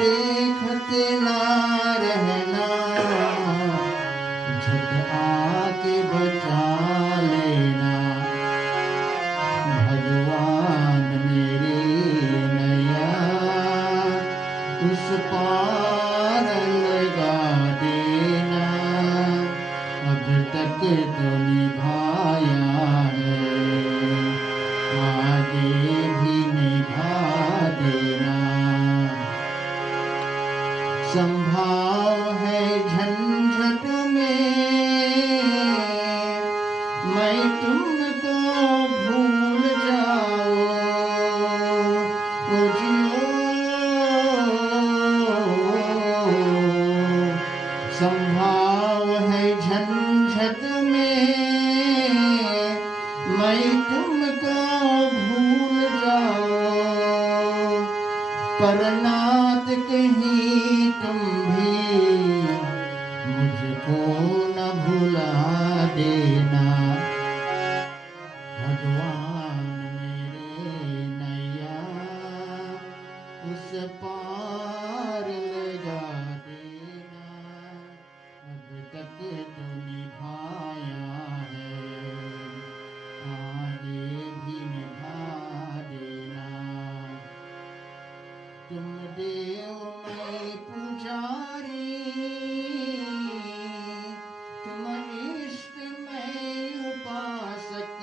देखते ना रहना, झट आके बचा लेना। भगवान मेरे नैया उस पार लगा देना। अब तक तो निभाया है, आगे भी निभा देना। संभाव है झंझट में मैं तुमको भूल जाऊं। संभाव है झंझट में मैं तुमको भूल जाऊं। पर नाथ कहीं तुम भी मुझको न भुला देना। भगवान मेरे नैया उस पार लगा देना। अब तक तो निभाया है, आगे भी निभा देना। तुम देव मैं पुजारी, तुम इष्ट मैं उपासक।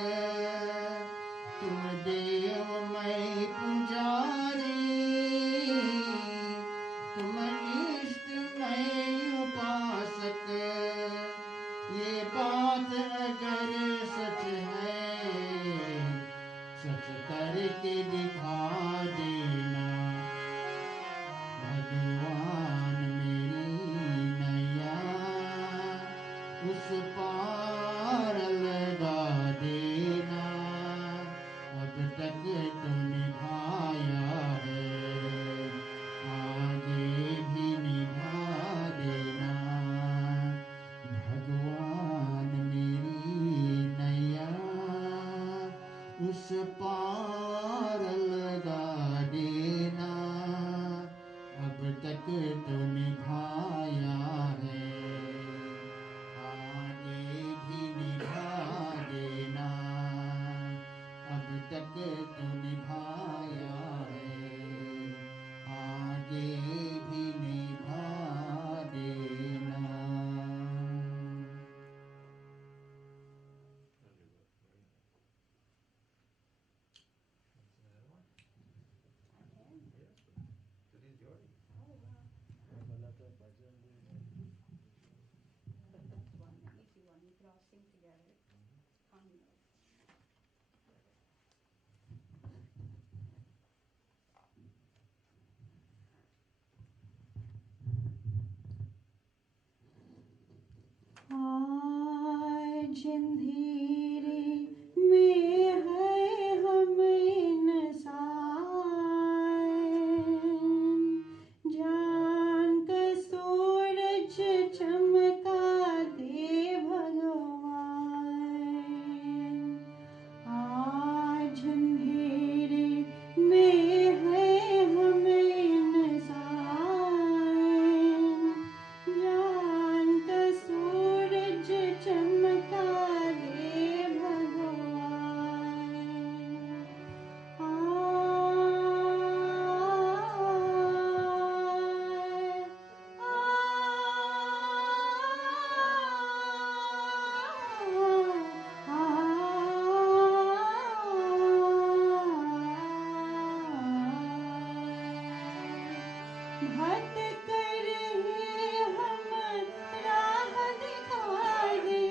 तुम देव मैं पुजारी, तुम इष्ट मैं उपासक। ये बात अगर सच है, सच करके दिखा देना। भगवान मेरी नैया उस पार लगा देना। अब तक तो निभाया है, आगे भी निभा देना। भगवान मेरी नैया उस पार लगा देना। अब तक तो निभाया है, आगे भी निभा देना। अब तक तो निभाया है, आगे भी निभा देना। आज अंधेरे में है हम इंसान, जान का सूरज चमका दे भगवान। आज अंधेरे में है हम इंसान, जान का सूरज चमका दे भगवान। भक्त करहे हम राह दिखा दे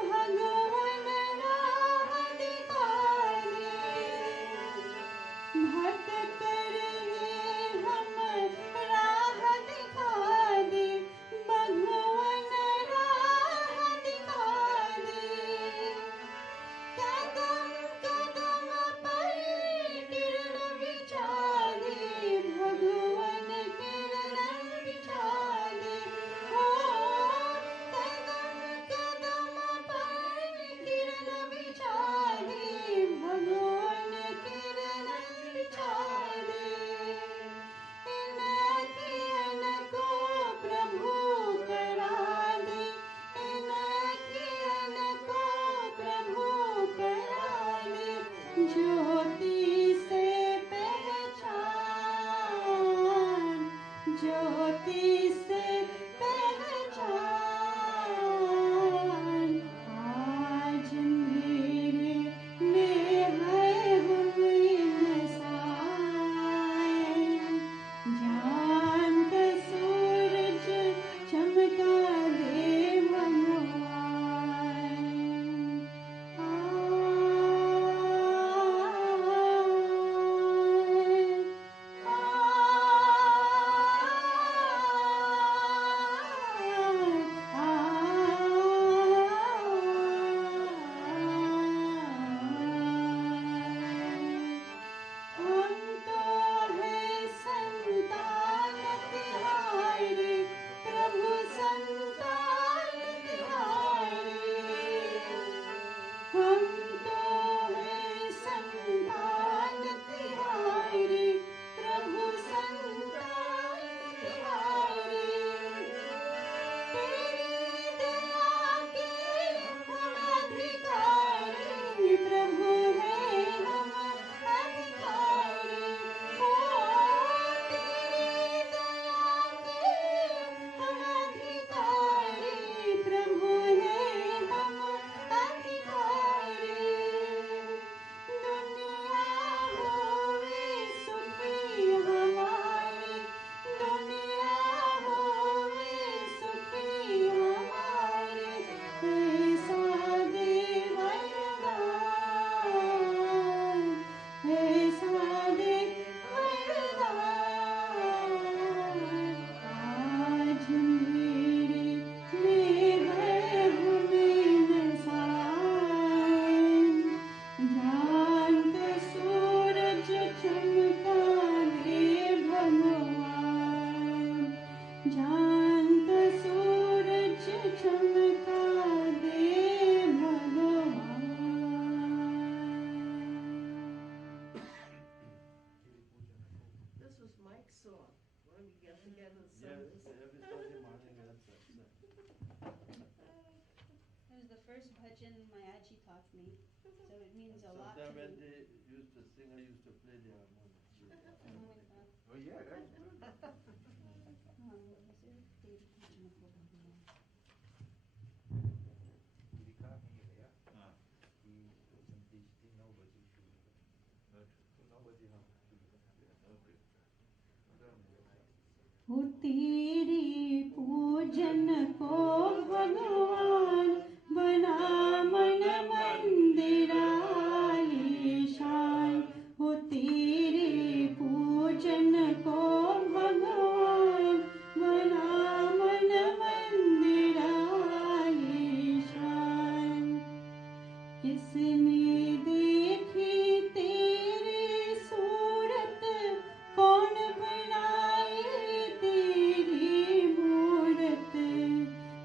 भगवान, राह दिखा दे। भक्त करहे हम राह दिखा दे भगवान, राह दिखा दे। कदम कदम पर किरण बिछा दे भगवान, किरण बिछा दे। हो कदम कदम पर किरण बिछा दे भगवान, किरण बिछा दे। song. When we get together, sing Yeah, this. every Sunday morning, that's it. It was the first bhajan my aji taught me, so it means a lot to Sometimes when me. they used to sing, I used to play the harmonium. Harmonica. Oh, yeah, that's good. वैसे तेरी पूजन को भगवान लिखा नहीं गया हाँ, कि संदेश थी 9 बजे शुरू करें, तो 9 बजे हम शुरू करेंगे। okay. हो तेरे पूजन को भगवान बना मन मंदिर आलीशान। हो तेरे पूजन को भगवान बना मन मंदिर आलीशान। किसने देखी तेरी सूरत, कौन बनाई तेरी मूरत।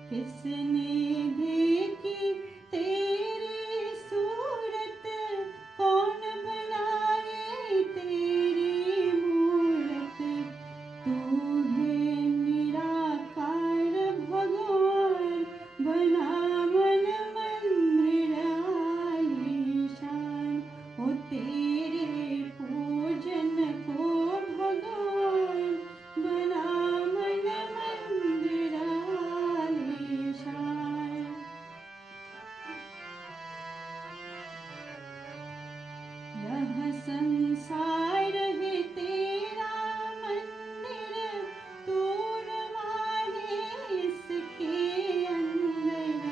किसने देखी तेरी सूरत, कौन बनाई तेरी मूरत। तू है निराकार भगवान बना मन मंदिर आलीशान। हो तेरे पूजन को भगवान बना मन मंदिर आलीशान। यह संसार है तेरा मंदिर, तू रमाए इसके अंदर।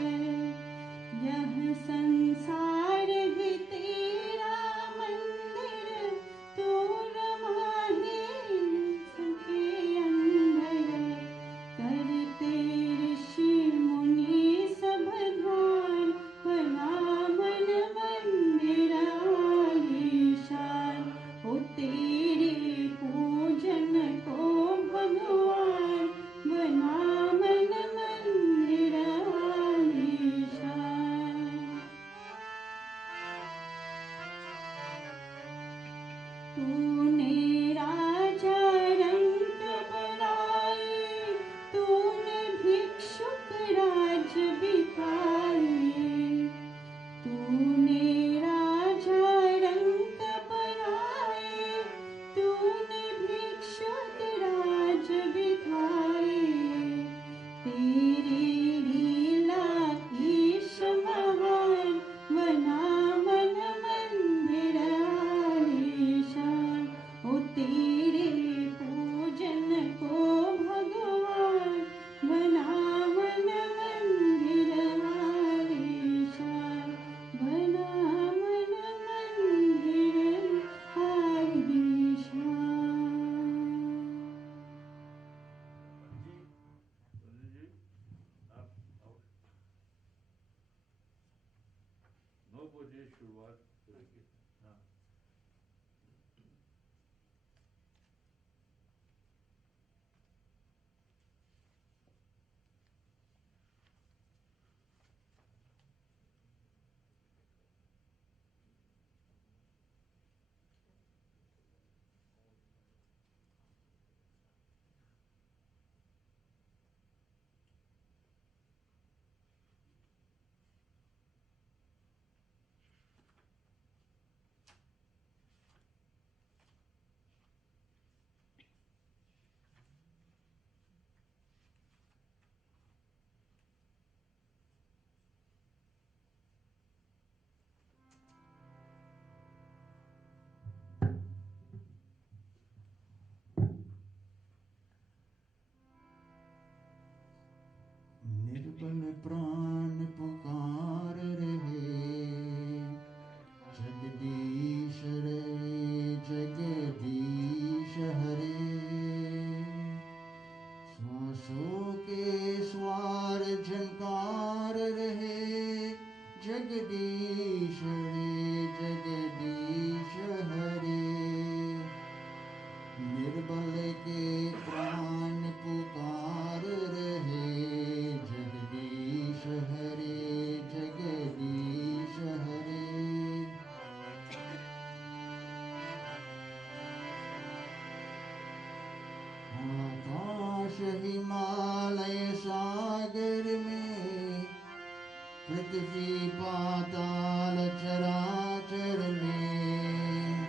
यह संसार है तेरा मंदिर, तू रमाए इसके अंदर। करते ऋषि मुनि सब ध्यान बना मन मंदिर आलीशान। हो तेरे पूजन को भगवान बना मन मंदिर आलीशान। तूने राजा रंग बनाए, तूने भिक्षुक राज बिठाए। तूने राजा रंग बनाए, तूने भिक्षुक राज बिठाए। तेरी लीला ईश महान बना मन मंदिर आलीशान। हो तेरे पूजन को भगवान बना मन मंदिर आलीशान। बना मन मंदिर आलीशान। जी, सुनील जी, आप आओ। 9 बजे शुरुआत करेंगे। हाँ, हिमालय सागर में, पृथ्वी पाताल चराचर में।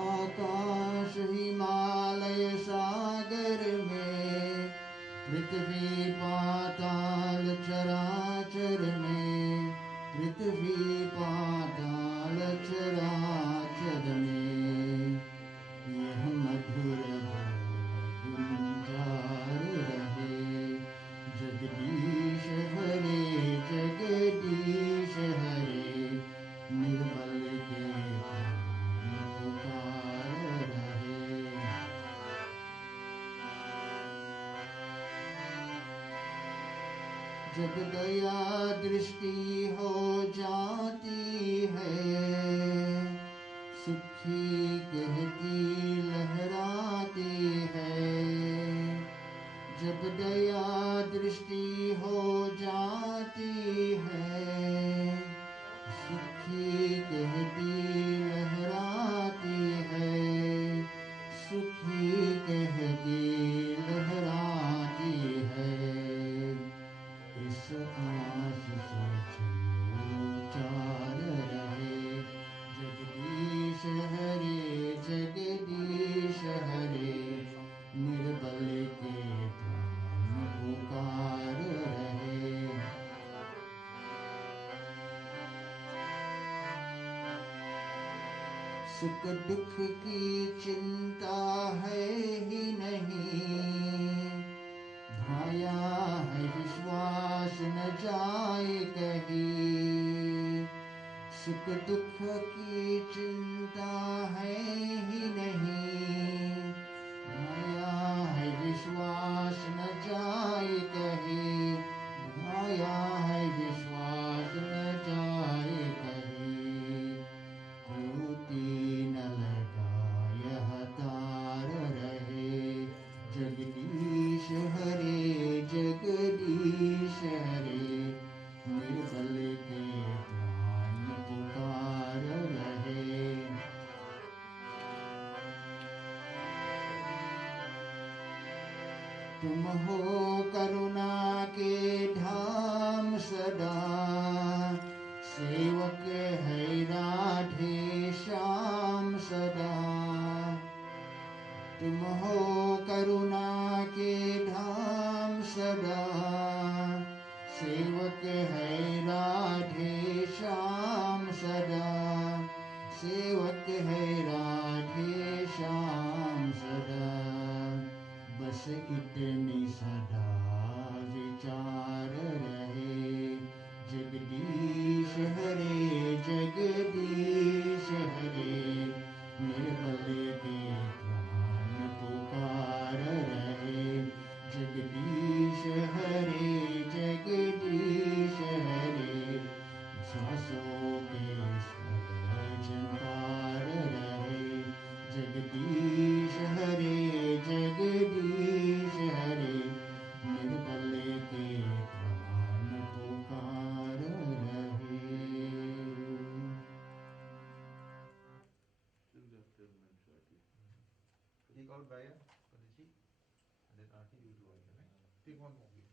आकाश हिमालय सागर में, पृथ्वी पाताल चराचर में, पृथ्वी पाताल चराचर में। यह मधुर बोल गुंजार रहे, जगदीश हरे जगदीश हरे, निर्बल के प्राण पुकार रहे। जब दया दृष्टि हो जाती है, सुखी कहती लहराती है। जब दया दृष्टि हो जाती है, सुखी कहती लहराती है, सुखी कहती लहराती है। इस आस से चलो चार रहे, जगदीश हरे जगदीश हरे, निर्बल के प्राण पुकार रहे। सुख दुख की चिंता है ही नहीं, भाया है विश्वास न जाए कहीं। सुख दुख की चिंता है ही नहीं, भाया है विश्वास न जाए कहीं, भाया है विश्वास न जाए कहीं। कोटि न लगा यह तार रहे, जगदीश हरे जगदीश हरे, निर्बल के प्राण पुकार रहे। तुम हो करुणा के धाम सदा, सेवक है राधे श्याम सदा। तुम हो करुणा के धाम सदा, सेवक है राधे श्याम सदा, सेवक है राधे श्याम सदा। बस इतनी सदा विचार रहे, जगदीश हरे जगदीश हरे, निर्बल के प्राण पुकार रहे। जगदीश हरे जगदीश हरे, सांसों के स्वर झंकार रहे। जगदीश हरे जगदीश हरे, निर्बल के प्राण पुकार रहे। Still got 10 minutes, Raki. Take out Baya for the cheek, and then Aarti you do again, right? Take one more, please.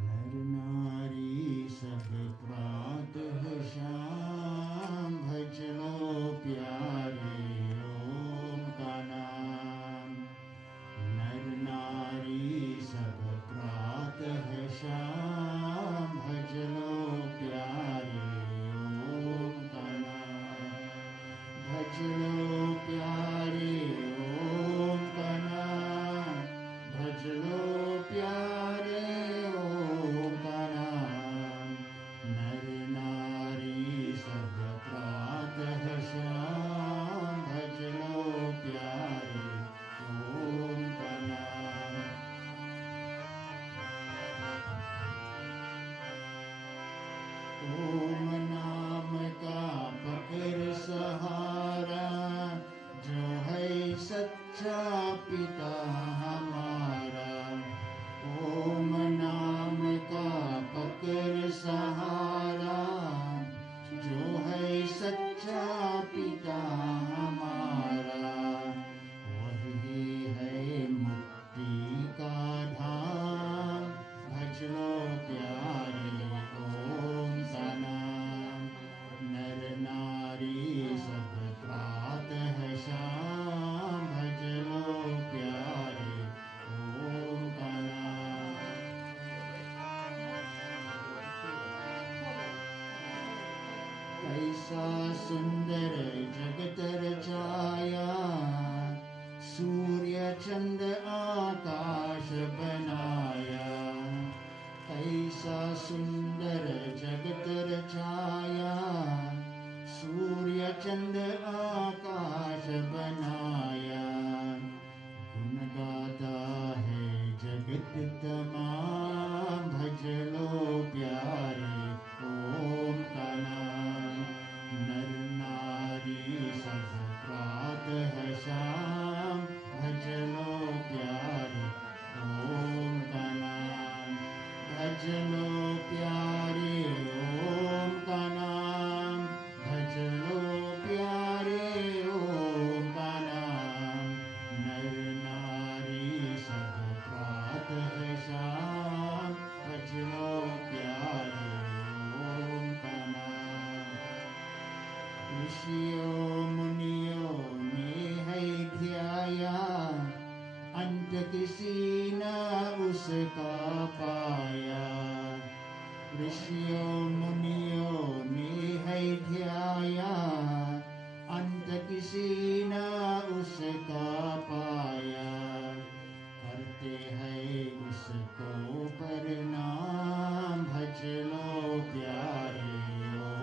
नर नारी सब प्रातः शाम, भज लो प्यारे ओम का नाम। नर नारी सब प्रातः शाम, भज लो प्यारे ओम का नाम। भज लो प्यारे ओम का नाम, भज लो प्यारे ओम का नाम। नर नारी सब प्रातः शाम, भज लो प्यारे ओम का नाम। ओम नाम का फकर सहारा, ऐसा सुंदर जगत रचाया, सूर्य चंद्र आकाश बनाया। ऐसा सुंदर जगत रचाया, सूर्य चंद्र आकाश बनाया। गुण गाता है जगत तमाम, भज लो प्यारे ओम का नाम। नर नारी सब प्रातः शाम, भज लो प्यारे ओम का नाम। भज लो प्यारे ओम का नाम, भज लो प्यारे ओम का नाम। नर नारी सब प्रातः शाम, भज लो प्यारे ओम का नाम। ऋषियों मुनियों ने है ध्याया, अंत किसी न उसका पाया। ऋषियों मुनियों ने है ध्याया, अंत किसी न उसका पाया। करते हैं उसको प्रणाम, भज लो प्यारे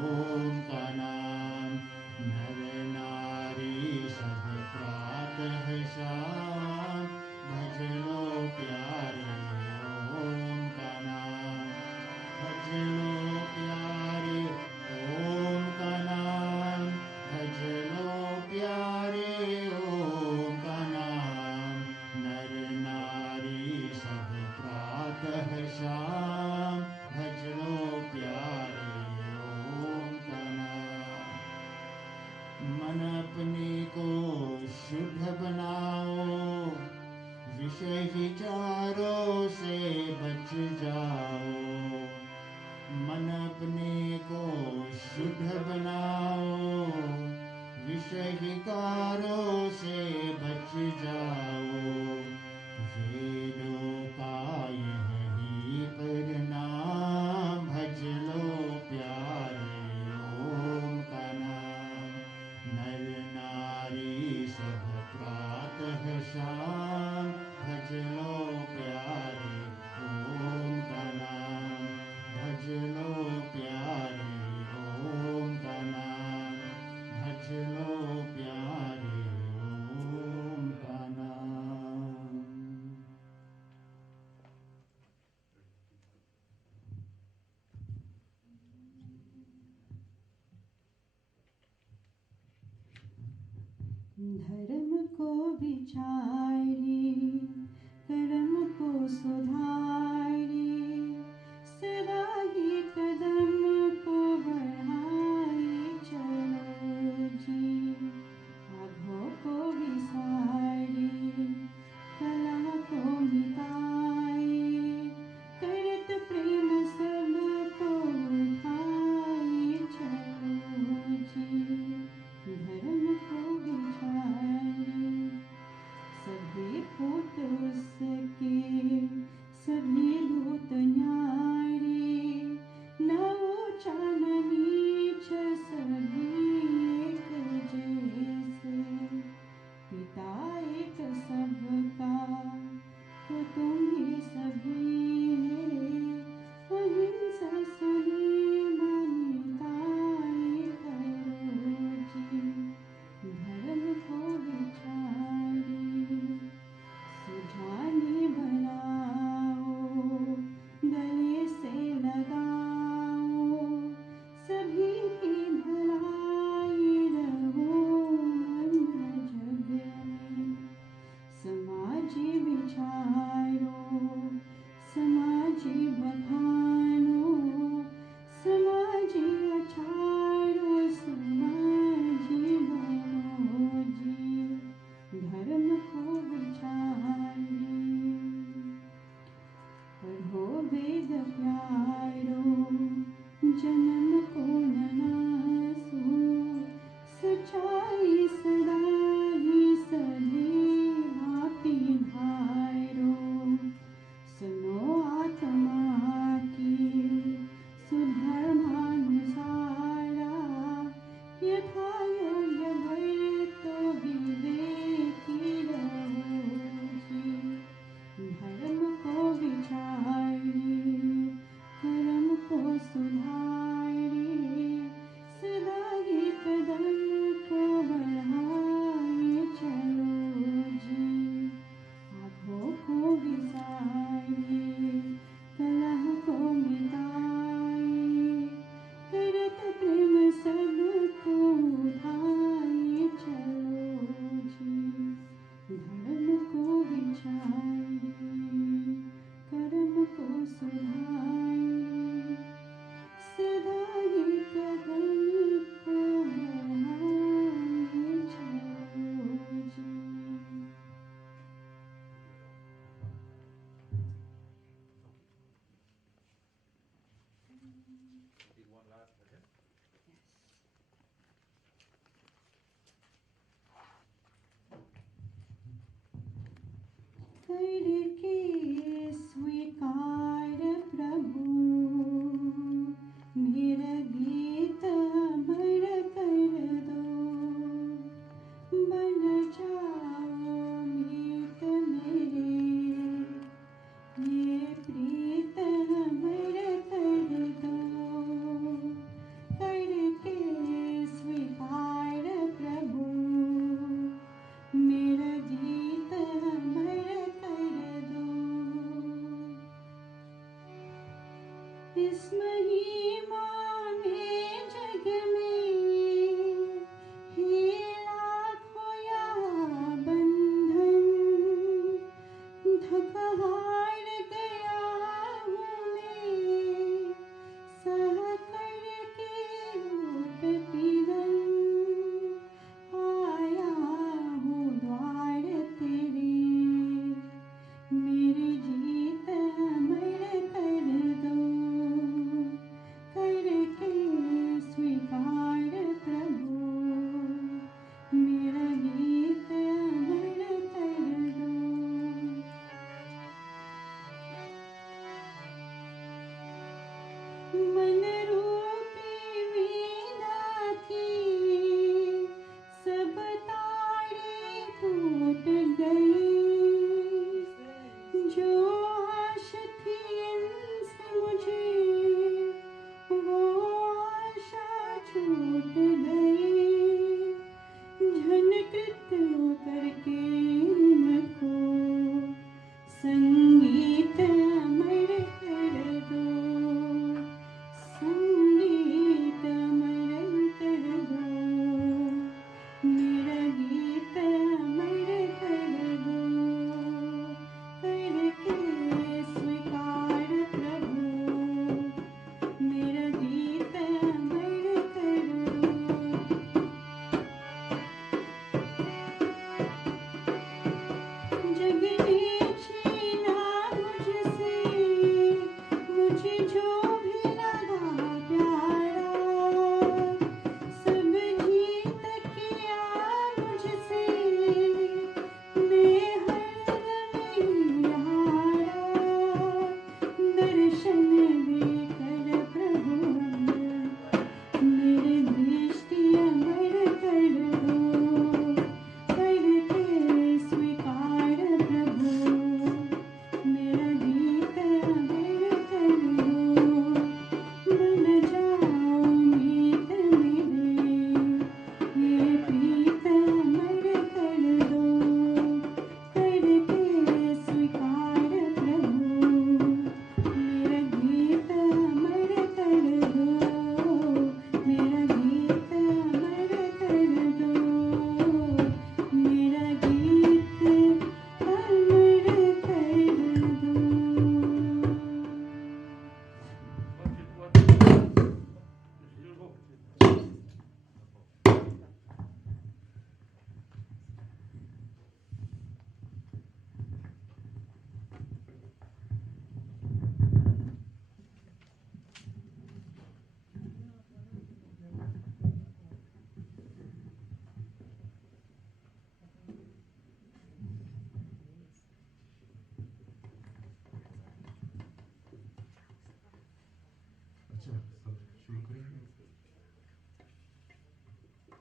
ओम का नाम। नर नारी सब प्रातः शाम, भज लो प्यारे ओम का नाम। भज लो प्यारे ओम का नाम, भज लो प्यारे ओम का नाम। नर नारी सब प्रातः शाम, भज लो प्यारे ओम का नाम। मन अपने को शुद्ध बनाओ, विषय विचारों से बच जाओ। मन अपने को शुद्ध बनाओ, विषय विकारों से बच जाओ। वेदों का यही परिणाम, भज लो प्यारे ओम का नाम। नर नारी सब प्रातः शाम, भज लो प्यारे ओम का नाम। भज लो प्यारे ओम का नाम, भज लो प्यारे ओम का नाम। धर्म को विचारी, कर्म को सुधारी, सदा ही कदम को बढ़ाए चलो जी। आगों को विसारी, कलह को मिटाए, करत प्रेम सबको उठाए चलो जी। धर्म को विचारी, सभी पूत उसके यथा योग्य वर तो विवेकी रहो जी। धर्म को विचारे कर्म को सुधारे सदा ही कदम को बढ़ाए चलो जी। आँखों को विसारे कलह को मिटाए करत प्रेम सबको उठाए चलो जी। धर्म को विचारे कर्म को सुधारे सदा ही कदम को बढ़ाए चलो जी। Take one last bhajan. करके स्वीकार प्रभु मेरा गीत अमर कर दो। बन जाओ मीत मेरे ये प्रीत अमर कर दो। करके स्वीकार प्रभु मेरा गीत अमर कर दो।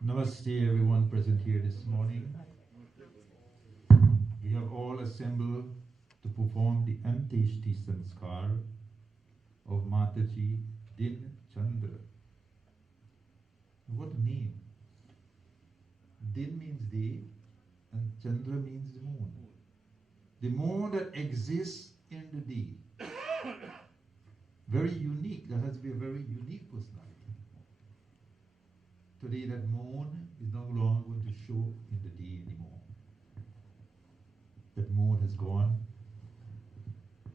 Namaste, everyone present here this morning. We have all assembled to perform the Anteshti Sanskar of Mataji Dinchandra. What a name! Din means day and Chandra means the moon. The moon that exists in the day. Very unique. That has to be a very unique personality. Today that moon is no longer going to show in the day anymore. That moon has gone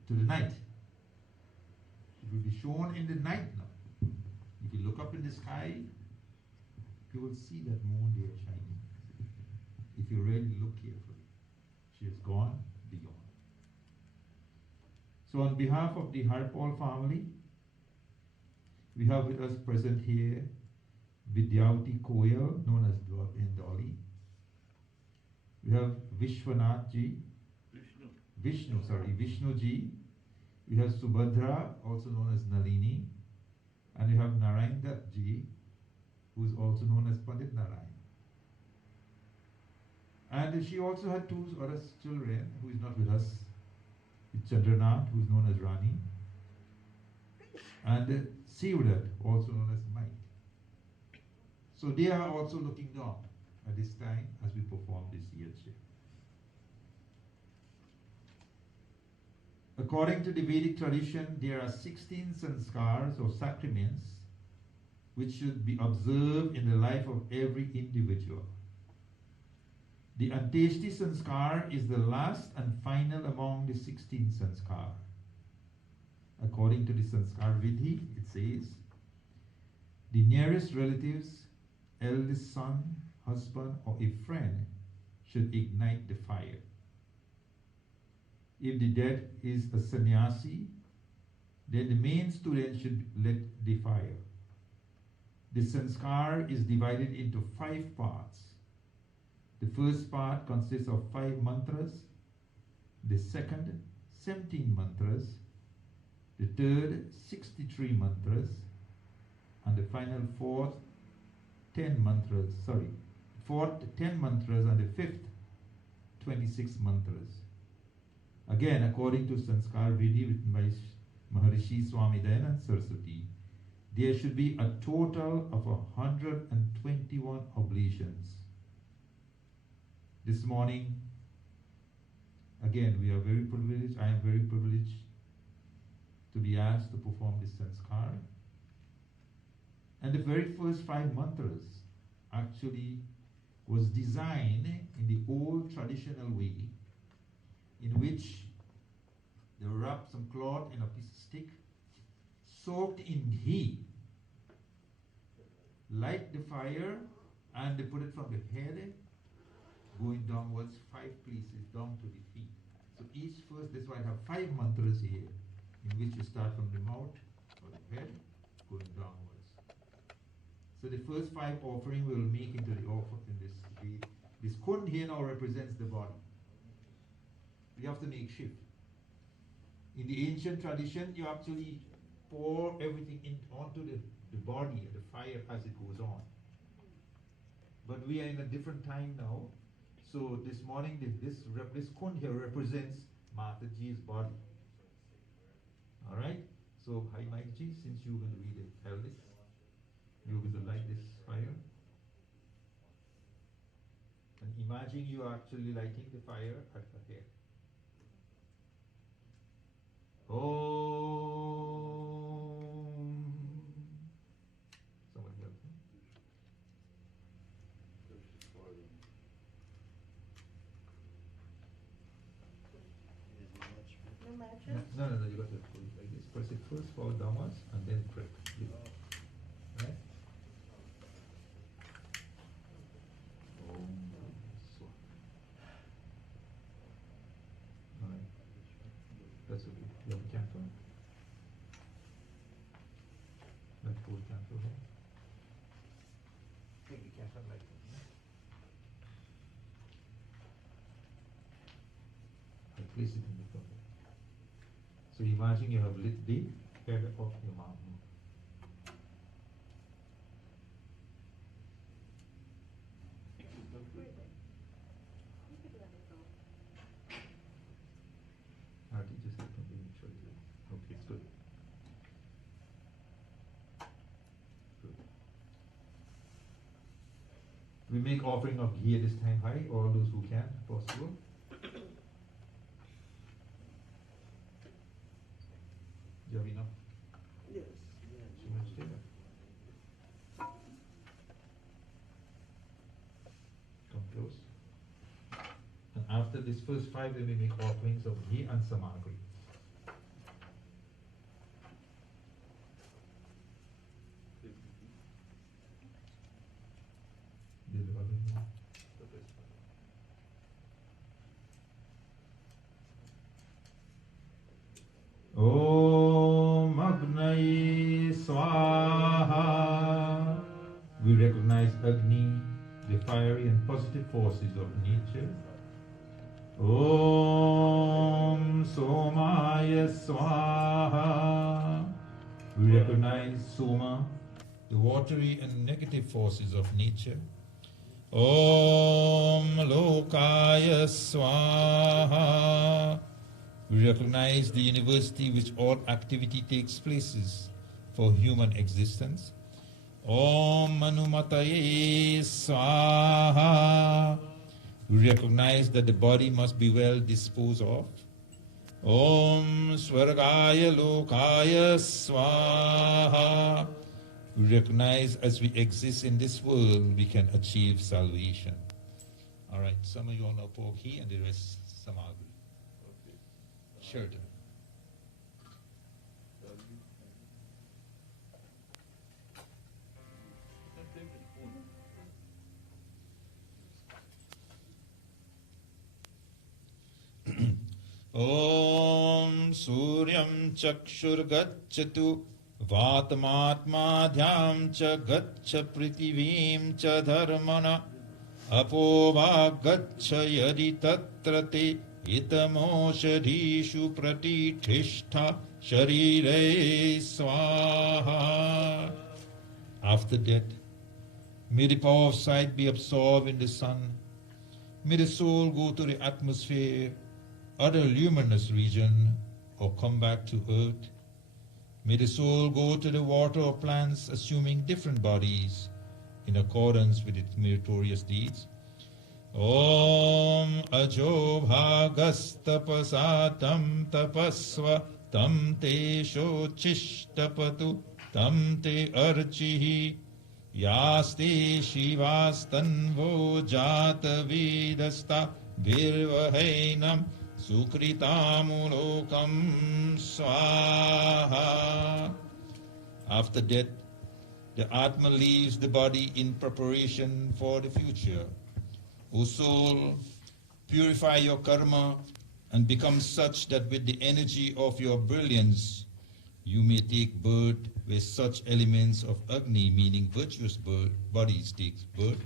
to the night. It will be shown in the night now. If you look up in the sky, you will see that moon there shining. If you really look carefully, she has gone beyond. So on behalf of the Harpaul family, we have with us present here Vidyauti Koyal, known as Dolly. We have Vishwanath Ji, Vishnu Ji. We have Subhadra, also known as Nalini. And we have Narayana Ji, who is also known as Pandit Narayan. And she also had two other children who is not with us. Chandranath, who is known as Rani. And Sivrat, also known as Mike. So they are also looking down at this time as we perform this Yatsya. According to the Vedic tradition, there are 16 sanskars or sacraments which should be observed in the life of every individual. The Anteshti sanskar is the last and final among the 16 sanskar. According to the sanskar vidhi, it says, the nearest relatives, eldest son, husband, or a friend should ignite the fire. If the dead is a sannyasi, then the main student should light the fire. The sanskar is divided into 5 parts. The first part consists of 5 mantras, the second 17 mantras, the third 63 mantras, and the final fourth 10 mantras, and the fifth 26 mantras. Again, according to Sanskar Vidhi written by Maharishi Swami Dayananda Saraswati, there should be a total of 121 oblations. This morning, again, we are very privileged, I am very privileged to be asked to perform this sanskar. And the very first 5 mantras actually was designed in the old traditional way, in which they wrap some cloth in a piece of stick, soaked in ghee, light the fire, and they put it from the head, going downwards 5 places down to the feet. So each first, that's why I have 5 mantras here, in which you start from the mouth or the head, going downwards. So the first 5 offering we will make into the offer in this way. This kund here now represents the body. We have to make shift. In the ancient tradition, you actually pour everything onto the body, the fire as it goes on. But we are in a different time now. So this morning, this kund here represents Mataji's body. Alright? So, hi Mataji, since you're going to be the eldest, you're going to light this fire. And imagine you are actually lighting the fire at the head. Om. Someone help me. No matches? No, you got to put it like this. Press it first, fall downwards, and then press. Right? Alright. That's okay. You have a candle? Let's put a candle here. Take the candle like this. I place it in the front. So imagine you have lit the head of your mom. We make offering of ghee this time, high, all those who can, possible. You have enough? Yes. Too much there. Come close. And after this first 5, then we make offerings of ghee and samagri. Om Agni Swaha. We recognize Agni, the fiery and positive forces of nature. Om Somaya Swaha. We recognize Soma, the watery and negative forces of nature. Om Lokaya Swaha. We recognize the university which all activity takes places for human existence. Om Manumataye Swaha. We recognize that the body must be well disposed of. Om Swargaya Lokaya Swaha. We recognize as we exist in this world, we can achieve salvation. All right, some of you all know pour ghee and the rest samagri. Shirt. Om Suryam Chakshurgacchatu Vatmatmadhyam Cha Gaccha Prithivim Cha Dharmana Apovagaccha Yadi Tatrate Itamoshadhishu Pratitishta Sharire Swaha. After death, may the power of sight be absorbed in the sun. May the soul go to the atmosphere, other luminous region, or come back to earth. May the soul go to the water or plants, assuming different bodies in accordance with its meritorious deeds. Om Ajo Bhagastapasa Tam Tapasva Tam Te Shochishtapatu Tam Te Archihi Yaste Shivastanvo Jata Vidasta Virvahainam Sukritamulokam Swaha. After death, the Atma leaves the body in preparation for the future. O soul, purify your karma and become such that with the energy of your brilliance, you may take birth where such elements of Agni, meaning virtuous birth, bodies takes birth.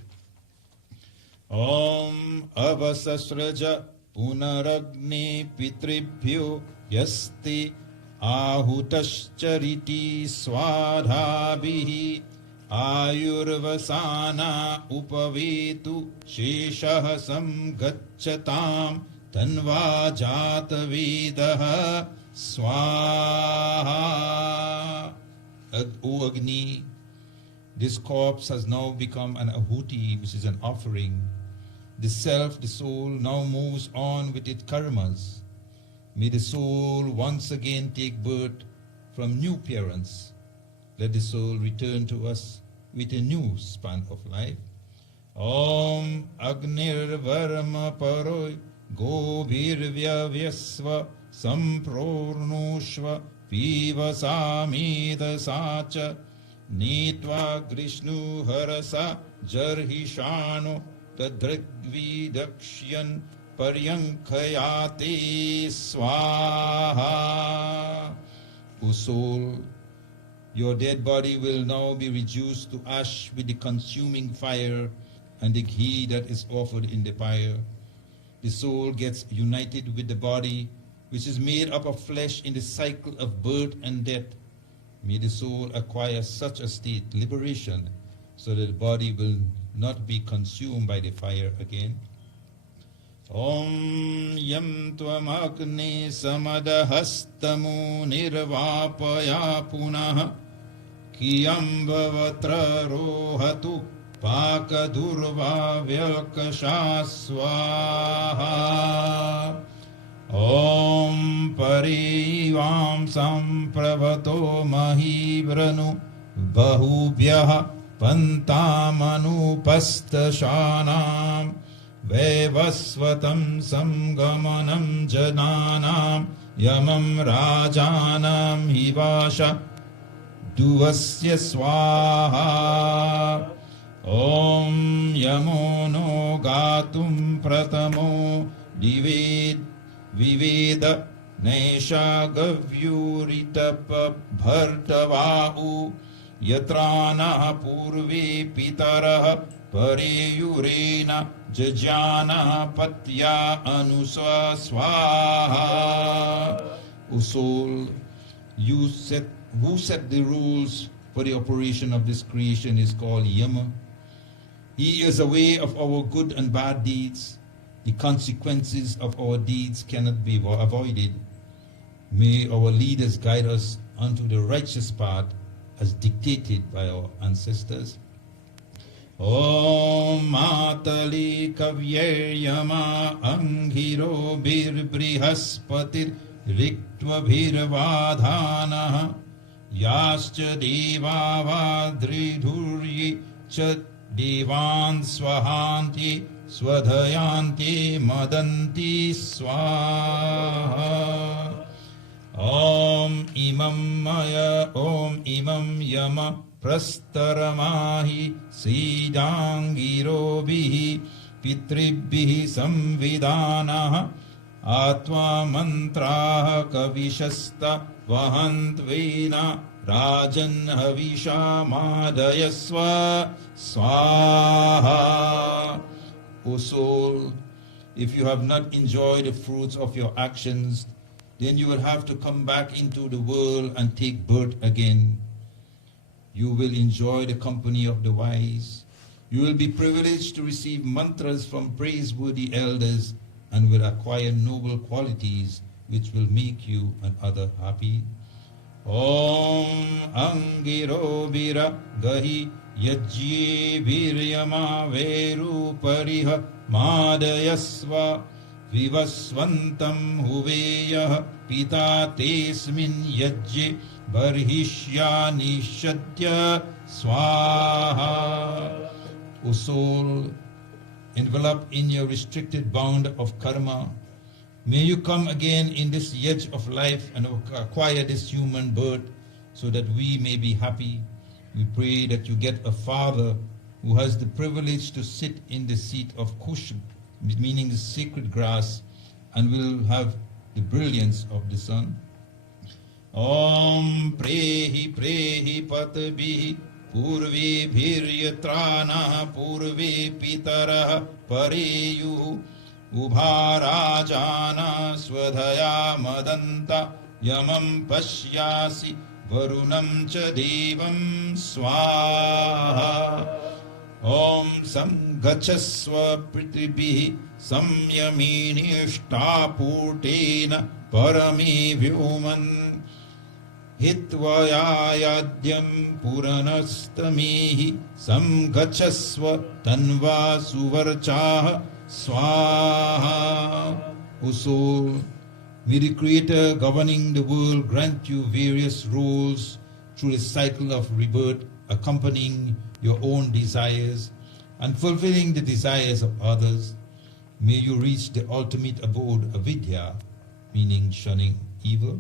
Om Avasasraja Punaragni Pitribhyo Yasti Ahutaschariti Swadhabhihi Ayurvasana Upavetu Sheshah Samgacchatam Tanva Jatavedaha Swaha. O Agni, this corpse has now become an ahuti, which is an offering. The self, the soul, now moves on with its karmas. May the soul once again take birth from new parents. Let the soul return to us with a new span of life. Om Agnir Varma Paroi Gobirvya Vyasva Samprornushva Pivasamida Sacha Nitva Grishnu Harasa Jarhishanu Tadrigvidaksyan Paryankhayate Swaha. O soul, your dead body will now be reduced to ash with the consuming fire and the ghee that is offered in the pyre. The soul gets united with the body, which is made up of flesh in the cycle of birth and death. May the soul acquire such a state, liberation, so that the body will not be consumed by the fire again. Om Yam Tvam Agni Samadahastamu Nirvapaya Punah Kiyam Bhavatra Rohatu Pakadurva Vyakasha Swaha. Om Parivam Sampravato Mahivranu Bahubhyaha Pantamanu Pastashanam Vevasvatam Samgamanam Jananam Yamam Rajanam Hivasha Duvasya Swaha. Om Yamono Gatum Pratamo Viveda Nesha Gavyuritapa Bhartavau Yatrana Purve Pitara Pareyurena Jajana Patya Anuswa Swaha. O soul, who set the rules for the operation of this creation is called Yama. He is aware of our good and bad deeds. The consequences of our deeds cannot be avoided. May our leaders guide us onto the righteous path as dictated by our ancestors. Om Matali Kavyer Yama Anghiro Bir Brihaspatir Riktva Bhirvadhana Yascha Deva Vadridhuryi Cha Devan Swahanti Swadhayanti Madanti Swaha. Om Imam Yama Prastaramahi Siddhangirobihi Pitribbihi Samvidanaha Atva Mantraha Kavishasta Vahantvena Rajan Havisha Madayasva Swaha. O soul, if you have not enjoyed the fruits of your actions, then you will have to come back into the world and take birth again. You will enjoy the company of the wise. You will be privileged to receive mantras from praiseworthy elders and will acquire noble qualities which will make you and others happy. Om Angiro Vira Gahi Yajye Viryama Veru Pariha Madayasva Vivasvantam Huveyah Pita Tesmin Yajye Barhishya Nishadya Swaha. O soul, enveloped in your restricted bound of karma, may you come again in this edge of life and acquire this human birth so that we may be happy. We pray that you get a father who has the privilege to sit in the seat of Kush, meaning the sacred grass, and will have the brilliance of the sun. Om Prehi Prehi Patbihi Purve Bhiryatrana Purve Pitara Pareyu Ubharajana Swadhaya Madanta Yamam Pashyasi Varunam Cha Devam Swaha. Om Samgachaswa Pritibhi Samyamini Ishtapurtena Parame Vyuman Hitvayaadyam Puranastamihi Samgachaswa Tanva Suvarchaha Swaha. O soul, may the Creator governing the world grant you various roles through the cycle of rebirth, accompanying your own desires and fulfilling the desires of others. May you reach the ultimate abode, avidya, meaning shunning evil.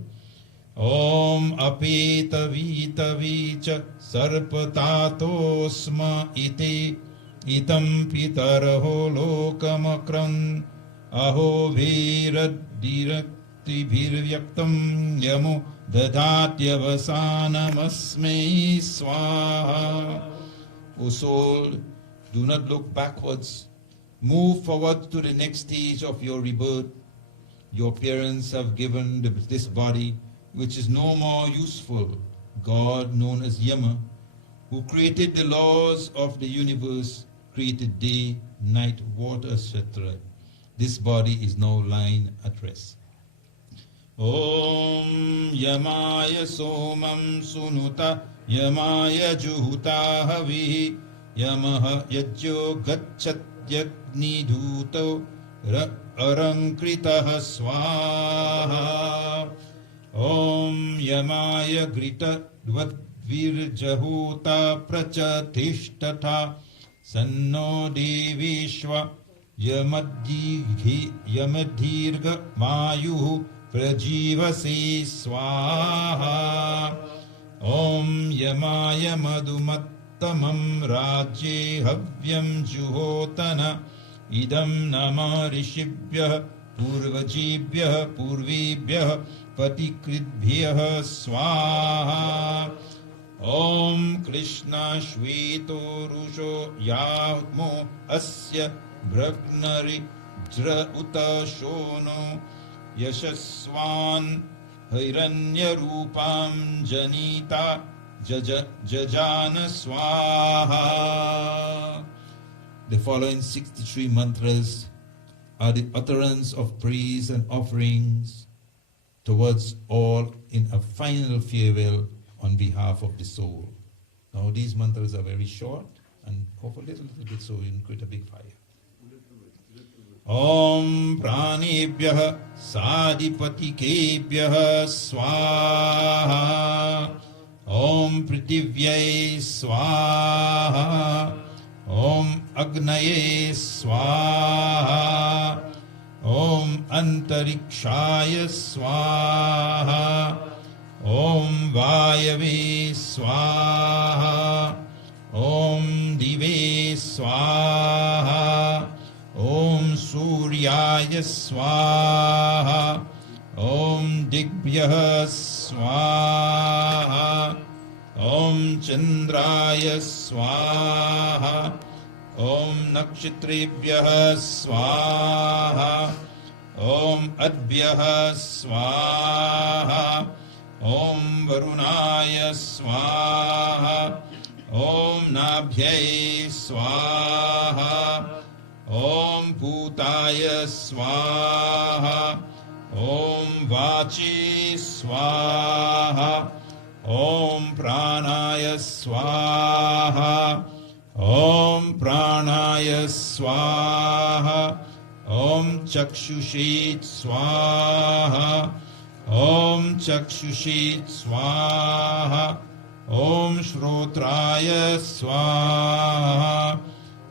Om apeta vita vicha sarpatatosma ite itam pitaraho lokamakran aho viradirakti bhirvyaktam yamo dadatyavasanam swaha. O soul, do not look backwards. Move forward to the next stage of your rebirth. Your parents have given this body, which is no more useful, God known as Yama, who created the laws of the universe, created day, night, water, etc. This body is now lying at rest. Om Yamaya Somam Sunuta Yamaya Juhuta Havihi यमः यज्ञो गच्छत्यग्निधूतो अरङ्कृतः स्वाहा ॐ यमाय घृतद्वद्विर्जहूता प्रचतिष्ठता सन्नो देवीष्व यमदीर्घमायुः प्रजीवसे स्वाहा ॐ यमाय मधुमत्तमं राज्ये हव्यं जुहोतन इदं नमः ऋषिभ्यः पूर्वजेभ्यः पूर्वेभ्यः पतिकृद्भ्यः स्वाहा ॐ कृष्णश्वेतो रुषो यामो अस्य भ्रग्नरिज्र उत शोनो यशस्वान् हिरण्यरूपां जनिता जजान स्वाहा. The following 63 mantras are the utterance of praise and offerings towards all in a final farewell on behalf of the soul. Now these mantras are very short and of a little bit so you can create a big fire. Om pranebhyah sadhipatikebhyah swaha. Om pritivyai swaha. Om agnaye swaha. Om antarikshaya swaha. Om vayave swaha. Om dive swaha. Om Suryaya Swaha. Om Digbhyah Swaha. Om Chandraya Swaha. Om Nakshitrebhyah Swaha. Om Adbhyah Swaha. Om Varunaya Swaha. Om Nabhyay Swaha. Om Bhutaya Swaha. Om Vachi Swaha. Om Pranaya Swaha. Om Pranaya Swaha. Om Chakshushet Swaha. Om Chakshushet Swaha. Om Shrotraya Swaha.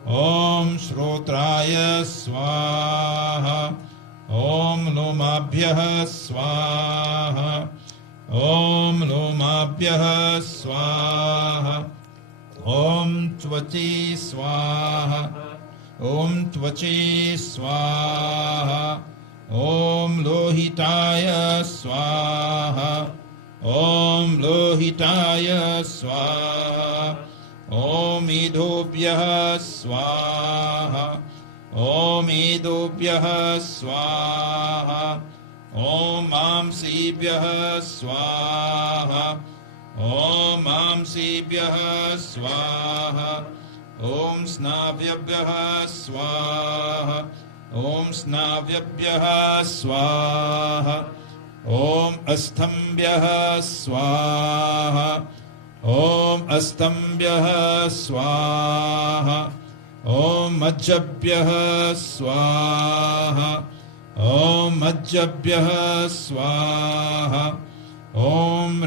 Om Shrotraya Swaha. Om Lomabhyah Swaha. Om Lomabhyah Swaha. Om Tvati Swaha. Om Tvachi Swaha. Om Lohitaya Swaha. Om Lohitaya Swaha. Om Idobhyah Swaha. Om Idobhyah Swaha. Om Amsibhyah Swaha. Om Amsibhyah Swaha. Om Snavyabhyah Swaha. Om Snavyabhyah Swaha. Om Astambhyah Swaha. Om Astambhyah Swaha. Om Majjabhyah Swaha. Om Majjabhyah Swaha. Om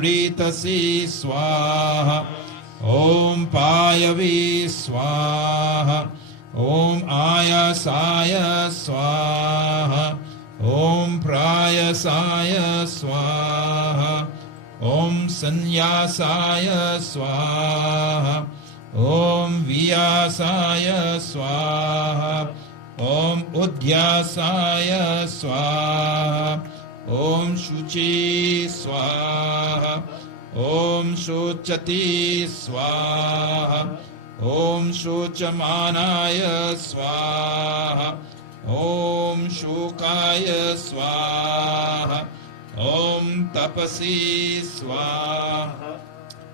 Ritasi Swaha. Om Payave Swaha. Om Ayasaya Swaha. Om Prayasaya Swaha. Om Sanyasaya Swaha. Om Vyasaya Swaha. Om Udhyasaya Swaha. Om Shuchi Swaha. Om Shuchati Swaha. Om Shuchamanaya Swaha. Om Shukaya Swaha. Om Tapasi Swaha.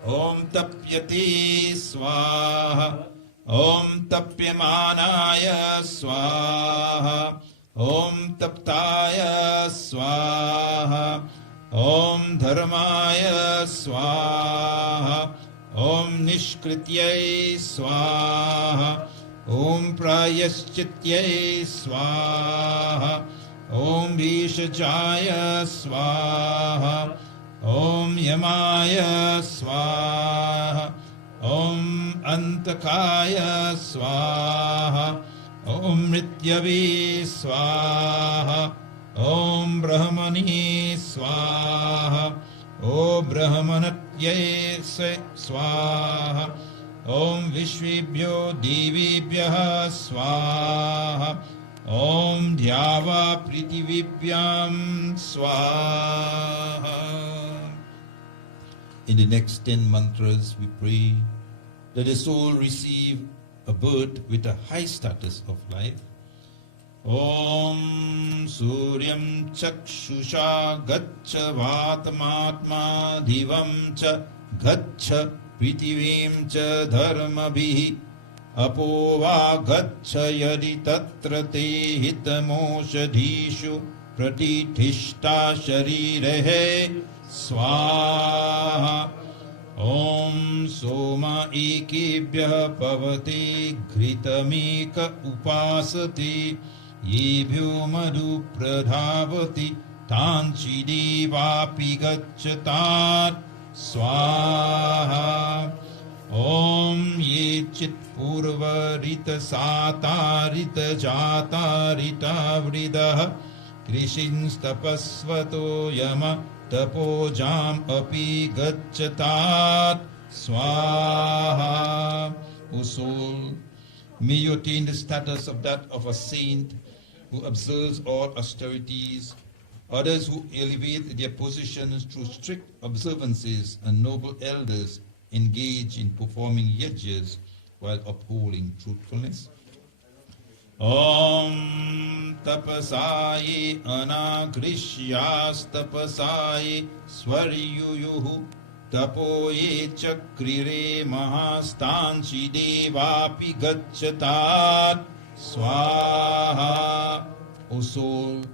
Om Tapyati Swaha. Om Tapyamanaya Swaha. Om Taptaya Swaha. Om Dharmaya Swaha. Om Nishkrityai Swaha. Om Prayaschityai Swaha. Om Vishajaya Swaha. Om Yamaya Swaha. Om Antakaya Swaha. Om Mrityave Swaha. Om Brahmani Swaha. Om Brahmanatye Swaha. Om Vishvibhyo Devibhyaha Swaha. Om Dhyava Prithivibhyam Swaha. In the next 10 mantras, we pray that the soul receive a birth with a high status of life. Om Suryam Chakshusha Gaccha Vatmatma Divam Cha Gaccha Prithivim Cha Dharmabhi Apova Gaccha Yadi Tatra Te Hitamoshadhishu Pratithishta Sharirehe Swaha. Om Soma Ekebhya PavateGhritameka Upasate Yebhyo Madhu Pradhavati Tanchi Devapi Gacchatat Swaha. Om Ye Chit Purva Rita Sata Rita Jata Rita Vridah Krishins Tapasvato Yama Tapojam api gacchatat swaha. O soul, may you attain the status of that of a saint who observes all austerities, others who elevate their positions through strict observances, and noble elders engage in performing yajnas while upholding truthfulness. Om tapasaye anagrishyas tapasaye swaryuyuhu tapoye chakrire mahastanchi devapi gacchatat swaha. O soul,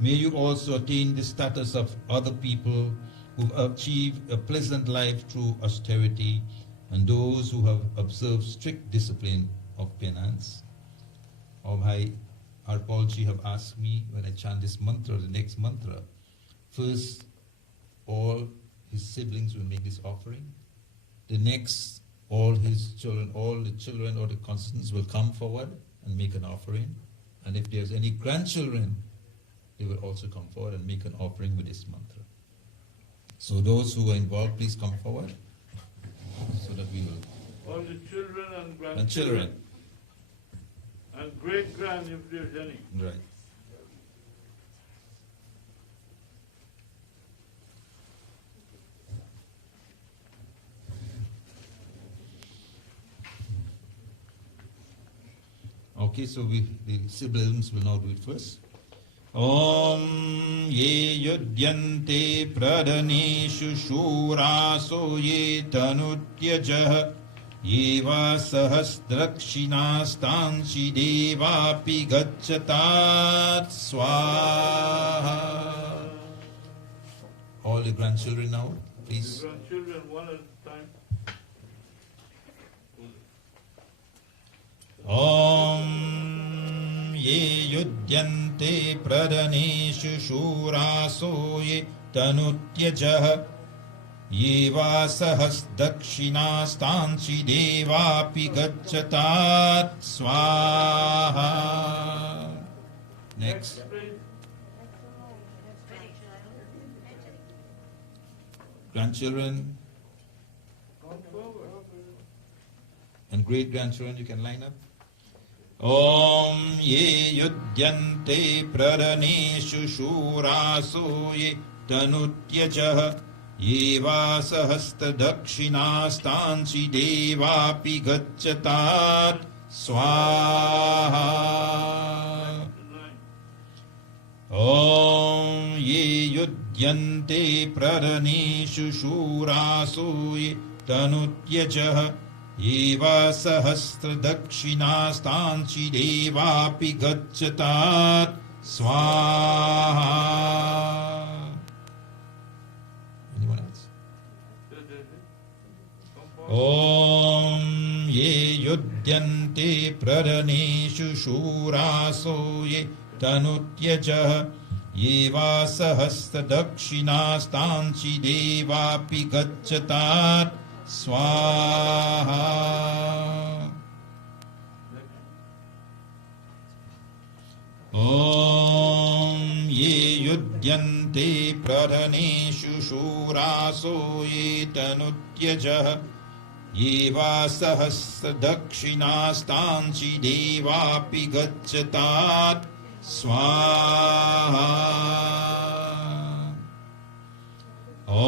may you also attain the status of other people who have achieved a pleasant life through austerity, and those who have observed strict discipline of penance. Or Bhai Harpaul ji have asked me when I chant this mantra, the next mantra, first all his siblings will make this offering. The next, all his children, all the children or the constituents will come forward and make an offering. And if there's any grandchildren, they will also come forward and make an offering with this mantra. So those who are involved, please come forward so that we will. All the children and grandchildren. And children. And great-grand if there's any. Right. Okay, so the siblings will now do it first. Om ye yudyante pradaneshu shuraso ye tanutyajah Yeva sahasdrakshinastamshi devapi gacchatat swaha. All the grandchildren now, please. The grandchildren one at a time. Om ye yudyante pradaneshu shuraso ye tanutyajah Yeva sahasdakshinastamshi devapi gacchatat swaha. Next. Grandchildren and great grandchildren, you can line up. Om ye yudyante pradaneshu shuraso ye tanutyajah Yeva sahasdakshinastamshi devapi gacchatat swaha. Om ye yudyante pradaneshu shuraso ye tanutyajah Yeva sahasdakshinastamshi devapi gacchatat swaha. Anyone else? ॐ ये युध्यन्ते प्ररनेषु शूरासो ये तनुत्यजः ये वा सहस्रदक्षिणास्तांसि देवापि गच्छतात् स्वाहा ॐ ये युध्यन्ते प्ररनेषु शूरासो ये तनुत्यजः ये वा सहस्रदक्षिणास्तांसि देवापि गच्छतात् स्वाहा ॐ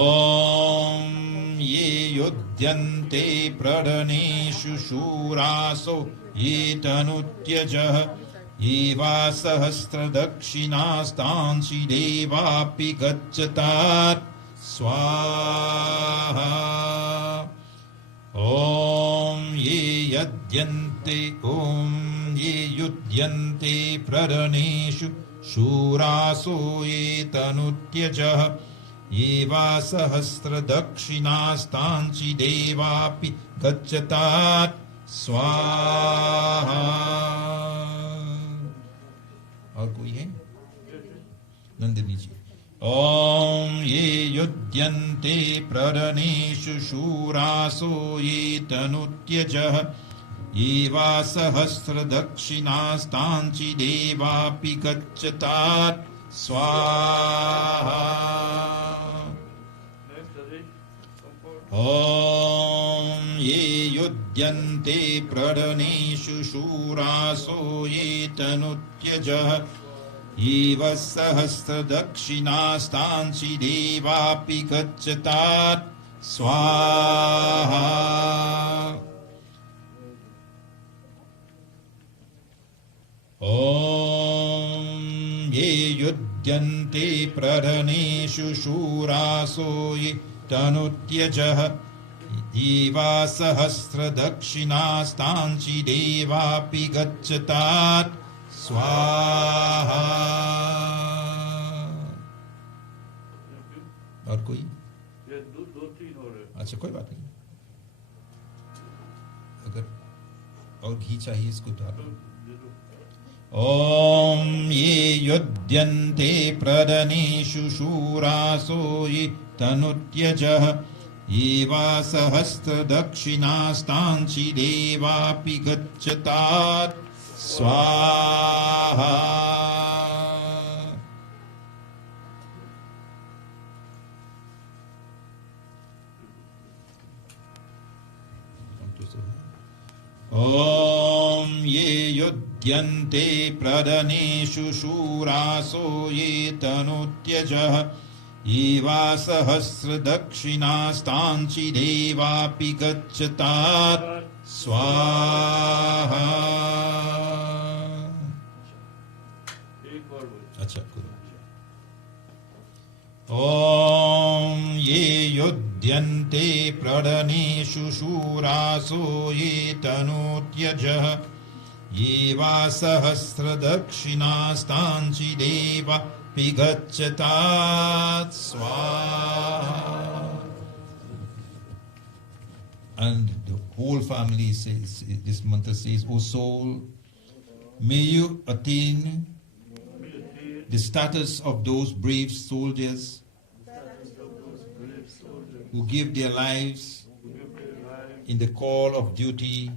ये युध्यन्ते प्ररनेषु शूरासो ये तनुत्यजः ये वा सहस्रदक्षिणास्तांसि देवापि गच्छतात् स्वाहा ॐ ये युध्यन्ते प्ररनेषु शूरासो ये तनुत्यजः ये वा सहस्रदक्षिणास्तांसि देवापि गच्छतात् स्वाहा और कोई है? नंदिनी जी। ॐ ये युध्यन्ते प्ररनेषु शूरासो ये तनुत्यजः ये वा सहस्रदक्षिणास्तांसि देवापि गच्छतात् स्वाहा ॐ ये युध्यन्ते प्ररनेषु शूरासो ये तनुत्यजः ये वा सहस्रदक्षिणास्तांसि देवापि गच्छतात् स्वाहा ॐ ये युध्यन्ते प्ररनेषु शूरासो ये तनुत्यजः ये वा सहस्रदक्षिणास्तांसि देवापि गच्छतात् स्वाहा और कोई? ये दो तीन और है। अच्छा कोई बात नहीं, अगर और घी चाहिए इसको डालो। ॐ ये युध्यन्ते प्ररनेषु शूरासो ये तनुत्यजः ये वा सहस्रदक्षिणास्तांसि देवापि गच्छतात् स्वाहा ॐ ये युध्यन्ते प्ररनेषु शूरासो ये तनुत्यजः ये वा सहस्रदक्षिणास्तांसि देवापि गच्छतात् स्वाहा अच्छा करो। ॐ ये युध्यन्ते प्ररनेषु शूरासो ये तनुत्यजः ये वा सहस्रदक्षिणास्तांसि देवापि गच्छतात् स्वाहा and the whole family says this mantra says, O soul, may you attain the status of those brave soldiers who give their lives in the call of duty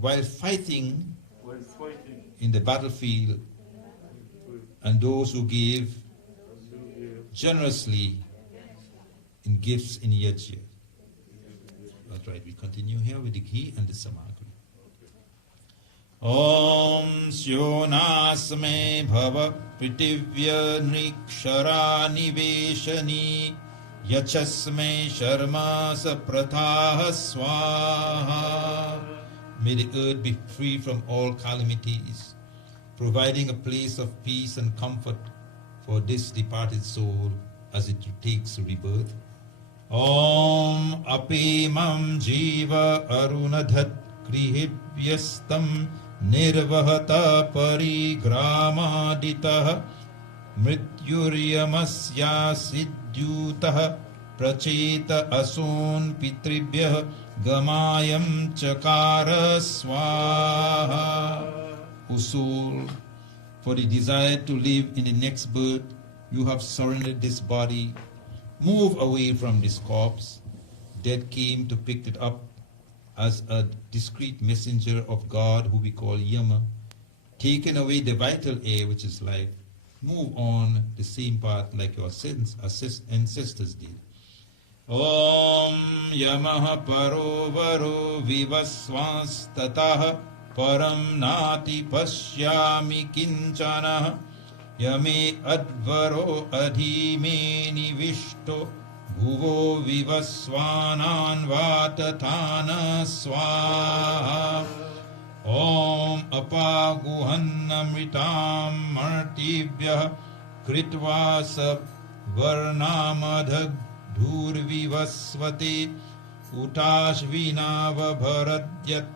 while fighting in the battlefield, and those who give generously in gifts in yajna. That's right, we continue here with the ghee and the samagri. Om Syonasme Bhava Pritivya Nrikshara Niveshani Yachasme Sharma Sapratha Swaha. May the earth be free from all calamities, providing a place of peace and comfort for this departed soul as it takes rebirth. Om Apimam Jiva Arunadhat Krihibhyastam Nirvahata Parigramaditah Mrityuryamasya Siddhyutah प्रचेत असोन् पितृभ्यः गमायं चकार स्वाहा. O soul, for the desire to live in the next birth, you have surrendered this body. Move away from this corpse. Death came to pick it up as a discreet messenger of God who we call Yama, taking away the vital air which is life. Move on the same path like your ancestors did. Om Yamaha Paro Varo Vivasvas Tataha Param Nati Pashyami Kinchana Yame Advaro Adhime Nivishto Bhuvo Vivasvanan Vatatana Swaha. Om Apaguhannamritam Martibhyah Kritva Sab Varnamadhag Dhurvivasvate Utashvinavabharadyat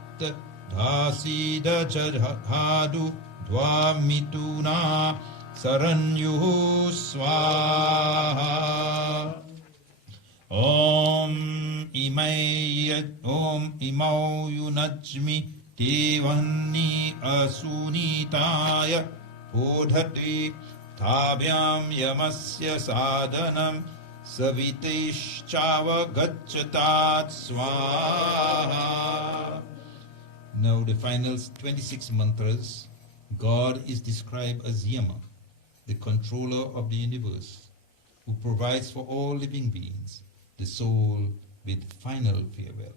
Dhasida Chadhadu Dvamituna Saranyuhu Swaha. Om Imau Yunajmi Devanni Asunitaya Bodhati Tabhyam Yamasya Sadhanam Saviteshchava Gacchatat Swaha. Now the final 26 mantras. God is described as Yama, the controller of the universe, who provides for all living beings, the soul with final farewell.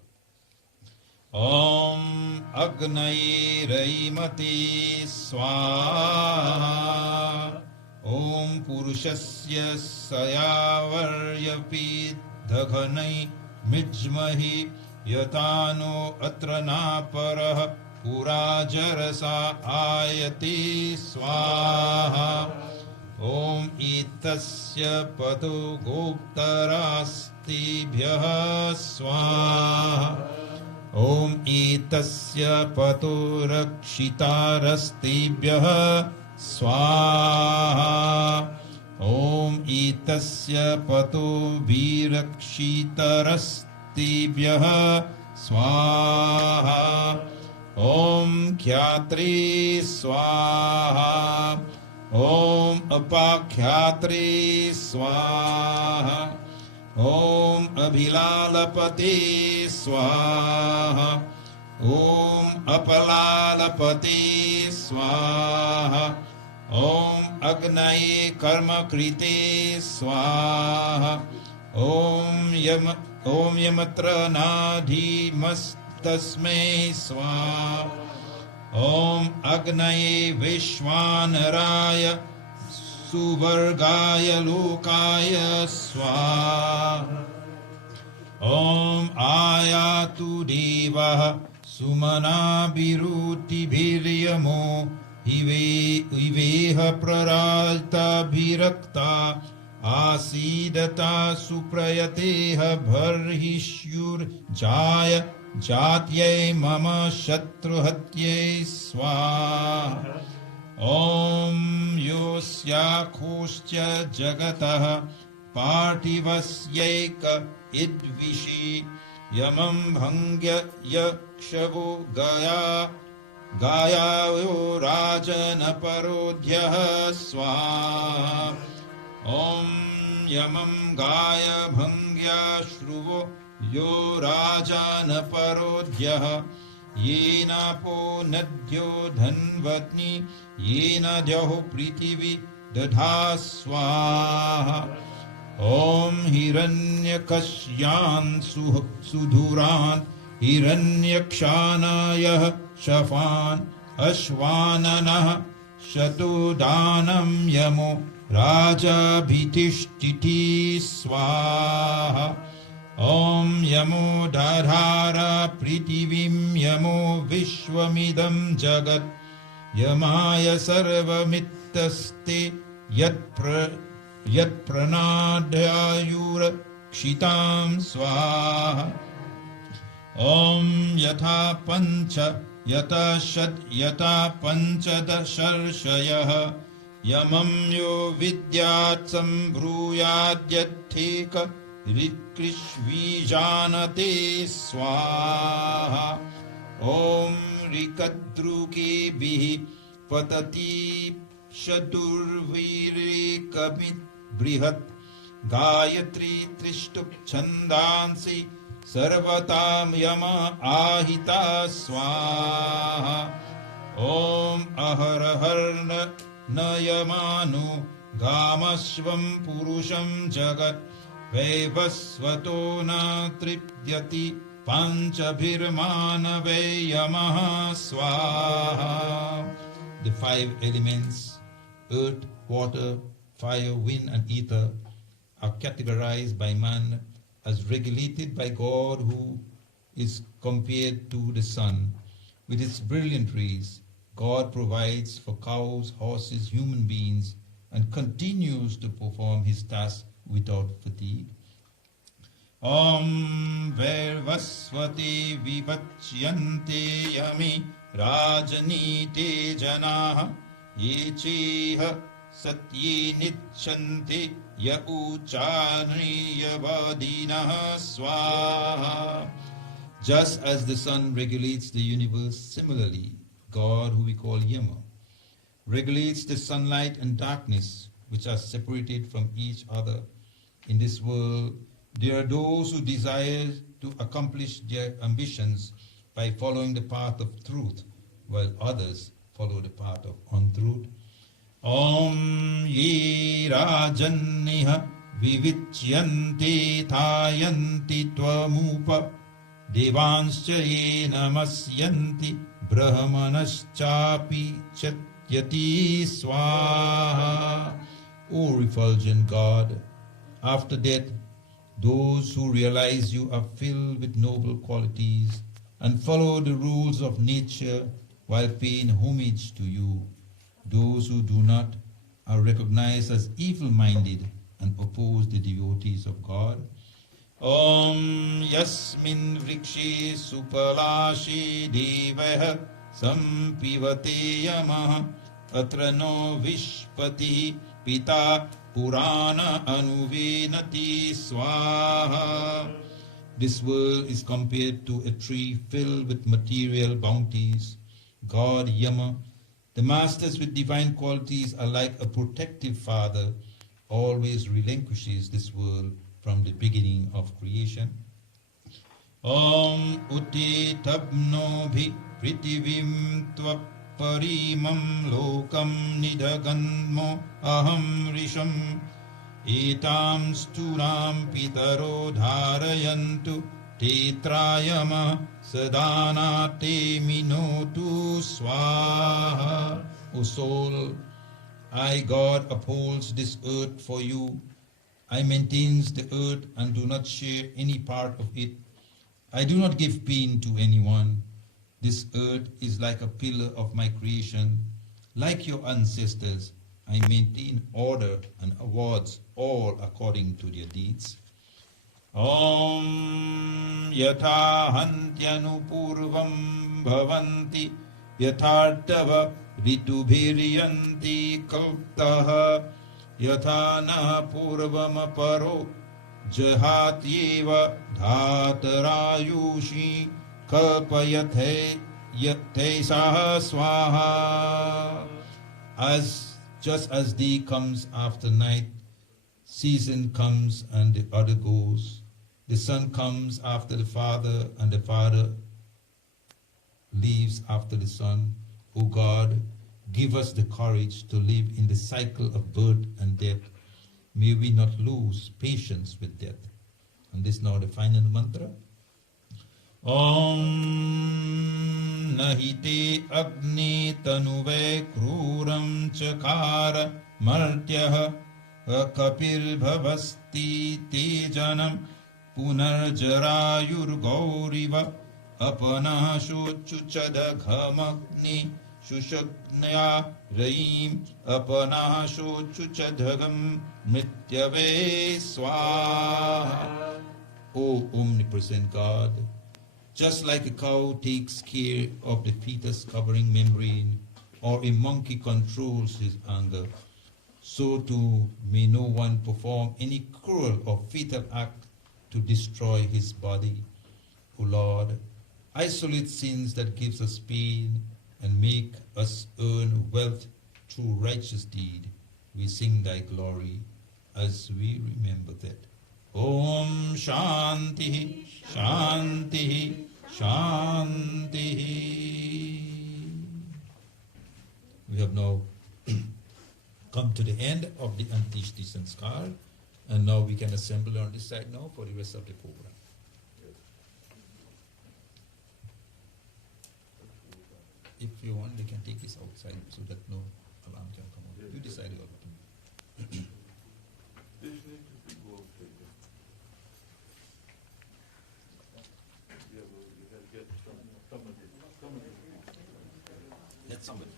Om Agnaye Raimate Swaha. Om Purushasya Sayavaryapi Dhaghanai Mijmahi Yatano Atrana Parah Purajarasa Ayati Swaha. Om Itasya Padu Goptarastibhyah Swaha. Om Itasya Padu Rakshitarastibhyah Swaha. Om Itasya Padu Virakshitarastibhyah Swaha. Om Khyatri Swaha. Om Apakhyatri Swaha. Om Abhilalapati Swaha. Om Apalalapati Swaha. Om Agnaye Karma Kriti Swaha. Om Yamatra Nadhi Mastasme Swaha. Om Agnaye Vishwanaraya Suvargaya Lokaya Swaha. Om Ayatu Devaha Sumana Biruti Bhiryamo Iveha Praralta Bhirakta Asidata Suprayateha Bharhishyur Jaya Jatyai Mama Shatruhatyai Swaha. Om Yosya Koscha Jagataha Partivasyaika Idvishi Yamam Bhangya Yakshavo Gayayo Rajana Parodhyaha Swaha. Om Yamam Gaya Bhangya Shruvo Yo Rajana Parodhyaha Yena Po Nadyo Dhanvatni Yena Dyaho Pritivi Dadha Swaha. Om Hiranyakashyan Sudhuran Hiranyakshanaya Shafan Ashwananah Shatudanam Yamo Raja Bhitishtiti Swaha. Om Yamo Dadhara Pritivim Yamo Vishwamidam Jagat Yamaya Sarvamittaste Yat Pranadayura Kshitam Swaha. Om Yatha Pancha Yata Shad Yata Panchadasharshayah Yamam Yo Vidyat Sambruyadyathika ऋक्कृष्वीजानते स्वाहा ॐ ऋकद्रुकेभिः पतति शतुर्वीरेकमित् बृहत् गायत्री त्रिष्टुप् छन्दांसि सर्वतां यम आहिता स्वाहा ॐ अहरहर्न नयमानो गामश्वं पुरुषं जगत् वैवस्वतो न तृप्यति panchavirmanave yamaha swaha. The 5 elements, earth, water, fire, wind and ether, are categorized by man as regulated by God, who is compared to the sun. With its brilliant rays, God provides for cows, horses, human beings, and continues to perform his task without fatigue. Om Vervasvati Vivachyante Yami Rajanite Janaha Yecheha Satye Nichanti Yaucharni Yavadinaha Swaha. Just as the sun regulates the universe, similarly, God, who we call Yama, regulates the sunlight and darkness, which are separated from each other. In this world, there are those who desire to accomplish their ambitions by following the path of truth, while others follow the path of untruth. Om ye rajanniha vivichyante thayanti tvamupa devanscha ye namasyanti brahmanaschapi chatyati swaha. O refulgent God, after death, those who realize you are filled with noble qualities and follow the rules of nature while paying homage to you. Those who do not are recognized as evil-minded and oppose the devotees of God. Om yasmin vrikshe supalashi devah sampivate yamah atra no vishpati pita Purana anuvenati swaha. This world is compared to a tree filled with material bounties. God, Yama, the masters with divine qualities, are like a protective father, always relinquishes this world from the beginning of creation. Om uti tabno bhi pritivim tva parimam lokam nidhaganmo aham risham etam sturam pitaro dharayantu tetrayama sadana te minotu swaha. O soul, I, God, upholds this earth for you. I maintains the earth and do not share any part of it. I do not give pain to anyone. This earth is like a pillar of my creation. Like your ancestors, I maintain order and awards all according to their deeds. Om yatha hantyanu purvam bhavanti yathartava ritubhiryanti kalptaha yatha na purvam paro jahatyeva dhatarayushi kalpayathe yate swaha. Just as day comes after night, season comes and the other goes. The son comes after the father and the father leaves after the son. O God, give us the courage to live in the cycle of birth and death. May we not lose patience with death. And this now the final mantra. Om nahite agni tanuve kruram chakara martyah kapil bhavasti tejanam punarjarayur gauriva apanashochuchadaghamagni shushagnya raim apanashochuchadagam mityave swaha. O omnipresent God, just like a cow takes care of the fetus covering membrane, or a monkey controls his anger, so too may no one perform any cruel or fatal act to destroy his body. O Lord, isolate sins that gives us pain and make us earn wealth through righteous deed. We sing thy glory as we remember that. Om Shanti, Shanti, Shanti. We have now come to the end of the Antishti Sanskar, and now we can assemble on this side now for the rest of the program. If you want, they can take this outside so that no alarm can come out. You decide all. This needs to go outside. Yeah, well, you have to get somebody. Let somebody.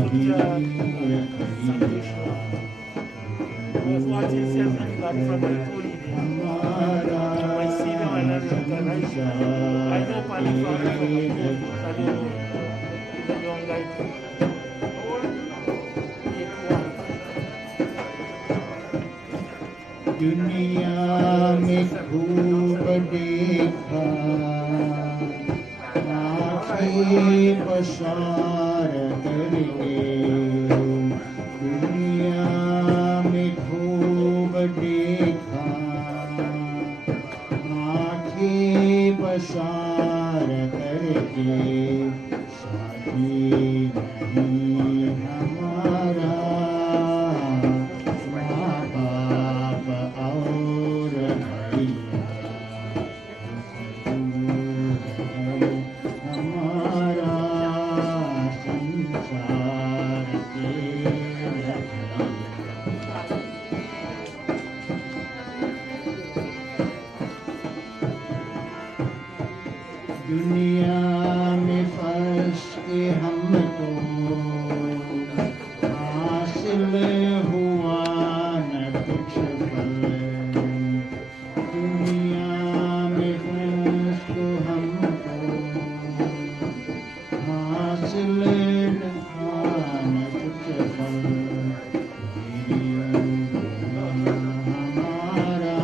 Dinchandra. from my Tony there. हमारा I see them and I know Pani Flora from my Tony, but I don't know. He's a young guy too. How old are you now? 81. दुनिया में खूब देखा आँखें पसार करके दुनिया में खूब देखा आँखें पसार करके साथी नहीं हमारा माँ बाप और भैया हमारा संसार के रखैया। दुनिया में फंस के हमको हासिल हुआ न कुछ फल दुनिया में फंस को हमको हासिल न हुआ न कुछ फल हमारा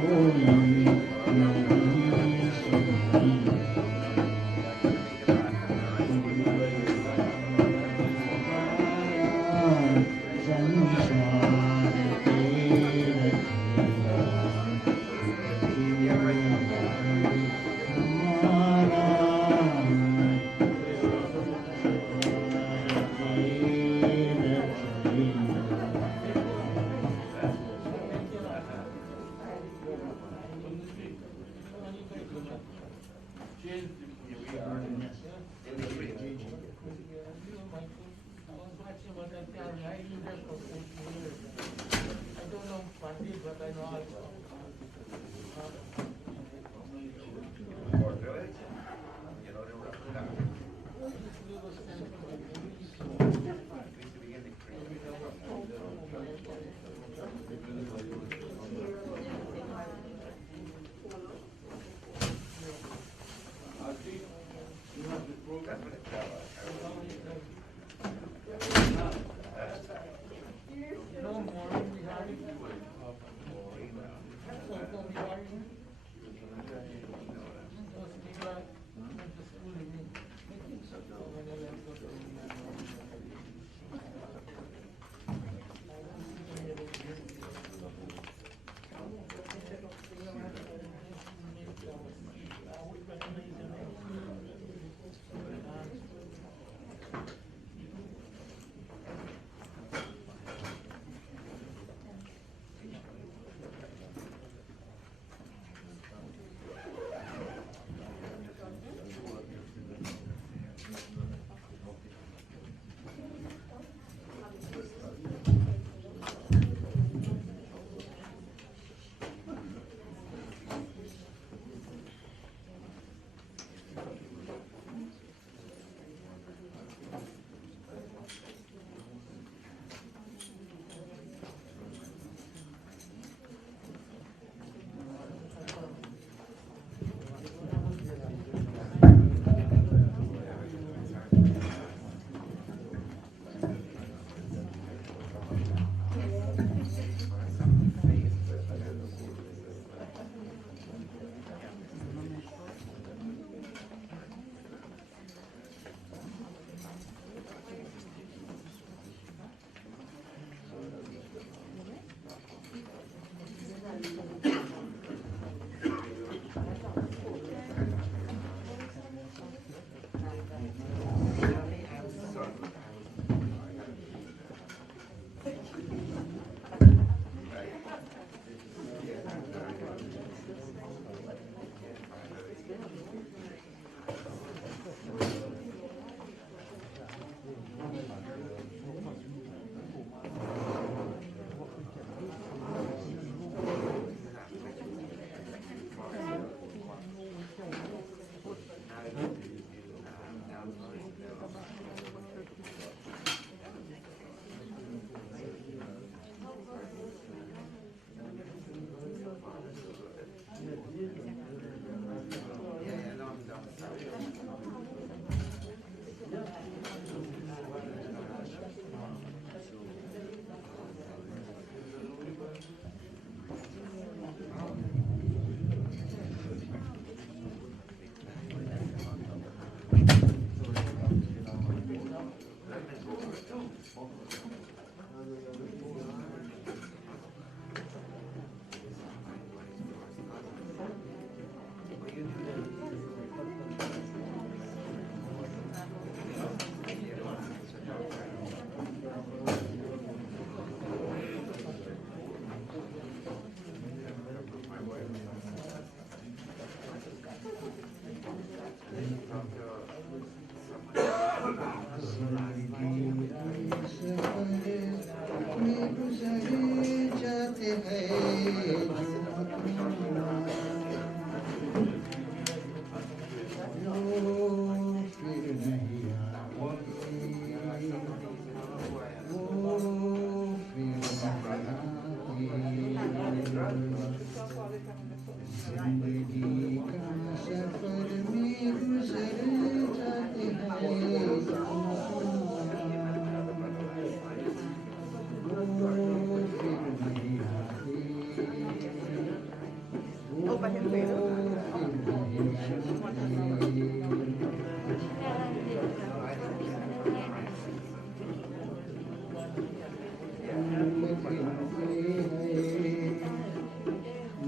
कोई नहीं सुनी संसार के रखैया हमारा I don't know Pandi, but I know Alpha. No, Maureen, we had it.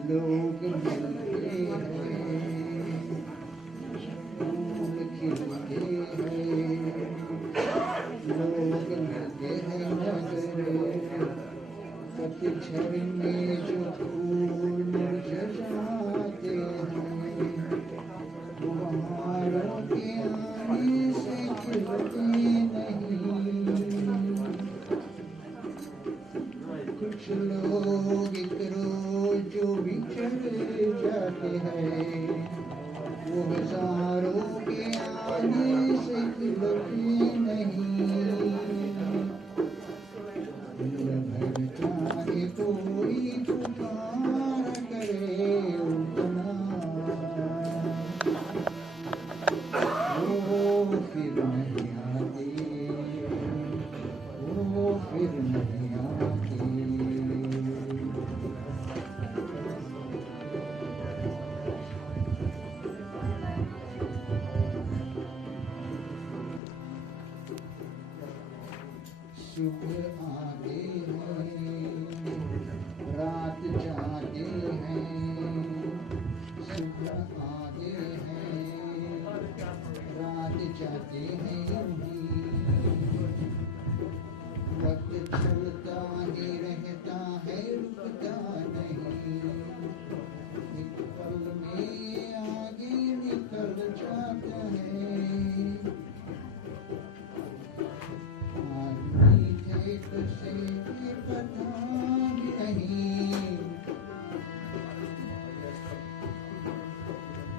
लोग मिलते हैं, फूल खिलते हैं, लोग मिलते हैं मगर पतझड़ में जो फूल मुरझाते हैं, बहारों के आने से खिलते नहीं। कुछ लोग एक रोज जो बिछड़ जाते हैं, वो हजारों के आने से खिलते नहीं। भर चाहे कोई पुकार करे उतना, वो फिर नहीं आते, वो फिर नहीं आते। सुबह आते हैं, रात जाते हैं, सुबह आते हैं, रात जाते हैं। वक्त चलता ही रहता है, रुकता नहीं, एक पल में आगे निकल जाता है। आदमी थे तुझसे ये पता भी नहीं,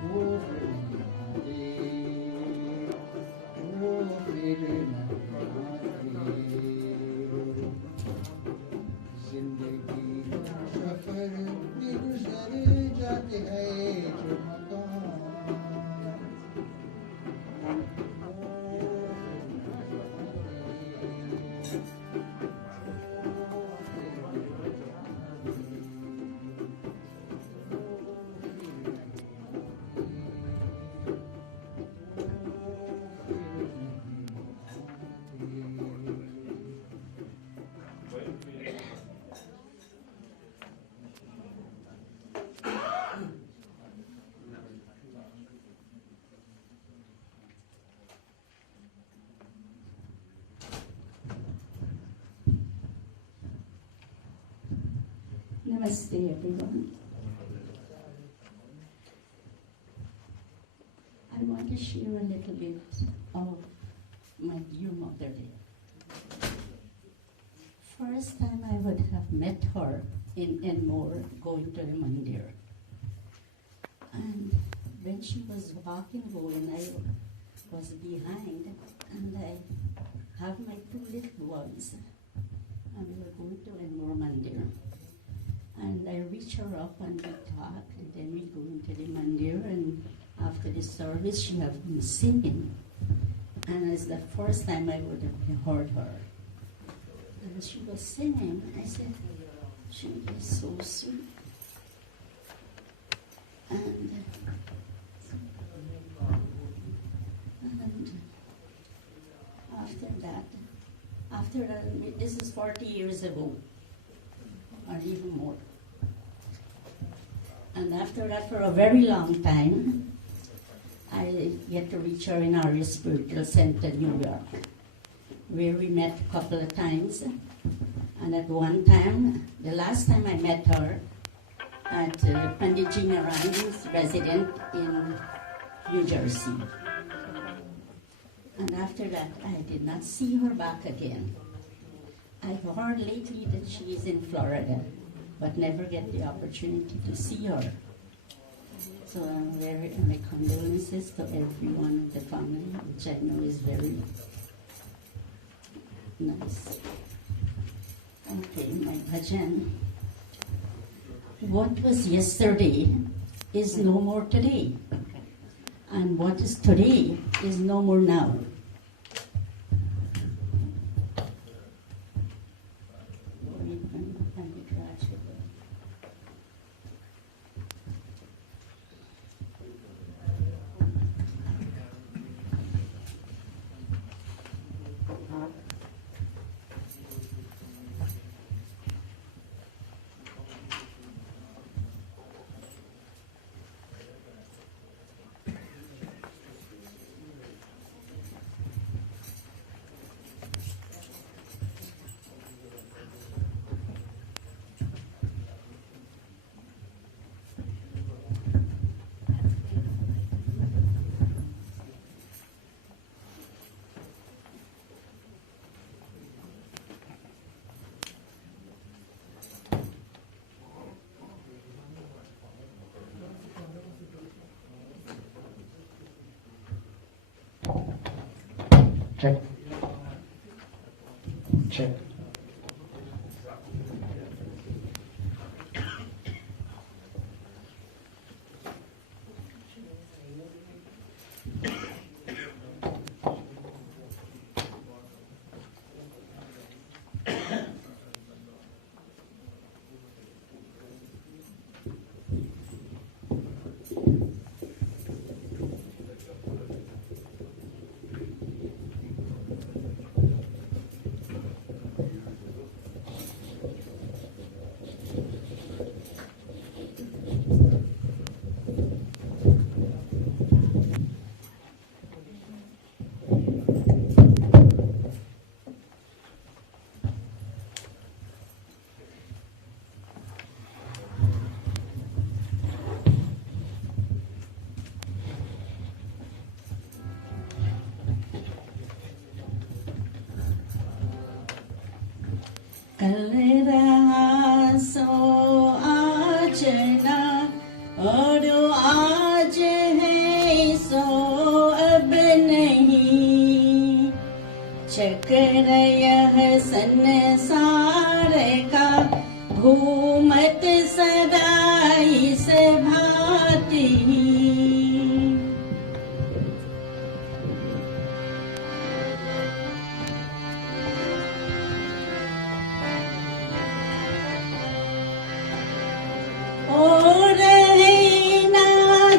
वो फिर नहीं आते, वो फिर नहीं आते। जिंदगी का सफर में गुजर जाते हैं जो मकान, Namaste, everyone. I want to share a little bit of my dear mother there. First time I would have met her in Enmore, going to the mandir. And when she was walking home, I was behind, and I have my two little ones, and we were going to Enmore mandir. And I reach her up and we talk, and then we go into the mandir, and after the service she have been singing. And it's the first time I would have heard her. And she was singing, I said, she is so sweet. And after that, this is 40 years ago, or even more. And after that, for a very long time, I get to reach her in our spiritual center, New York, where we met a couple of times. And at one time, the last time I met her, at Pandit Ji Narayan's residence in New Jersey. And after that, I did not see her back again. I heard lately that she is in Florida. but never get the opportunity to see her. So my condolences to everyone in the family, which I know is very nice. Okay, my bhajan. What was yesterday is no more today. And what is today is no more now. Check. Check. कल रहा सो आज ना और आज है सो अब नहीं चक्र यह संसार का घूमत सदा इस भांति और है ना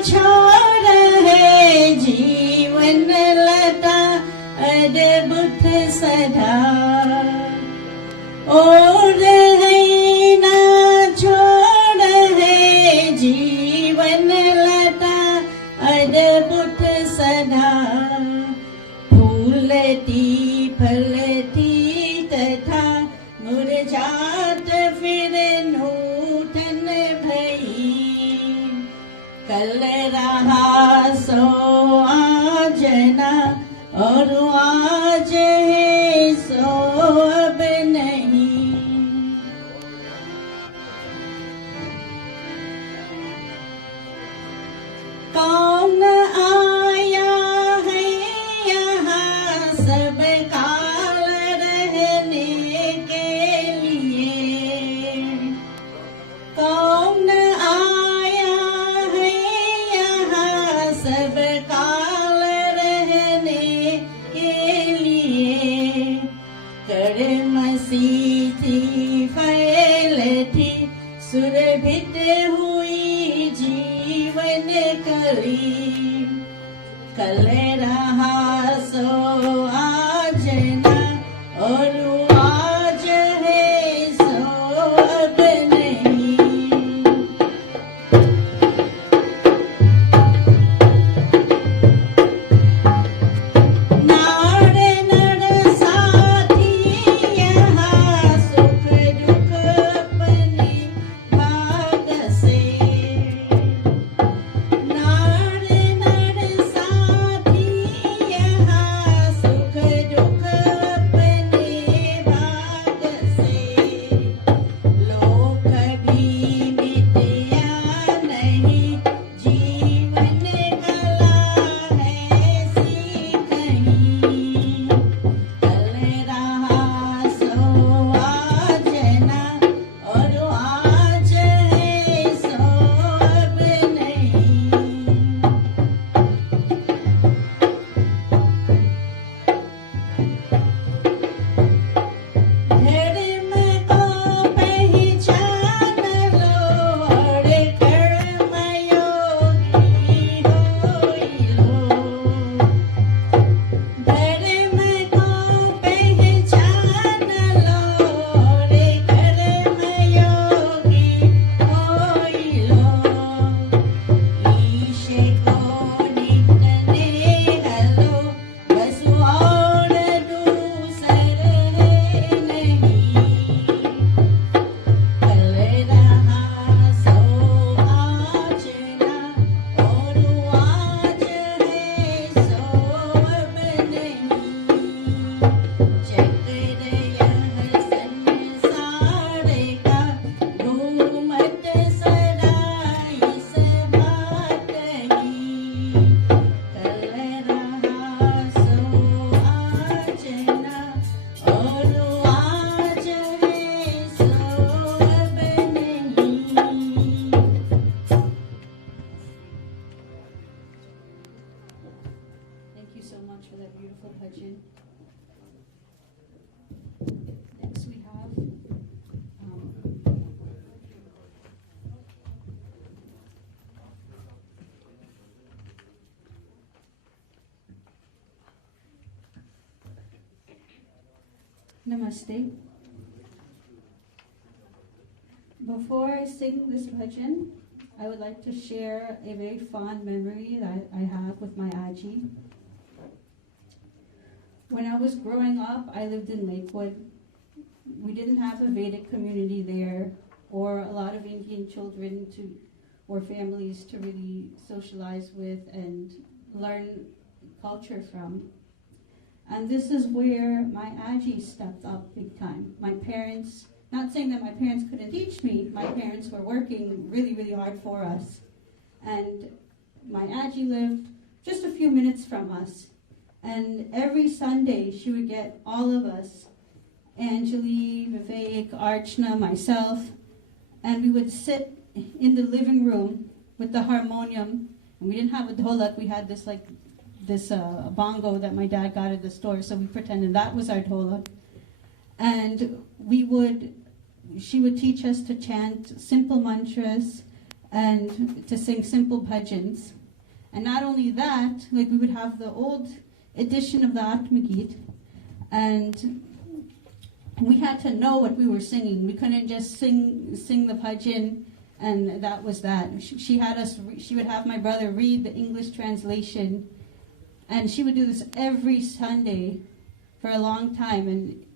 छोड़ है जीवन लता अद्भुत सदा और है ना छोड़ है जीवन लता अद्भुत सदा फूलती फलती तथा मुरझात फिर नूतन भई कल रहा सो आज ना और आज है सो अब नहीं कौन आया है यहाँ सब काल रहने के लिए कौन आया है यहाँ सब काल रहने के लिए कर्मसी थी फैलती सुरभित हुई जीवन कली कल रहा सो आज ना और आज है सो अब नहीं नाड़ नड़ साथी यहाँ सुख दुख अपने भाग से नाड़ नड़ साथी यहाँ सुख Namaste. Before I sing this bhajan, I would like to share a very fond memory that I have with my Aji. When I was growing up, I lived in Lakewood. We didn't have a Vedic community there, or a lot of Indian children or families to really socialize with and learn culture from. And this is where my Aji stepped up big time. My parents, not saying that my parents couldn't teach me, my parents were working really, really hard for us. And my Aji lived just a few minutes from us. And every Sunday she would get all of us, Anjali, Vivek, Archana, myself, and we would sit in the living room with the harmonium. And we didn't have a dholak, we had this bongo that my dad got at the store, so we pretended that was our dholak. And she would teach us to chant simple mantras and to sing simple bhajans. And not only that, we would have the old edition of the Atmagit, and we had to know what we were singing. We couldn't just sing the bhajan and that was that. She would have my brother read the English translation, and she would do this every Sunday for a long time. And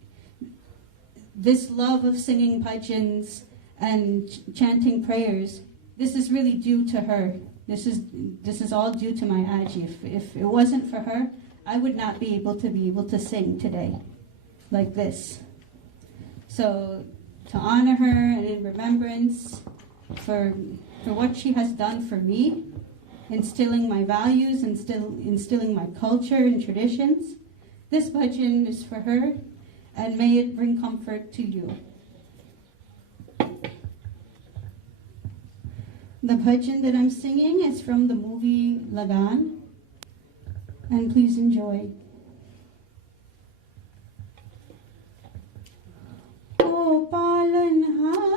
this love of singing bhajans and chanting prayers, this is really due to her. This is all due to my Aji. If it wasn't for her, I would not be able to sing today like this. So to honor her and in remembrance for what she has done for me, instilling my values, instilling my culture and traditions, this bhajan is for her, and may it bring comfort to you. The bhajan that I'm singing is from the movie Lagan, and please enjoy. O Palanhari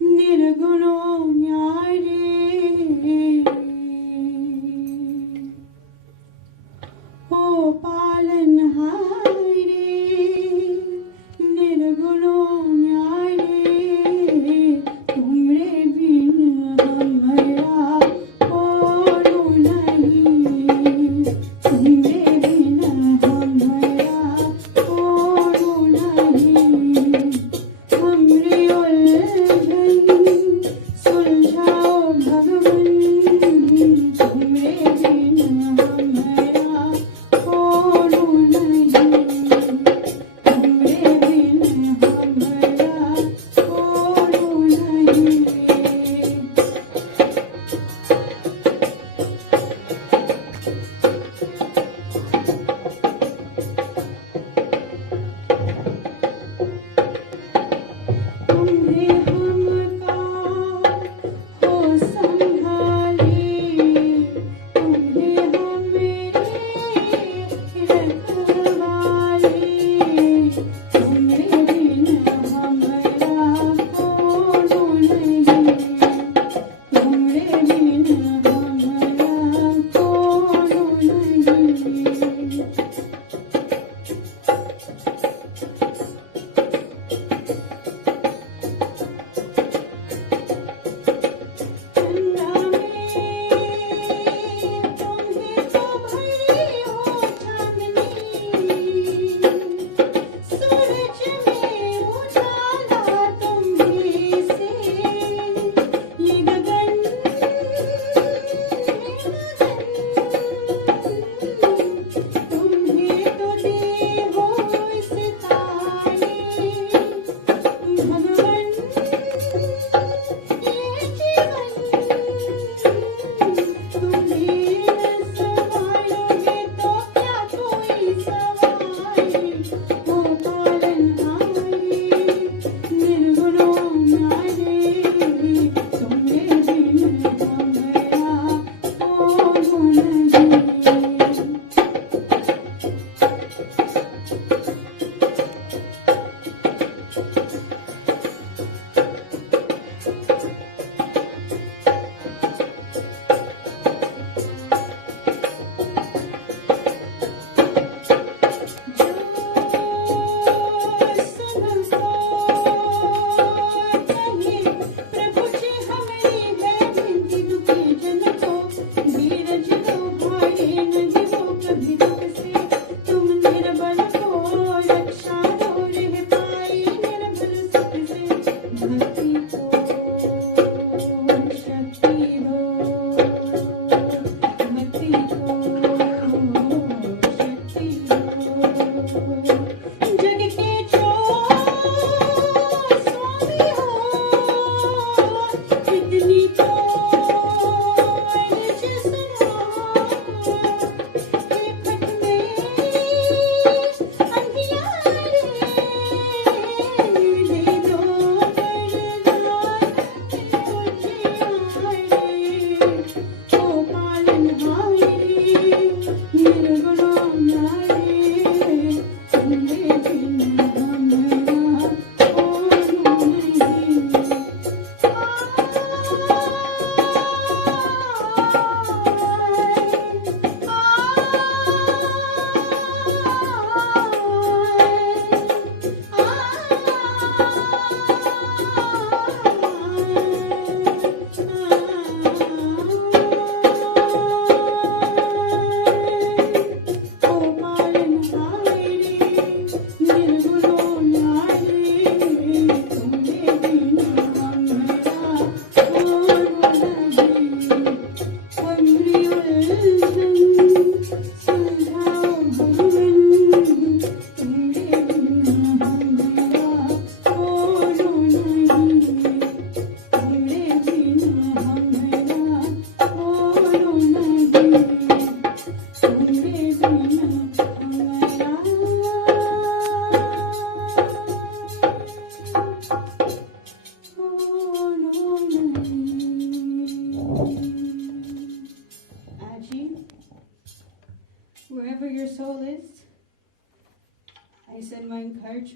Nirguno Nyari, O Palanhari Nirguno Nyari, Tumre bin hamara aur nahi, Tumre bin hamara aur nahi, Hamri uljhan सुलझाओ भगवन, तुम्हारे बिन हमारा और नहीं, तुम्हारे बिन हमारा और नहीं। तुम्हें हमका हो संभाली, तुम्हें हमें रखवाली, तुम्हारे बिन हमारा कौन नहीं, तुम्हारे बिन हमारा कौन नहीं।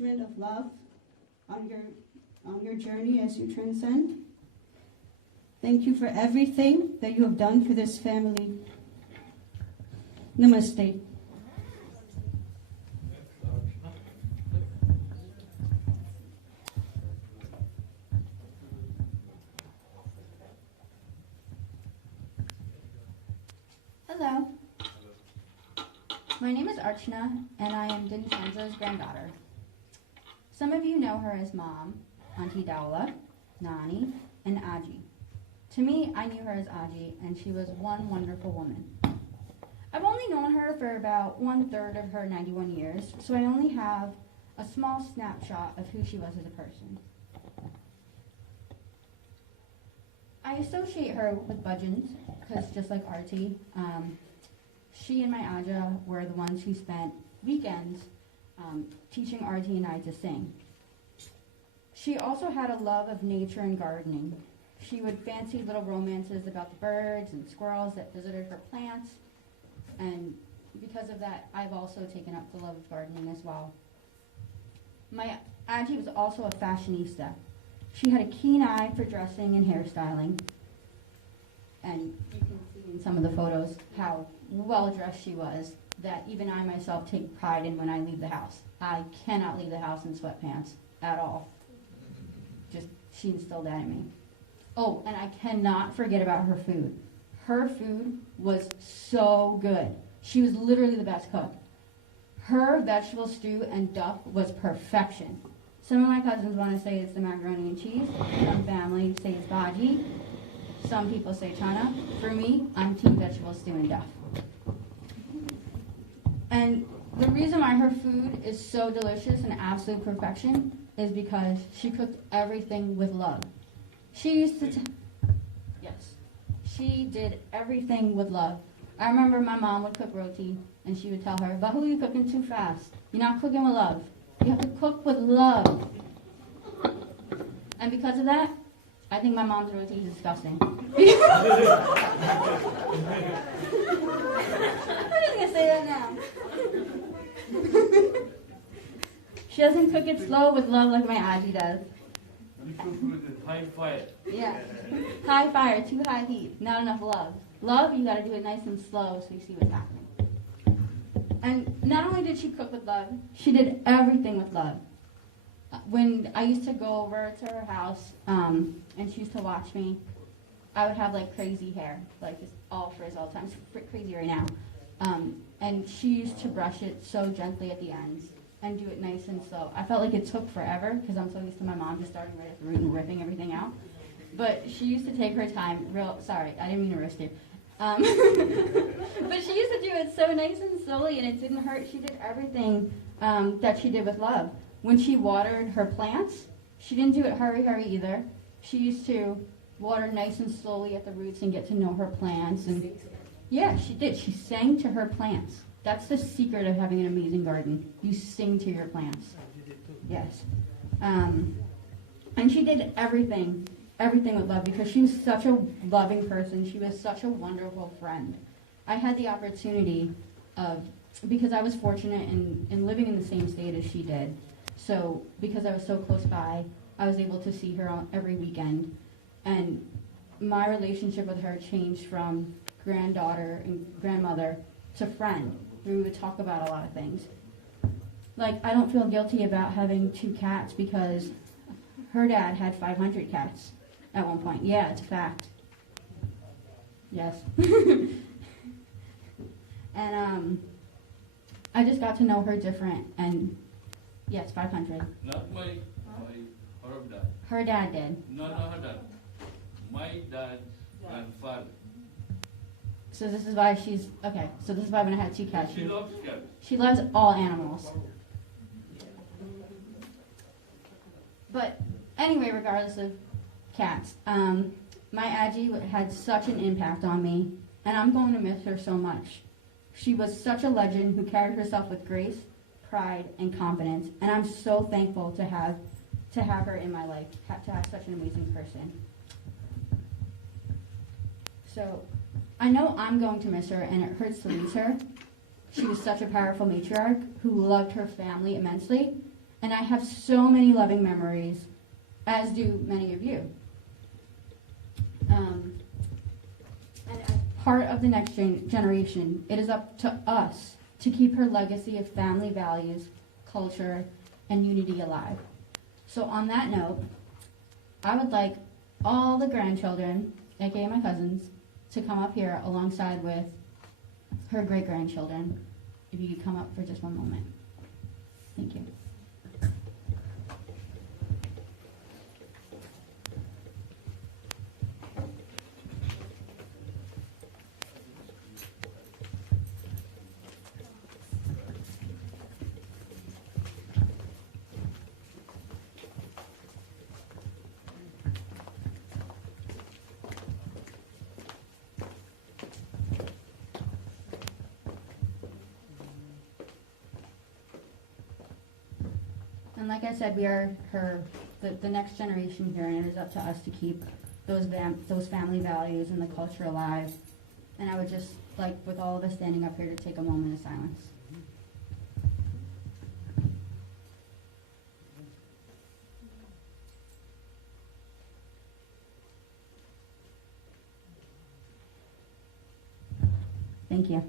encouragement of love on your journey as you transcend. Thank you for everything that you have done for this family. Namaste. Hello. My name is Archana, and I am Dinchandra's granddaughter. Some of you know her as Mom, Auntie Dawla, Nani, and Aji. To me, I knew her as Aji, and she was one wonderful woman. I've only known her for about 1/3 of her 91 years, so I only have a small snapshot of who she was as a person. I associate her with Bhajans, because just like Arti, she and my Aja were the ones who spent weekends teaching Arti and I to sing. She also had a love of nature and gardening. She would fancy little romances about the birds and squirrels that visited her plants, and because of that, I've also taken up the love of gardening as well. My Auntie was also a fashionista. She had a keen eye for dressing and hairstyling, and you can see in some of the photos how well dressed she was, that even I myself take pride in when I leave the house. I cannot leave the house in sweatpants at all. Just, she instilled that in me. Oh, and I cannot forget about her food. Her food was so good. She was literally the best cook. Her vegetable stew and duck was perfection. Some of my cousins want to say it's the macaroni and cheese. Some family say it's bhaji. Some people say chana. For me, I'm team vegetable stew and duck. And the reason why her food is so delicious and absolute perfection is because she cooked everything with love. She used to, yes, she did everything with love. I remember my mom would cook roti, and she would tell her, Bahu, you're cooking too fast. You're not cooking with love. You have to cook with love. And because of that, I think my mom's roti is disgusting. I'm just going to say that now. She doesn't cook it slow with love like my auntie does. You cook with high fire. Yeah. High fire, too high heat, not enough love. Love, you got to do it nice and slow so you see what's happening. And not only did she cook with love, she did everything with love. When I used to go over to her house and she used to watch me, I would have like crazy hair, like just all frizz all the time. It's crazy right now. And she used to brush it so gently at the ends and do it nice and slow. I felt like it took forever because I'm so used to my mom just starting right at the root and ripping everything out. But she used to take her time. Sorry, I didn't mean to roast you. But she used to do it so nice and slowly, and it didn't hurt. She did everything that she did with love. When she watered her plants, she didn't do it hurry either. She used to water nice and slowly at the roots and get to know her plants. And yeah, she did. She sang to her plants. That's the secret of having an amazing garden. You sing to your plants. Yes. And she did everything with love because she was such a loving person. She was such a wonderful friend. I had the opportunity because I was fortunate in living in the same state as she did. So because I was so close by, I was able to see her every weekend. And my relationship with her changed from granddaughter and grandmother to friend. We would talk about a lot of things. Like, I don't feel guilty about having 2 cats because her dad had 500 cats at one point. Yeah, it's a fact. Yes. And I just got to know her different, and yes, 500. Not her dad. Her dad did. No, not her dad. My dad's grandfather. So this is why she's, okay, so this is why when I had 2 cats. She loves cats. She loves all animals. But anyway, regardless of cats, my Aji had such an impact on me, and I'm going to miss her so much. She was such a legend who carried herself with grace, pride, and confidence, and I'm so thankful to have her in my life, to have such an amazing person. So I know I'm going to miss her, and it hurts to lose her. She was such a powerful matriarch who loved her family immensely, And I have so many loving memories, as do many of you. And as part of the next generation, it is up to us to keep her legacy of family values, culture, and unity alive. So on that note, I would like all the grandchildren, aka my cousins, to come up here alongside with her great-grandchildren. If you could come up for just one moment. Thank you. And like I said, we are the next generation here, and it is up to us to keep those family values and the culture alive. And I would just like, with all of us standing up here, to take a moment of silence. Thank you.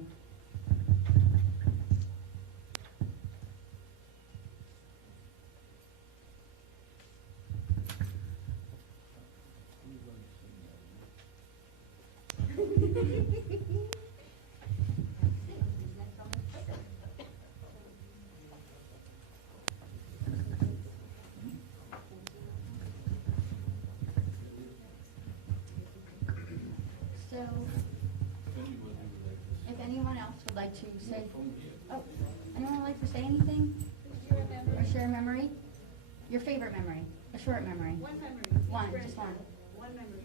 So, if anyone else would like to say, anyone would like to say anything? Or share a memory? Your favorite memory? A short memory? One memory. One, just one. One memory.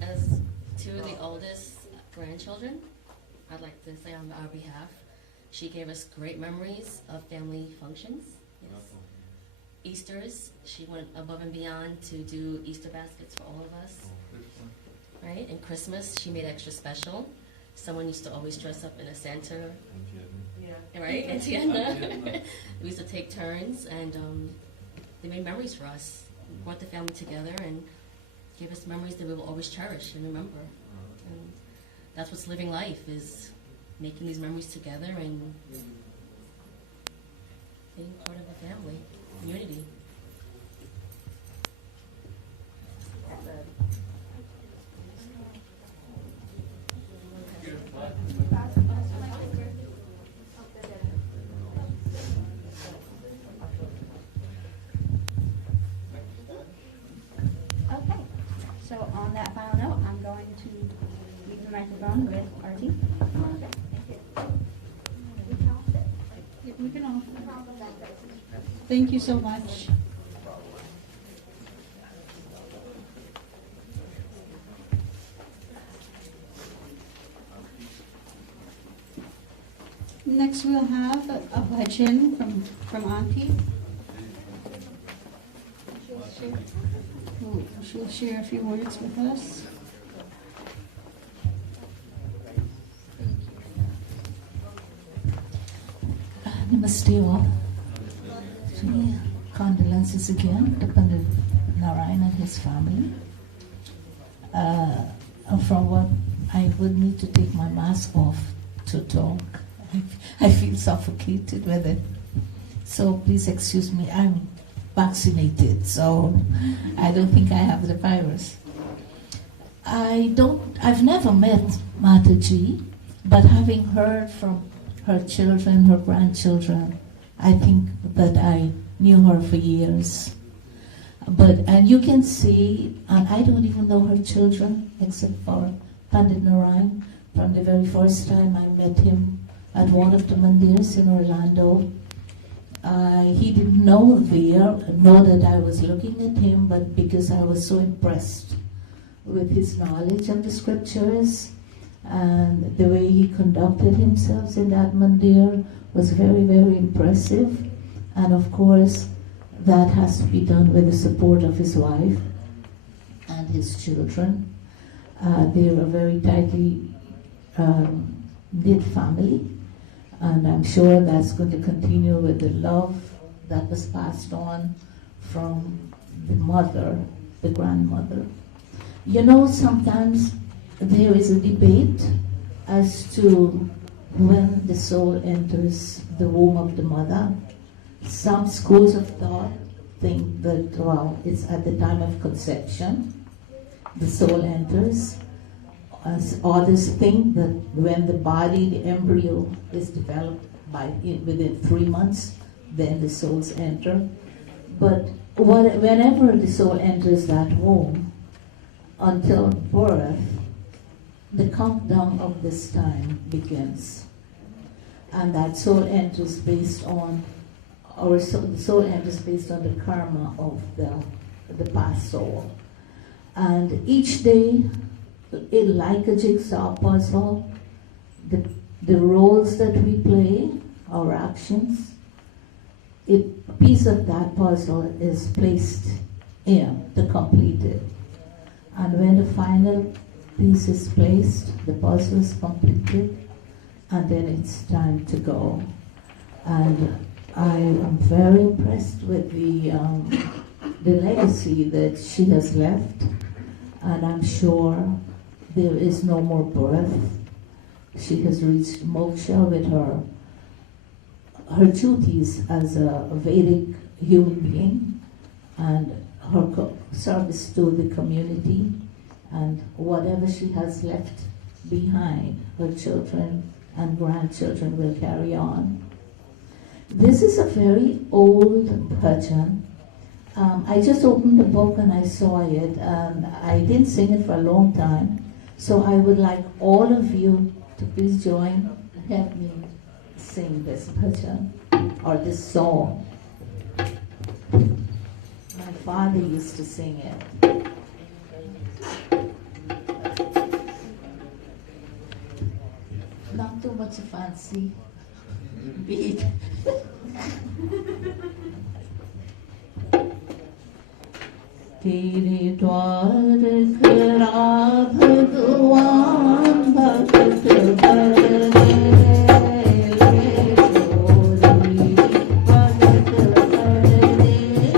As two of the oldest grandchildren, I'd like to say on our behalf, she gave us great memories of family functions. Yes. Easters, she went above and beyond to do Easter baskets for all of us. Right? And Christmas, she made extra special. Someone used to always dress up in a Santa. Yeah. Right? And Tiana. We used to take turns, and they made memories for us. Brought the family together and gave us memories that we will always cherish and remember. And that's what's living life, is making these memories together and being part of a family, community. Okay, so on that final note, I'm going to leave the microphone with Artie. We can all. Thank you so much. Next, we'll have a bhajan from Auntie. She'll share a few words with us. Namaste all. Condolences again to Pandit Narayan and his family. From what I would need to take my mask off to talk. I feel suffocated with it. So please excuse me. I'm vaccinated, so I don't think I have the virus. I've never met Mataji, but having heard from her children, her grandchildren, I think that I knew her for years. And you can see, and I don't even know her children, except for Pandit Narayan. From the very first time I met him at one of the mandirs in Orlando, he didn't know that I was looking at him, but because I was so impressed with his knowledge of the scriptures and the way he conducted himself in that mandir was very, very impressive. And of course, that has to be done with the support of his wife and his children. They are a very tightly knit family. And I'm sure that's going to continue with the love that was passed on from the mother, the grandmother. You know, sometimes there is a debate as to when the soul enters the womb of the mother. Some schools of thought think that, well, it's at the time of conception the soul enters. As others think that when the body, the embryo, is developed within 3 months, then the souls enter. But whenever the soul enters that womb, until birth, the countdown of this time begins. And that soul enters based on, the soul enters based on the karma of the past soul. And each day, like a jigsaw puzzle, the roles that we play, our actions, a piece of that puzzle is placed in to complete it. And when the final piece is placed, the puzzle is completed, and then it's time to go. And I am very impressed with the legacy that she has left, and I'm sure there is no more birth. She has reached moksha with her duties as a Vedic human being and her service to the community, and whatever she has left behind, her children and grandchildren will carry on. This is a very old bhajan. I just opened the book and I saw it, and I didn't sing it for a long time. So I would like all of you to please join and help me sing this bhajan or this song. My father used to sing it. Not too much fancy beat. तेरे द्वार खड़ा भगवान भक्त भरने ले चोरी भक्त भरने ले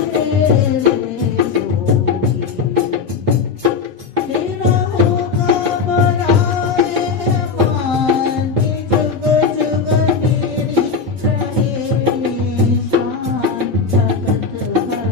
चोरी तेरा होगा बड़ा मेहमान जुग जुग मेरी रहे निशान भक्त भरने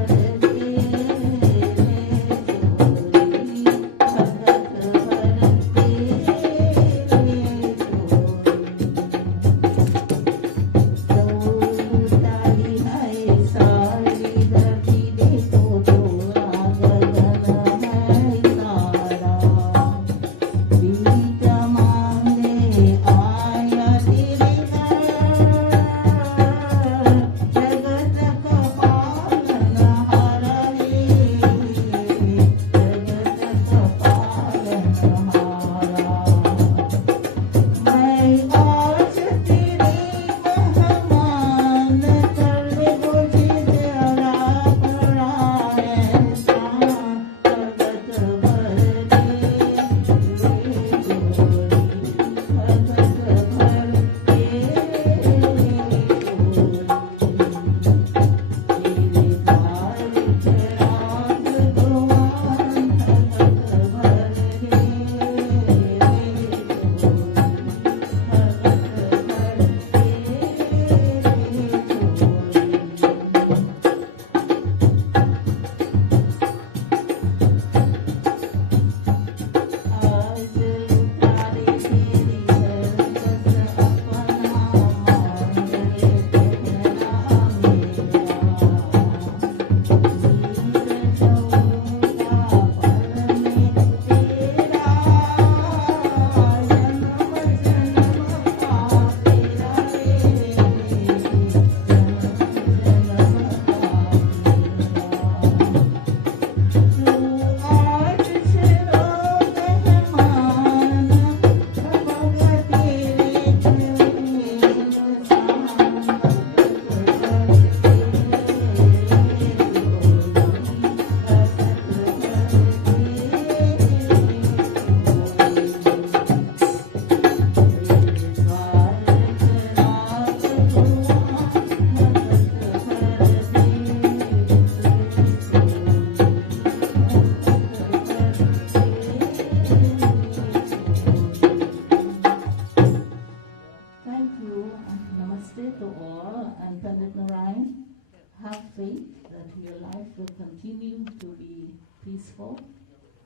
have faith that your life will continue to be peaceful,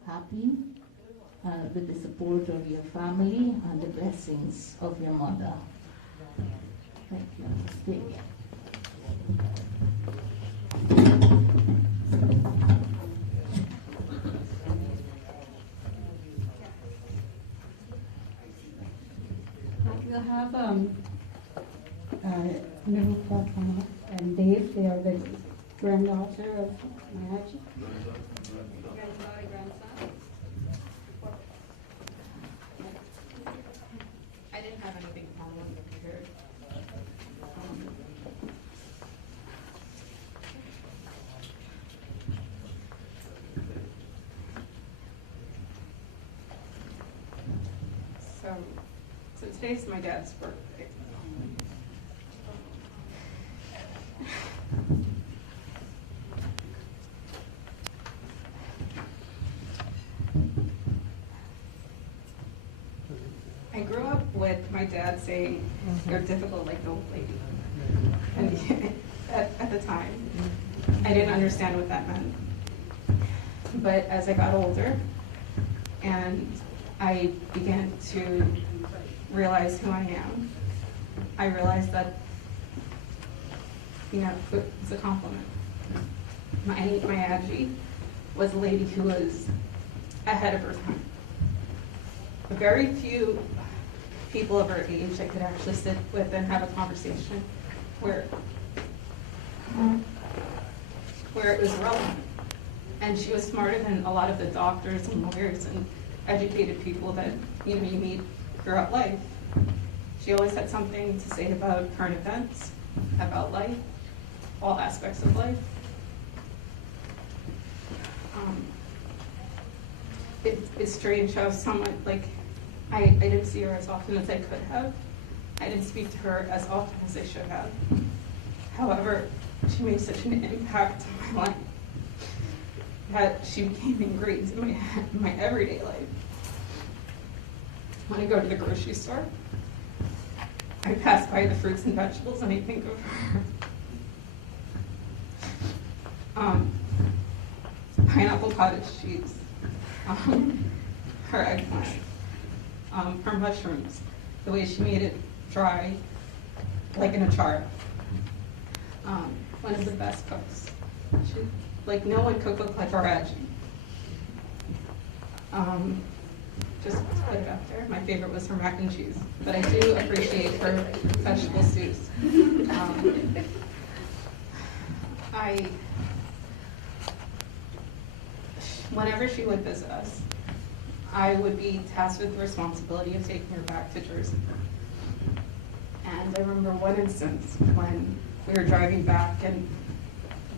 happy, with the support of your family and the blessings of your mother. Thank you. Stay. We'll have Nirupa come up and Dave. They are the granddaughter of my Haji. I didn't have anything formally prepared. So today's my dad's birthday. I grew up with my dad saying, "You're difficult like the old lady." And at the time, I didn't understand what that meant. But as I got older and I began to realize who I am, I realized that, it's a compliment. My Auntie was a lady who was ahead of her time. Very few people of her age I could actually sit with and have a conversation where it was relevant. And she was smarter than a lot of the doctors and lawyers and educated people that you meet throughout life. She always had something to say about current events, about life, all aspects of life. It's strange how someone, I didn't see her as often as I could have. I didn't speak to her as often as I should have. However, she made such an impact on my life that she became ingrained in my everyday life. When I go to the grocery store, I pass by the fruits and vegetables and I think of her. Pineapple cottage cheese, her eggplant, her mushrooms, the way she made it dry, like in a jar. One of the best cooks. No one could cook like Raji. Just to put it out there, my favorite was her mac and cheese, but I do appreciate her vegetable stews. Whenever she would visit us, I would be tasked with the responsibility of taking her back to Jersey. And I remember one instance when we were driving back, and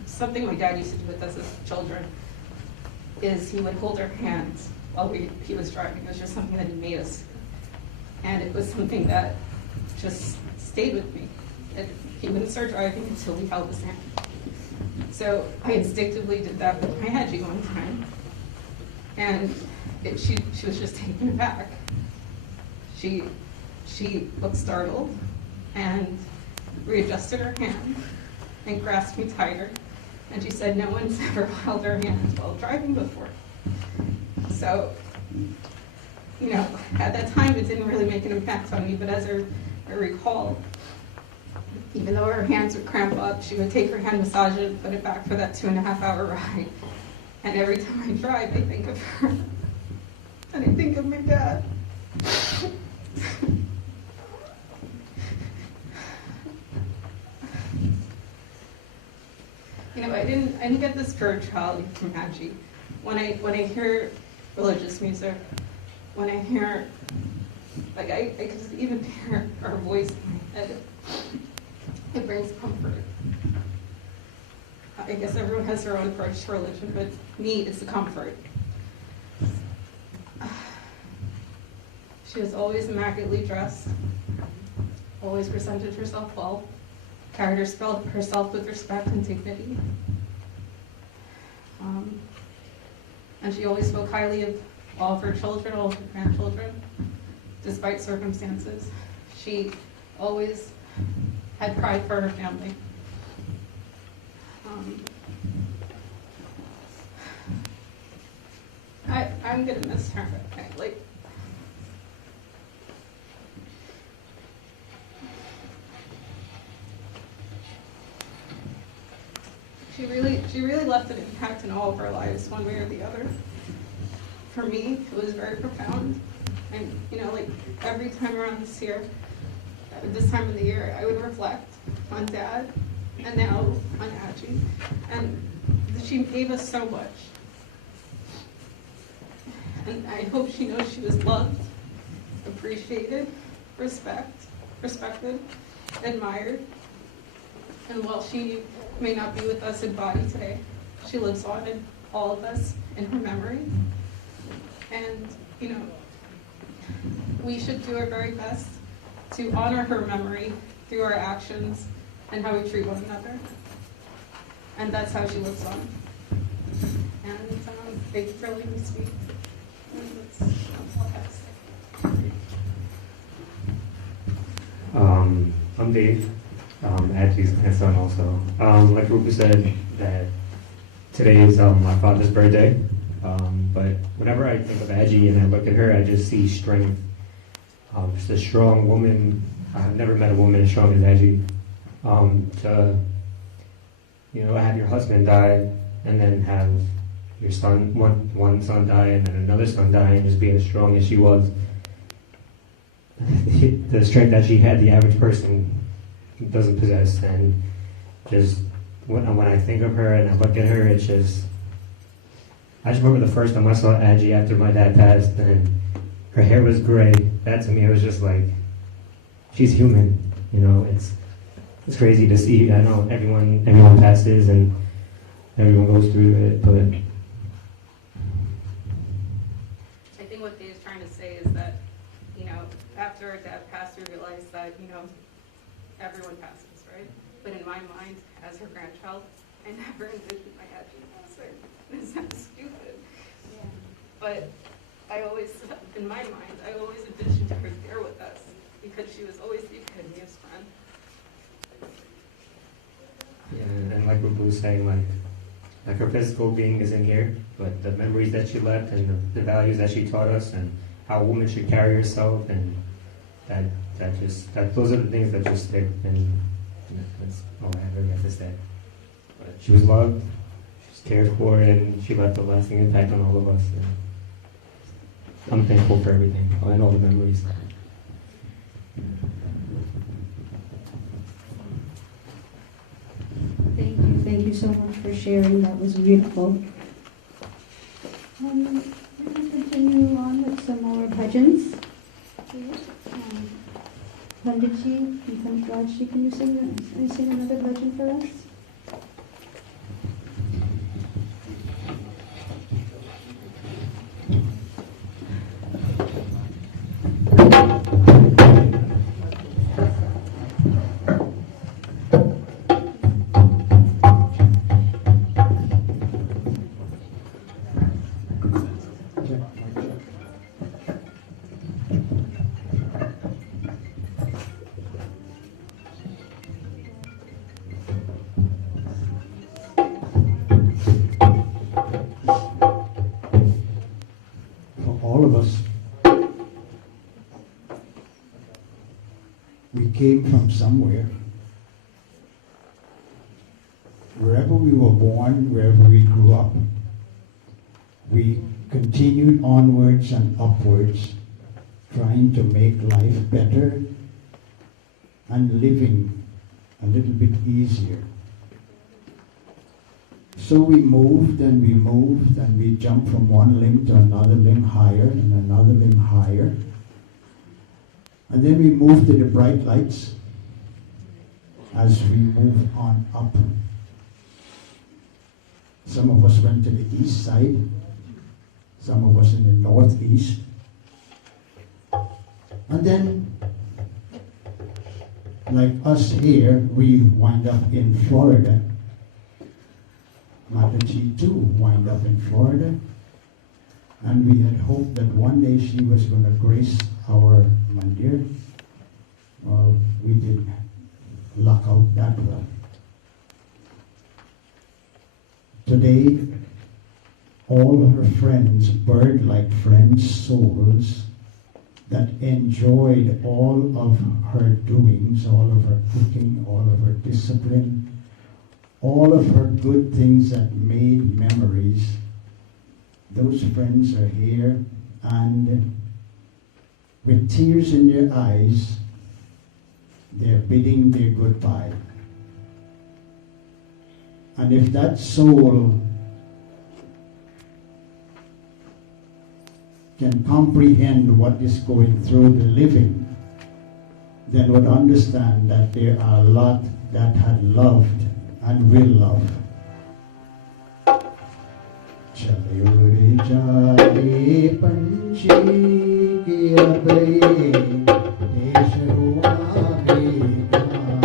something my dad used to do with us as children is he would hold our hands while he was driving. It was just something that he made us. And it was something that just stayed with me. He wouldn't start driving until we held his hand. So I instinctively did that with my Haji one time. And she was just taken aback. She looked startled and readjusted her hand and grasped me tighter. And she said, "No one's ever held her hand while driving before." So, at that time it didn't really make an impact on me, but as I recall, even though her hands would cramp up, she would take her hand, massage it, put it back for that 2.5-hour ride. And every time I drive, I think of her. And I think of my dad. I didn't get the spirituality from Haji. When I hear religious music, when I hear, I could even hear her voice in my head. It brings comfort. I guess everyone has their own approach to religion, but me, it's the comfort. She was always immaculately dressed, always presented herself well, carried herself with respect and dignity. And she always spoke highly of all of her children, all of her grandchildren, despite circumstances. She always had pride for her family. I'm gonna miss her. Like, she really left an impact in all of our lives, one way or the other. For me, it was very profound. And, you know, like, every time around this time of the year, I would reflect on Dad, and now on Angie. And she gave us so much. And I hope she knows she was loved, appreciated, respected, admired. And while she may not be with us in body today, she lives on in all of us in her memory. And, you know, we should do our very best to honor her memory through our actions and how we treat one another. And that's how she lives on. And thank you for letting me speak. And that's all I have to say. I'm Dave, Angie's grandson also. Like Rupa said, that today is my father's birthday. But whenever I think of Angie and I look at her, I just see strength. Just a strong woman. I've never met a woman as strong as Angie. To, you know, have your husband die and then have your son, one son die and then another son die, and just being as strong as she was. The strength that she had, the average person doesn't possess. And just when I think of her and I look at her, it's just, I just remember the first time I saw Angie after my dad passed, and her hair was gray. That to me, it was just like, she's human. You know, it's crazy to see. I know everyone passes and everyone goes through it, but I think what Dave's trying to say is that, you know, after our dad passed, we realized that, you know, everyone passes, right? But in my mind, as her grandchild, I never envisioned my Angie passing. It sounds stupid. Yeah. But I always, in my mind, I always envisioned her there with us because she was always the epitome of strength. yeah, and like Rupa was saying, like her physical being is in here, but the memories that she left and the values that she taught us and how a woman should carry herself, and those are the things that just stick, and that's all I really have to say. But she was loved, she was cared for, and she left a lasting impact on all of us. And I'm thankful for everything and all the memories. Thank you so much for sharing. That was beautiful. We're going to continue on with some more bhajans. Panditji, Rajji, can you sing another bhajan for us? Came from somewhere. Wherever we were born, wherever we grew up, we continued onwards and upwards, trying to make life better and living a little bit easier. So we moved and we moved and we jumped from one limb to another limb higher and another limb higher. And then we moved to the bright lights as we moved on up. Some of us went to the east side, some of us in the northeast. And then, like us here, we wind up in Florida. Mataji too wind up in Florida. And we had hoped that one day she was going to grace our mandir. Well, we didn't luck out that well. Today, all her friends, bird-like friends, souls, that enjoyed all of her doings, all of her cooking, all of her discipline, all of her good things that made memories. Those friends are here, and with tears in their eyes, they're bidding their goodbye. And if that soul can comprehend what is going through the living, then would understand that there are a lot that had loved and will love. चले उड़े जाए पंछी के अबे देश हुआ बेगाना।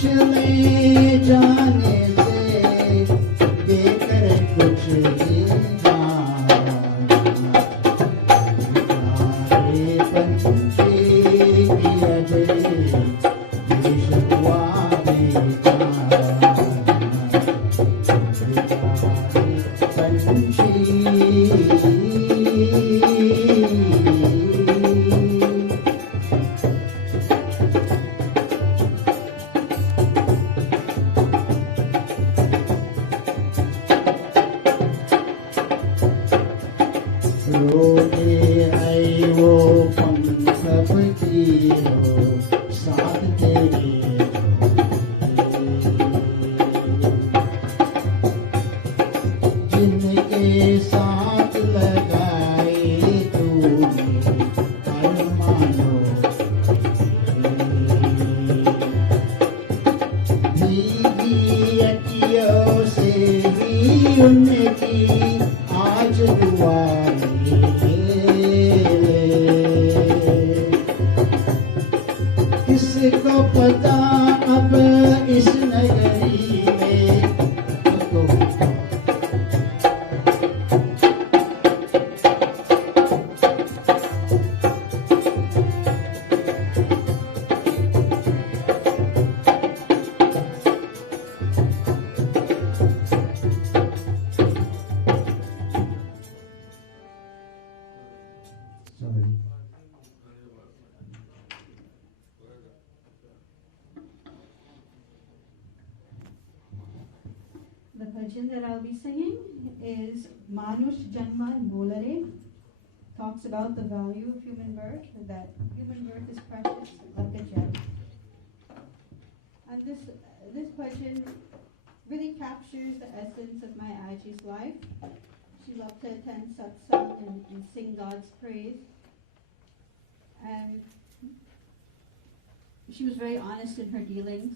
चले जाए पंछी The bhajan that I'll be singing is Manush Janma Molare. Talks about the value of human birth, that human birth is precious like a gem. bhajan really captures the essence of my Aji's life. She loved to attend satsang and sing God's praise. And she was very honest in her dealings.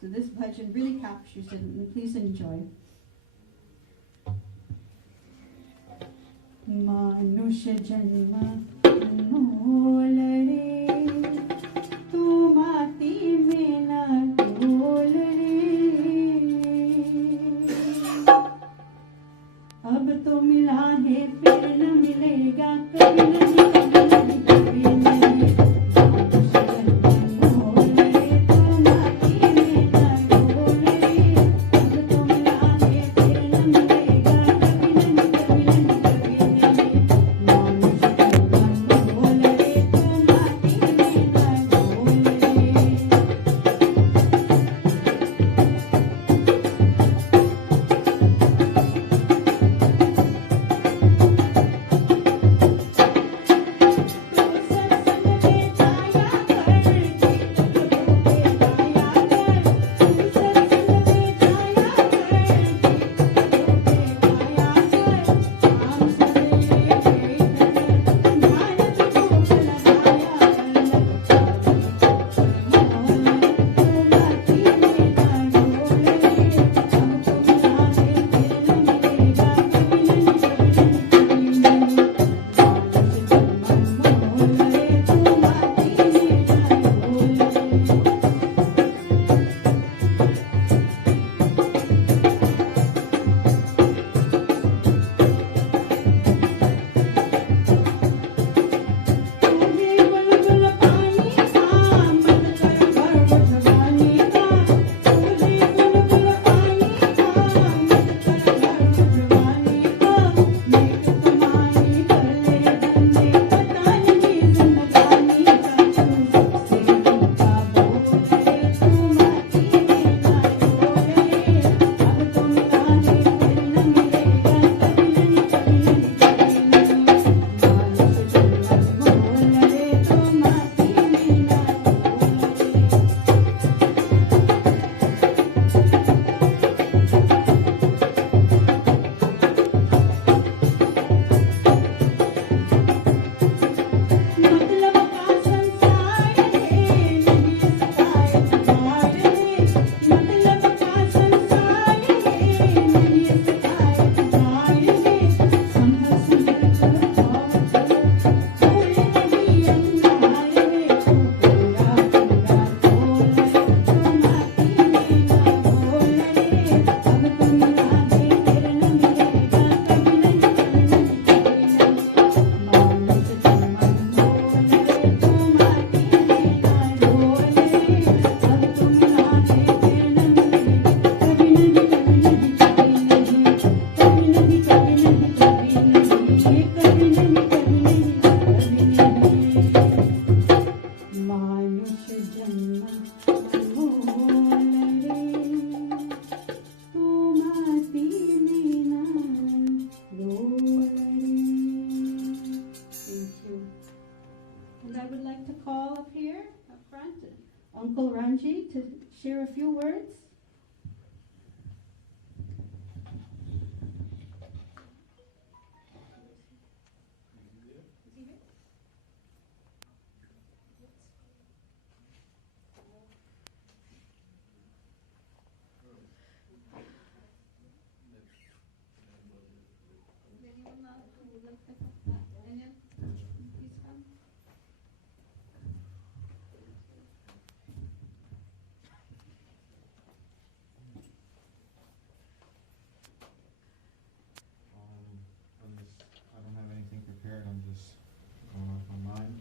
So this bhajan really captures it, and please enjoy. Manusha janma anmol tu mati mein na dol ab to mila hai fir na milega kabhi nahi kabhi nahi Uncle Ranji to share a few words. I'm just going off my mind.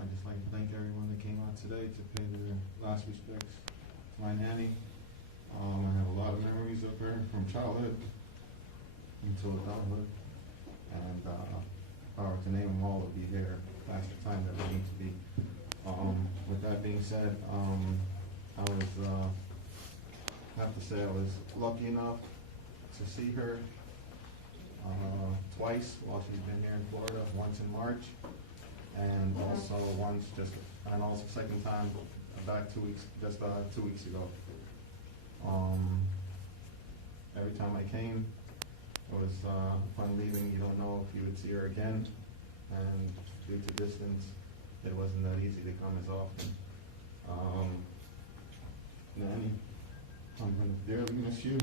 I'd just like to thank everyone that came out today to pay their last respects to my nanny. I have a lot of memories of her from childhood until adulthood, and if I were to name them all, it would be there past the time that we need to be. With that being said, I have to say I was lucky enough to see her twice while she's been here in Florida, once in March, and also second time back 2 weeks ago. Every time I came, it was upon leaving, you don't know if you would see her again, and due to distance, it wasn't that easy to come as often. Nanny, I'm going to dearly miss you.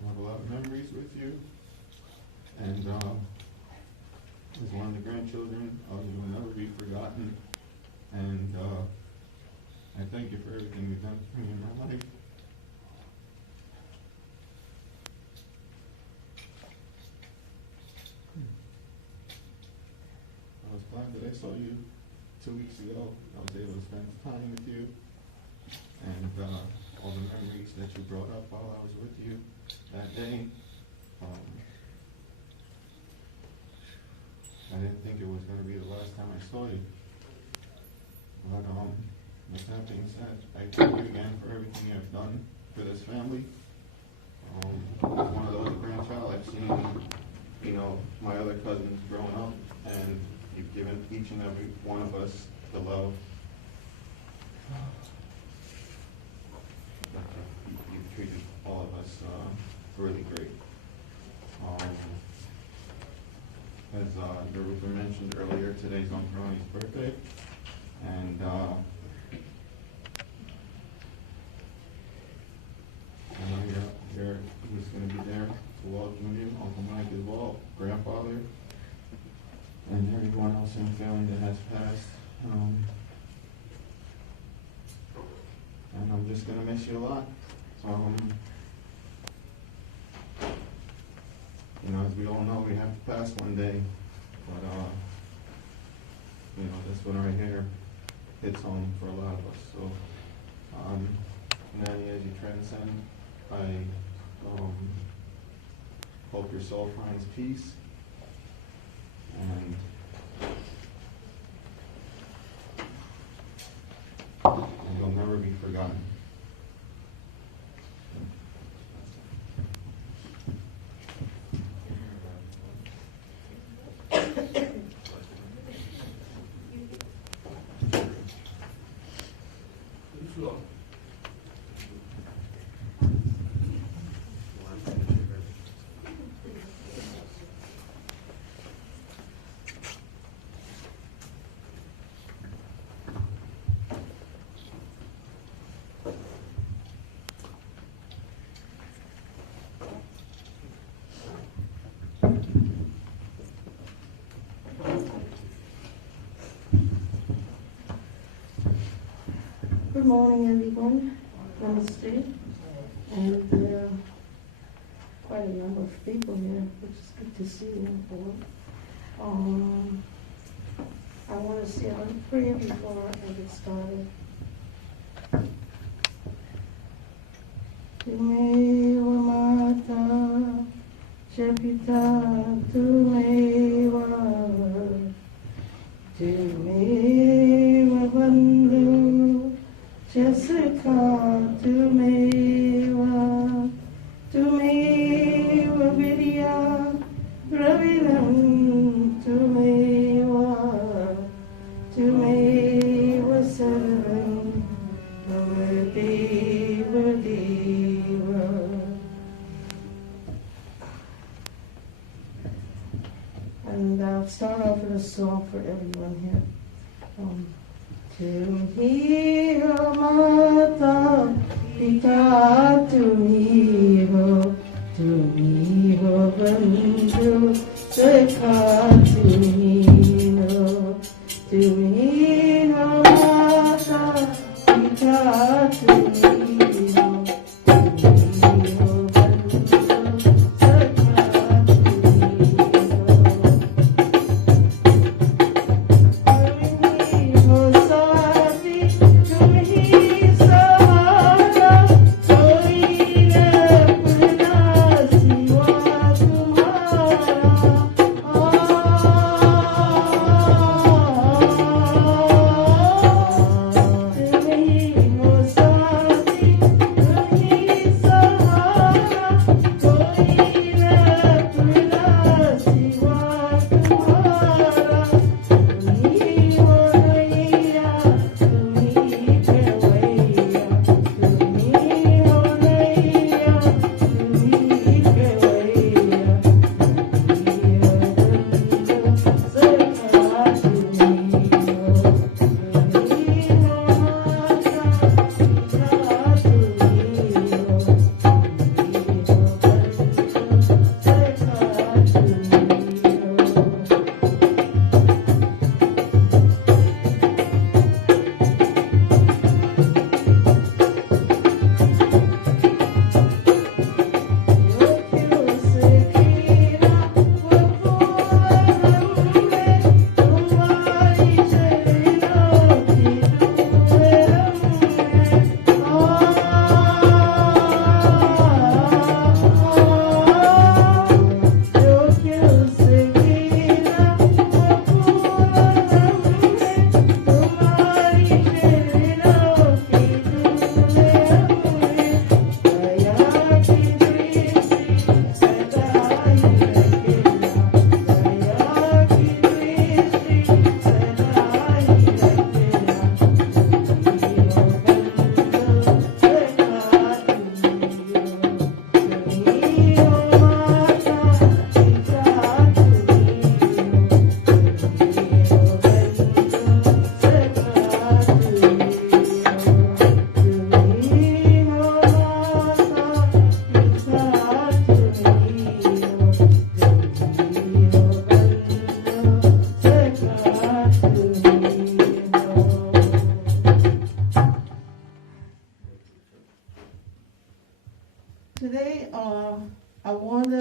I have a lot of memories with you, and as one of the grandchildren, you will never be forgotten, and I thank you for everything you've done for me in my life. I was glad that I saw you 2 weeks ago. I was able to spend time with you, and all the memories that you brought up while I was with you that day. I didn't think it was going to be the last time I saw you. But with that being said, I thank you again for everything you have done for this family. As one of those grandchild, I've seen, my other cousins growing up, and you've given each and every one of us the love. You've treated all of us really great. As Garupa mentioned earlier, today's Uncle Ronnie's birthday, and I know he's going to be there to welcome you, Uncle Mike as well, grandfather, and everyone else in the family that has passed. And I'm just going to miss you a lot. As we all know, we have to pass one day, but this one right here hits home for a lot of us. So, Nanny, as you transcend, I hope your soul finds peace, and you'll never be forgotten. Good morning, everyone. Namaste. And there are quite a number of people here, which is good to see them all. I want to say a little prayer before I get started. Tumeva Mata Chapita Tumeva Tumeva Bandhu Jessica Tumeva Tumeva Vidya Ravinam Tumeva Tumeva Sarvam Navadeva Deva. And I'll start off with a song for everyone here. Tumhi ho mata pita tumhi ho bandhu sakha tumhi ho mata pita tumhi ho Oh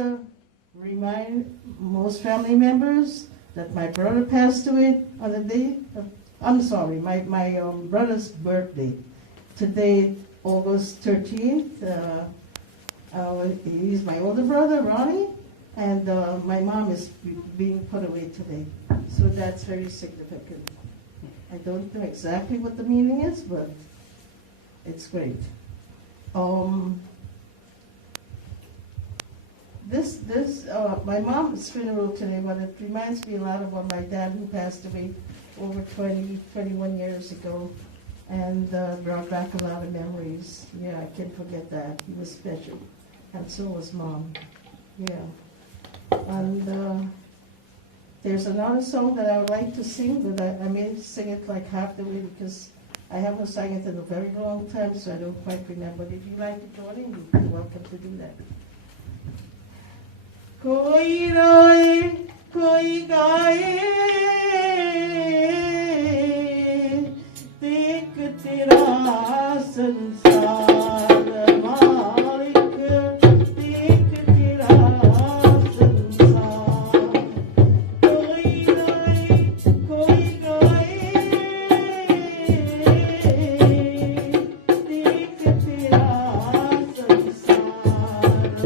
to remind most family members that my brother passed away on the day my brother's birthday. Today, August 13th. He's my older brother, Ronnie, and my mom is being put away today. So that's very significant. I don't know exactly what the meaning is, but it's great. My mom's funeral today, but it reminds me a lot of my dad, who passed away over 21 years ago, and brought back a lot of memories. Yeah, I can't forget that. He was special, and so was Mom. Yeah. And there's another song that I would like to sing, but I may sing it like half the way because I haven't sang it in a very long time, so I don't quite remember. If you'd like to join in, you're welcome to do that. Koi roye, koi gaye, dekh tera sansar malik, dekh tera sansar. Koi roye, koi gaye, dekh tera sansar malik.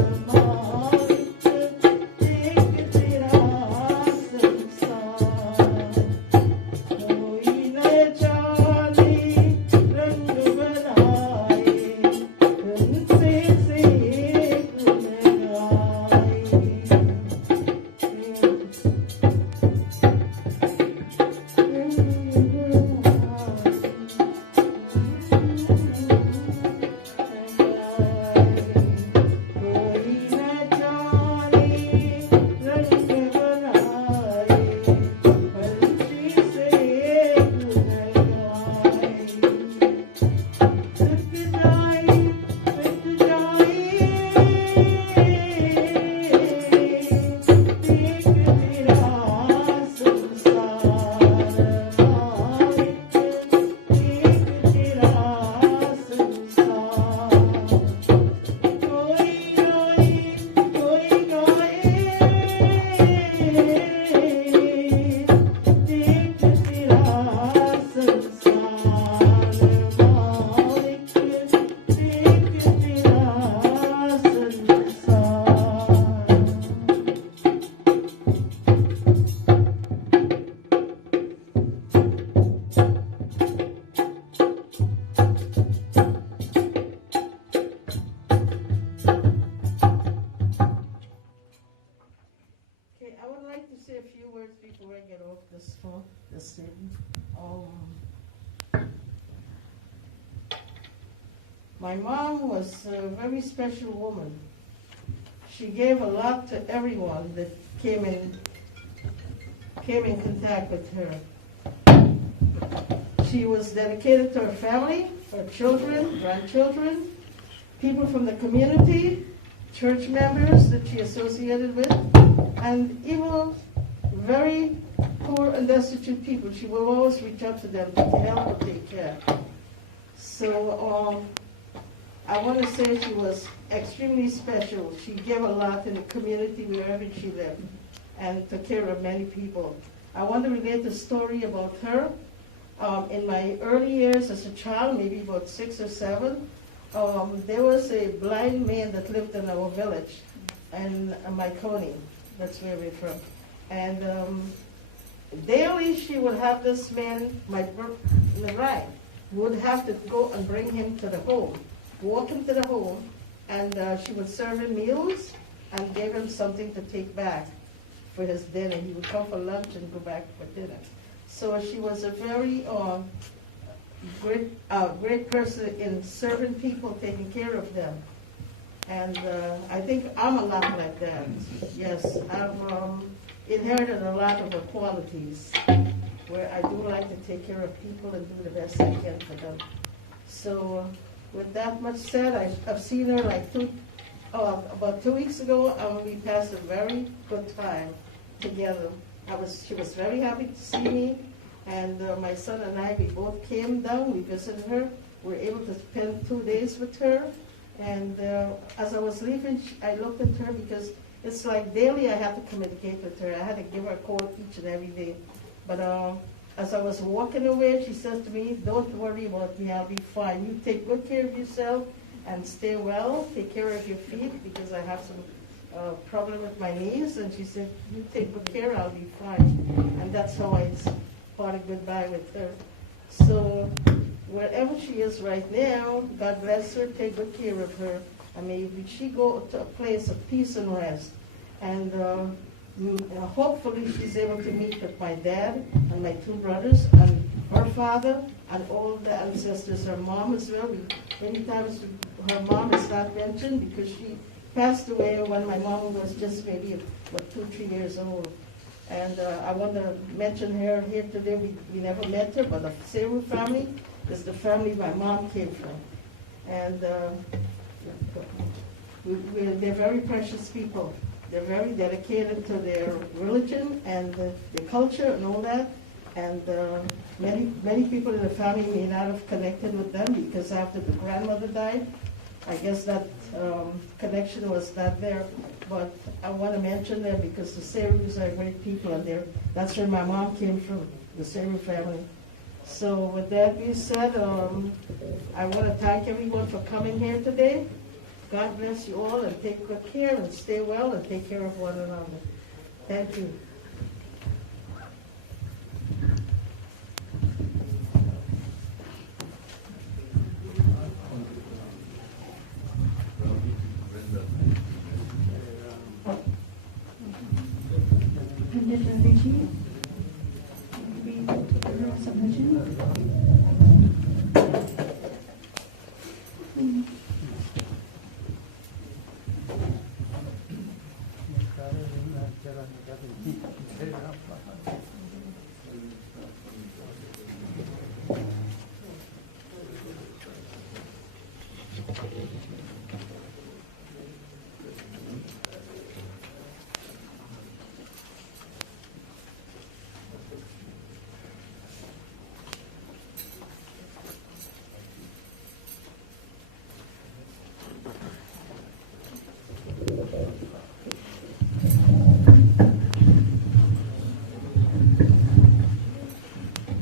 My mom was a very special woman. She gave a lot to everyone that came in contact with her. She was dedicated to her family, her children, grandchildren, people from the community, church members that she associated with, and even very poor and destitute people. She will always reach out to them to help and take care. So I want to say she was extremely special. She gave a lot in the community wherever she lived and took care of many people. I want to relate a story about her. In my early years as a child, maybe about 6 or 7, there was a blind man that lived in our village, in Maikoni. That's where we're from. And daily she would have this man, Mirai, would have to go and bring him to the home, walk him to the home, and she would serve him meals and gave him something to take back for his dinner. He would come for lunch and go back for dinner. So she was a very great person in serving people, taking care of them. And I think I'm a lot like that. Yes, I've inherited a lot of her qualities where I do like to take care of people and do the best I can for them. So with that much said, I've seen her like about 2 weeks ago, and we passed a very good time together. She was very happy to see me, and my son and I, we both came down, we visited her. We were able to spend 2 days with her, and as I was leaving, I looked at her because it's like daily I have to communicate with her. I had to give her a call each and every day. But as I was walking away, she says to me, don't worry about me, I'll be fine. You take good care of yourself and stay well, take care of your feet, because I have some problem with my knees. And she said, you take good care, I'll be fine. And that's how I parted goodbye with her. So wherever she is right now, God bless her, take good care of her. And may she go to a place of peace and rest. And hopefully she's able to meet with my dad and my two brothers and her father and all the ancestors, her mom as well. Many times her mom is not mentioned because she passed away when my mom was just maybe 2-3 years old. And I want to mention her here today. We never met her, but the Seru family is the family my mom came from. And they're very precious people. They're very dedicated to their religion and their culture and all that. And many people in the family may not have connected with them because after the grandmother died, I guess that connection was not there. But I want to mention them because the Serus are great people, and that's where my mom came from, the Seru family. So with that being said, I want to thank everyone for coming here today. God bless you all, and take good care, and stay well, and take care of one another. Thank you.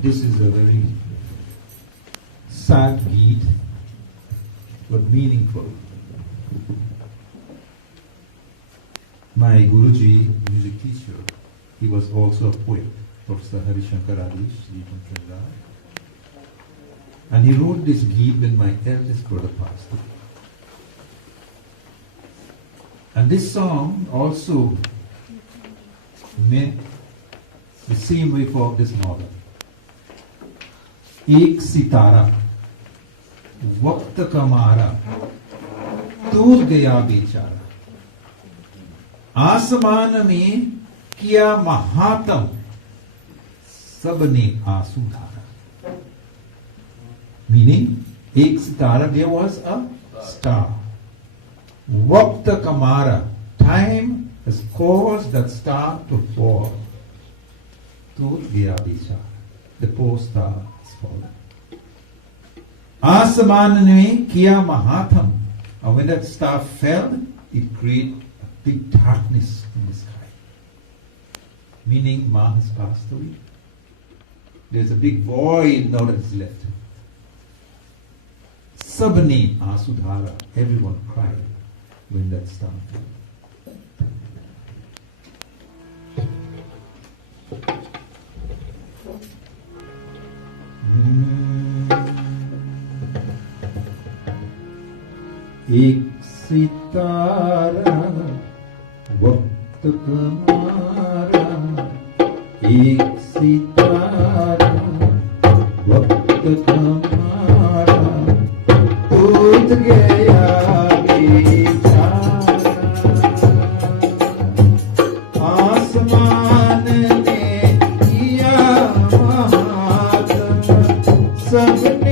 This is a very sad beat, but meaningful. My Guruji, music teacher, he was also a poet, Professor Harishankaradish, Dinchandra. And he wrote this beat when my eldest brother passed away. And this song also meant the same way for this novel. एक सितारा वक्त का मारा टूट गया बेचारा आसमान में किया महात्म सबने आंसू धारा meaning एक सितारा, there was a star. वक्त का मारा, time has caused that star to fall. टूट गया बेचारा, the poor star. Asaman ne kiya mahatham. And when that star fell, it created a big darkness in the sky. Meaning, Ma has passed away. There's a big void now that is left. Sabne asudhara. Everyone cried when that star fell. एक सितारा वक्त का मारा, एक सितारा वक्त का मारा, टूट गया बेचारा, आसमान ने किया महात्म, सबने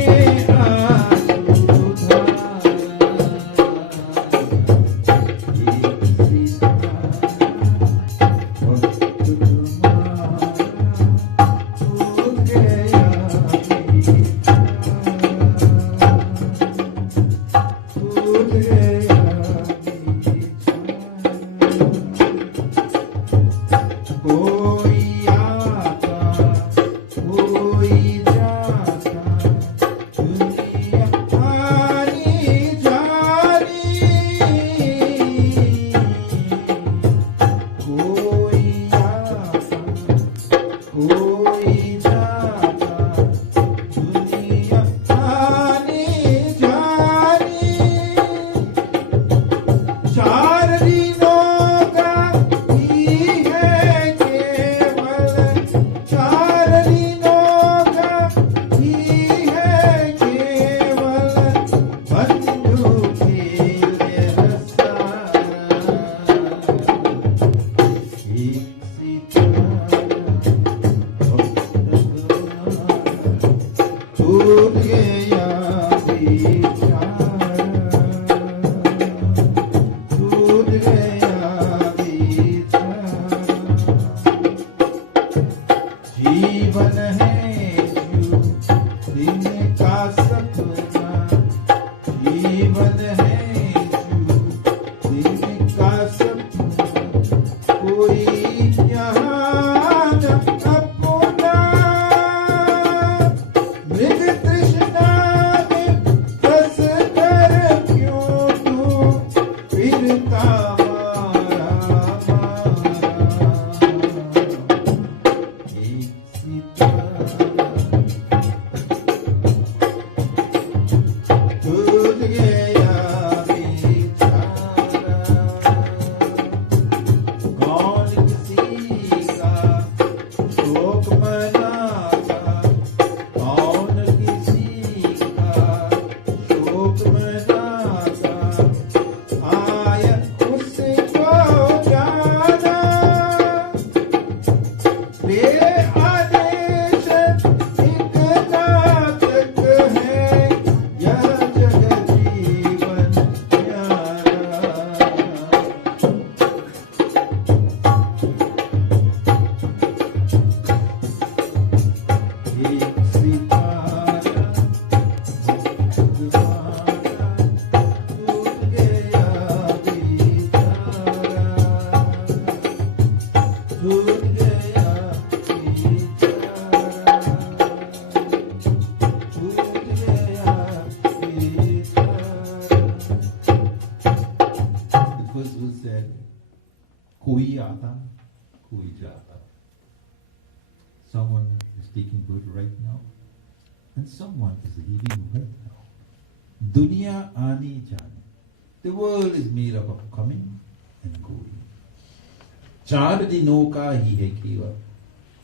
Koi aata, koi jata. Someone is taking birth right now, and someone is leaving right now. Dunya aani jani. The world is made up of coming and going. Char dinon ka hi hai keval.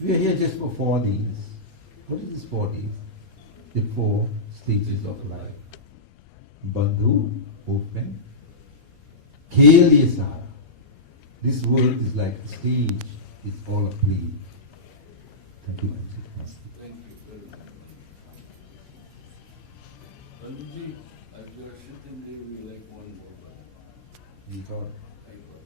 We are here just for 4 days. What is this 4 days? The 4 stages of life. Bandhu, open. Khel ye sara. This world is like a stage. It's all a play. Thank you, Manji. Thank you very much. Bandhuji, as you are sitting there, we like one more. We got. I got.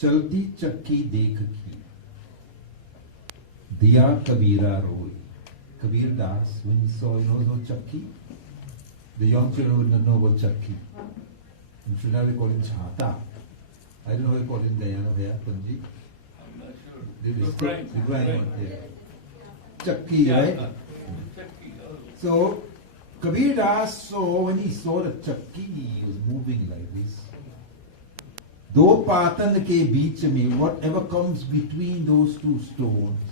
चलती चक्की देख की दिया कबीरा रोई. Kabir Das, when he saw, those chakki, the young children would not know about chakki. In Trinidad we call him chhata. I don't know how we call him Dayana here, Punji. I'm not sure. The grind. grind, yeah. Chakki, Yeah, right? Chakki. So, Kabir Das saw, when he saw the chakki, he was moving like this. दो पातन के बीच में, whatever comes between those two stones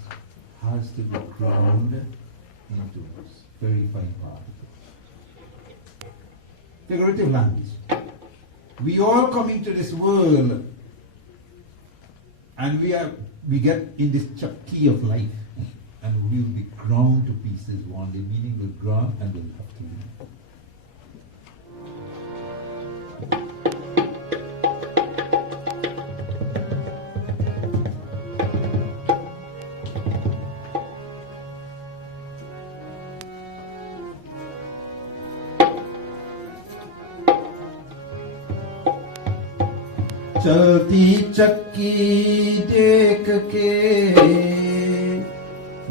has to be ground into very fine particles. Figurative language. We all come into this world and we get in this chakki of life and we will be ground to pieces one day, meaning we'll ground and we'll have to leave. चलती चक्की देख के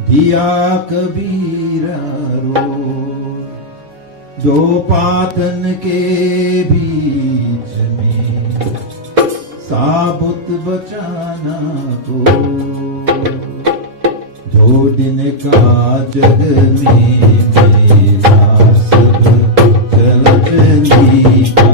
दिया कबीरा रो. दो पातन के बीच में साबुत बचाना को. दो दिन का जग में मेरा सब चल चली का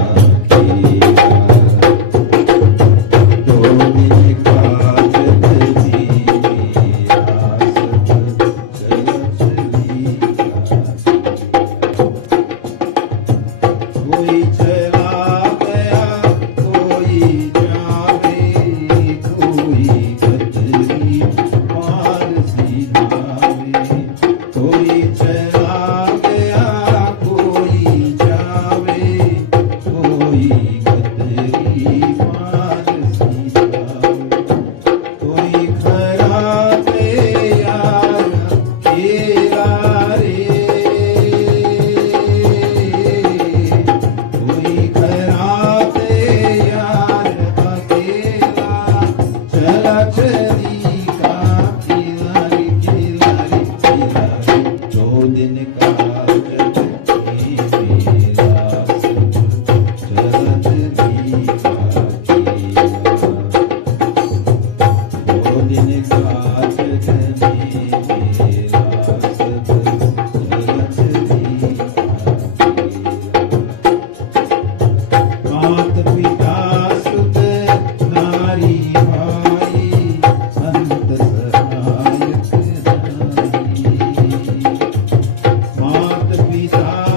Pita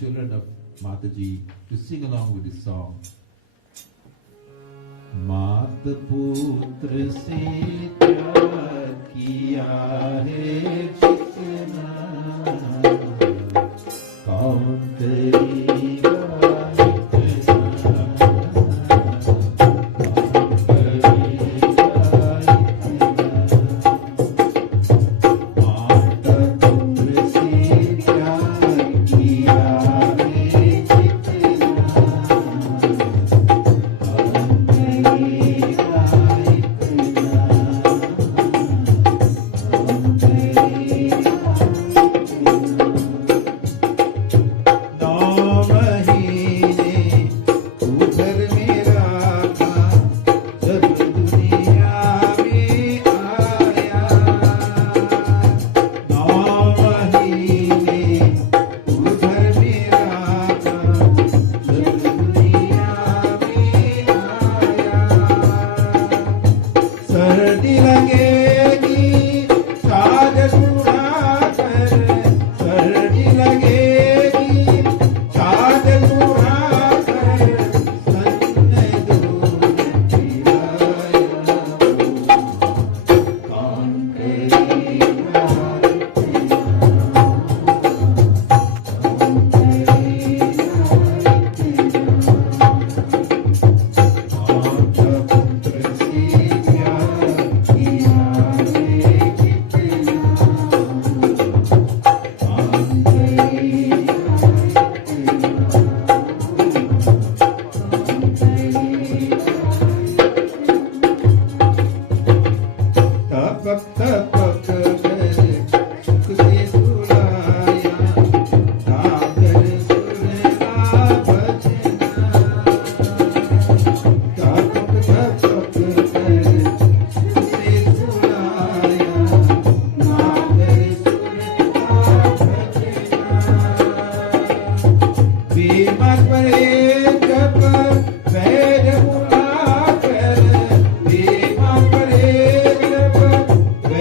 children of Mataji to sing along with this song. मात पुत्र से प्यार किया है जितना कौन करेगा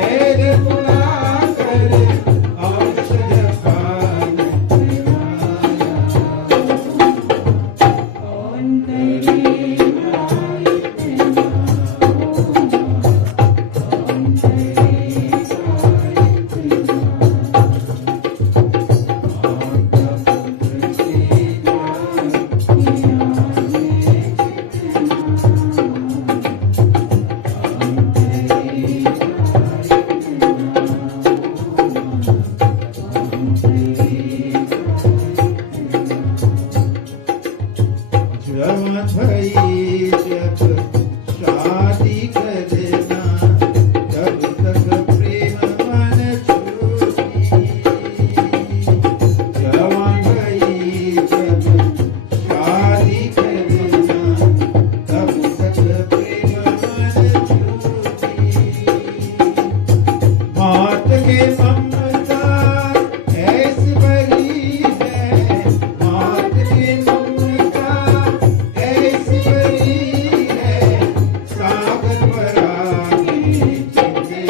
Where के ममता ऐसी बड़ी है, मात की ममता ऐसी बड़ी है, सागर भरागी चिंते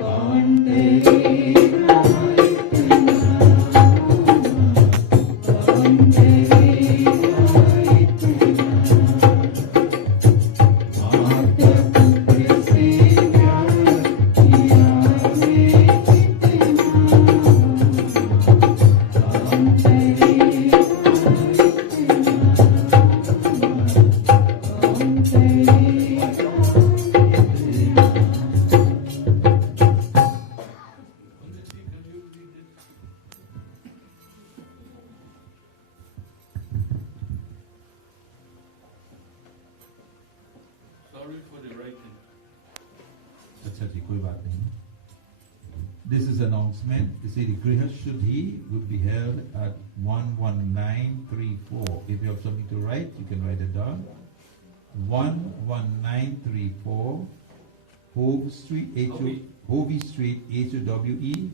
कौन तेरी गाय कौन तेरी गाय मात पुत्र से प्यार किया रे कितना कौन तेरी कौन तेरी Sorry for the writing. अच्छा जी कोई बात नहीं. This is announcement. You see, the Griha Shuddhi will be held at 11934. If you have something to write, you can write it down. 11934 Hove Street, Hovey Street, H-O-W-E.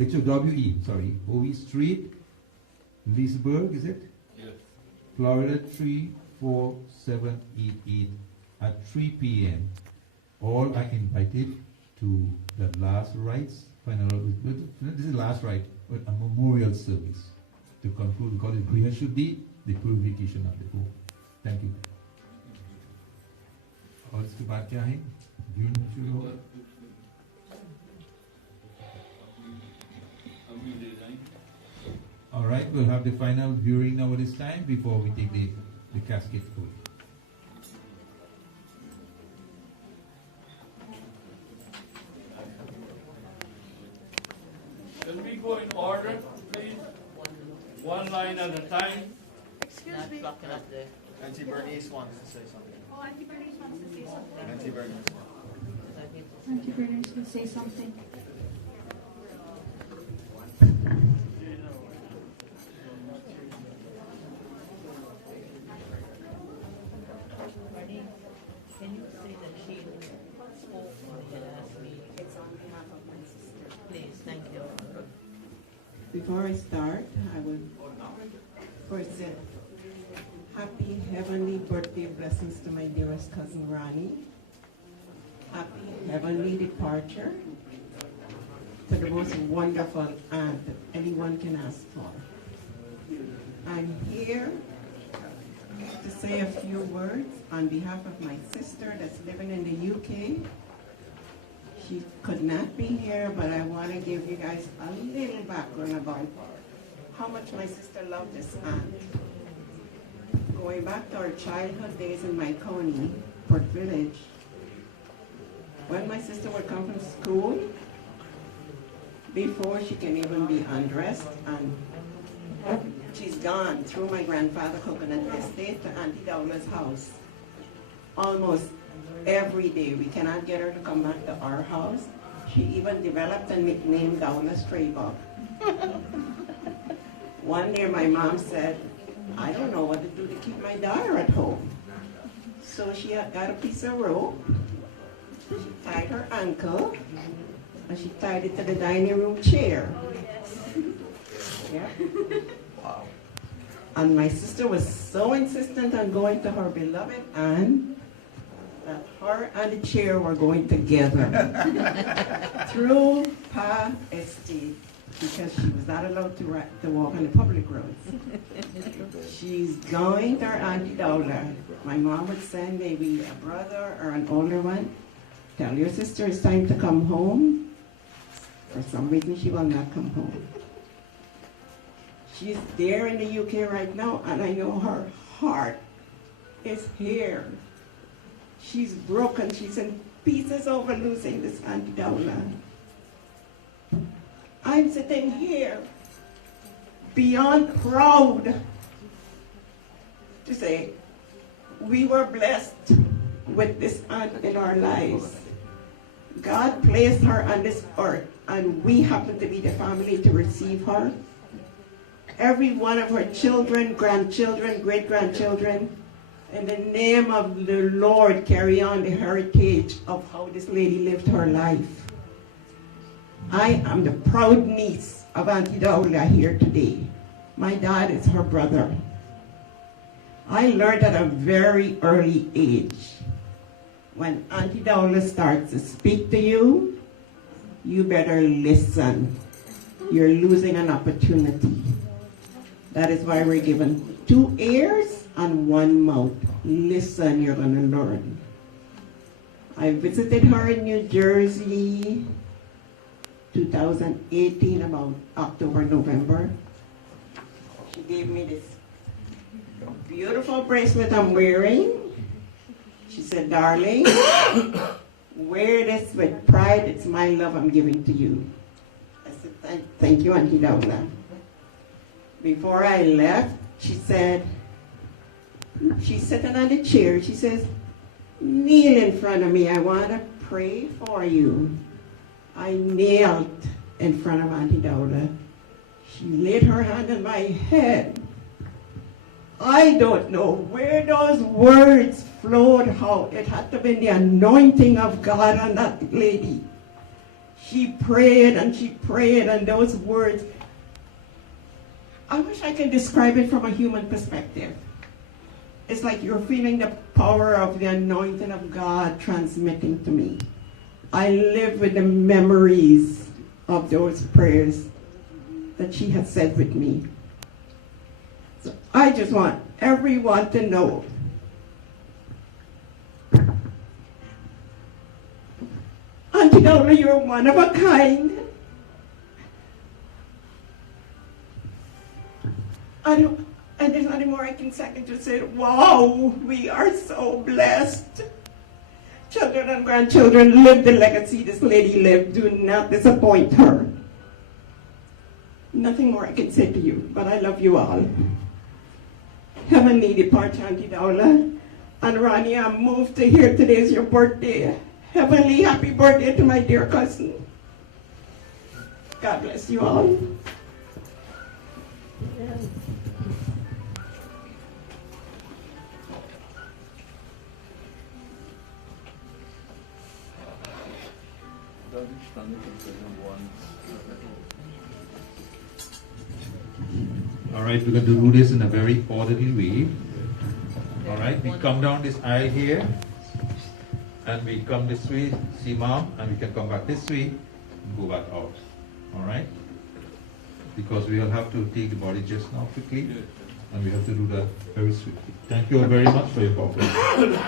H-O-W-E, sorry. Hovey Street, Leesburg, is it? Yes. Florida 34788 at 3 p.m. All are invited to the last rites, this is last rite, but a memorial service to conclude. We call it Griha Shuddhi, the purification of the home. Thank you. और इसके बाद क्या है? Viewing शुरू होगा? All right, we'll have the final viewing now at this time before we take the casket away. Can we go in order, please? One line at a time. Excuse me. Auntie Bernice wants to say something. Oh, Auntie Bernice wants to say something. Auntie Bernice. Auntie Bernice will say something. Can you say that she spoke when he had asked me? It's on behalf of my sister. Please, thank you. Before I start, I would first say happy heavenly birthday blessings to my dearest cousin Ronnie. Happy heavenly departure to the most wonderful aunt that anyone can ask for. I'm here to say a few words on behalf of my sister that's living in the UK. She could not be here, but I want to give you guys a little background about how much my sister loved this aunt. Going back to our childhood days in my county, Port Village, when my sister would come from school, before she can even be undressed, and she's gone through my grandfather coconut estate to Auntie Dowla's house. Almost every day. We cannot get her to come back to our house. She even developed a nickname, Dowla Stray Bug. One day my mom said, I don't know what to do to keep my daughter at home. So she had got a piece of rope, she tied her ankle, and she tied it to the dining room chair. Yeah. Wow. And my sister was so insistent on going to her beloved aunt that her and the chair were going together through Pa Estate, because she was not allowed to walk on the public roads. She's going to her Auntie Dowla. My mom would send maybe a brother or an older one, tell your sister it's time to come home. For some reason she will not come home. She's there in the UK right now, and I know her heart is here. She's broken, she's in pieces over losing this Auntie Dowla. I'm sitting here beyond proud to say we were blessed with this aunt in our lives. God placed her on this earth, and we happen to be the family to receive her. Every one of her children, grandchildren, great-grandchildren, in the name of the Lord, carry on the heritage of how this lady lived her life. I am the proud niece of Auntie Daula here today. My dad is her brother. I learned at a very early age, when Auntie Daula starts to speak to you, you better listen. You're losing an opportunity. That is why we're given 2 ears and 1 mouth. Listen, you're going to learn. I visited her in New Jersey, 2018, about October, November. She gave me this beautiful bracelet I'm wearing. She said, darling, wear this with pride. It's my love I'm giving to you. I said, thank you, Auntie Daula. Before I left, she said, she's sitting on the chair. She says, kneel in front of me. I want to pray for you. I knelt in front of Auntie Daula. She laid her hand on my head. I don't know where those words flowed, how it had to be the anointing of God on that lady. She prayed, and those words, I wish I could describe it from a human perspective. It's like you're feeling the power of the anointing of God transmitting to me. I live with the memories of those prayers that she has said with me. So I just want everyone to know Auntie Daula, you're one of a kind. And there's nothing more I can say than to say, wow, we are so blessed. Children and grandchildren, live the legacy this lady lived. Do not disappoint her. Nothing more I can say to you, but I love you all. Heavenly departure, Auntie Daula. And Ronnie, I'm moved to hear today's your birthday. Heavenly happy birthday to my dear cousin. God bless you all. All right, we're going to do this in a very orderly way. All right, we come down this aisle here, and we come this way, see Mom, and we can come back this way and go back out. All right? Because we will have to take the body just now quickly, and we have to do that very swiftly. Thank you all very much for your cooperation.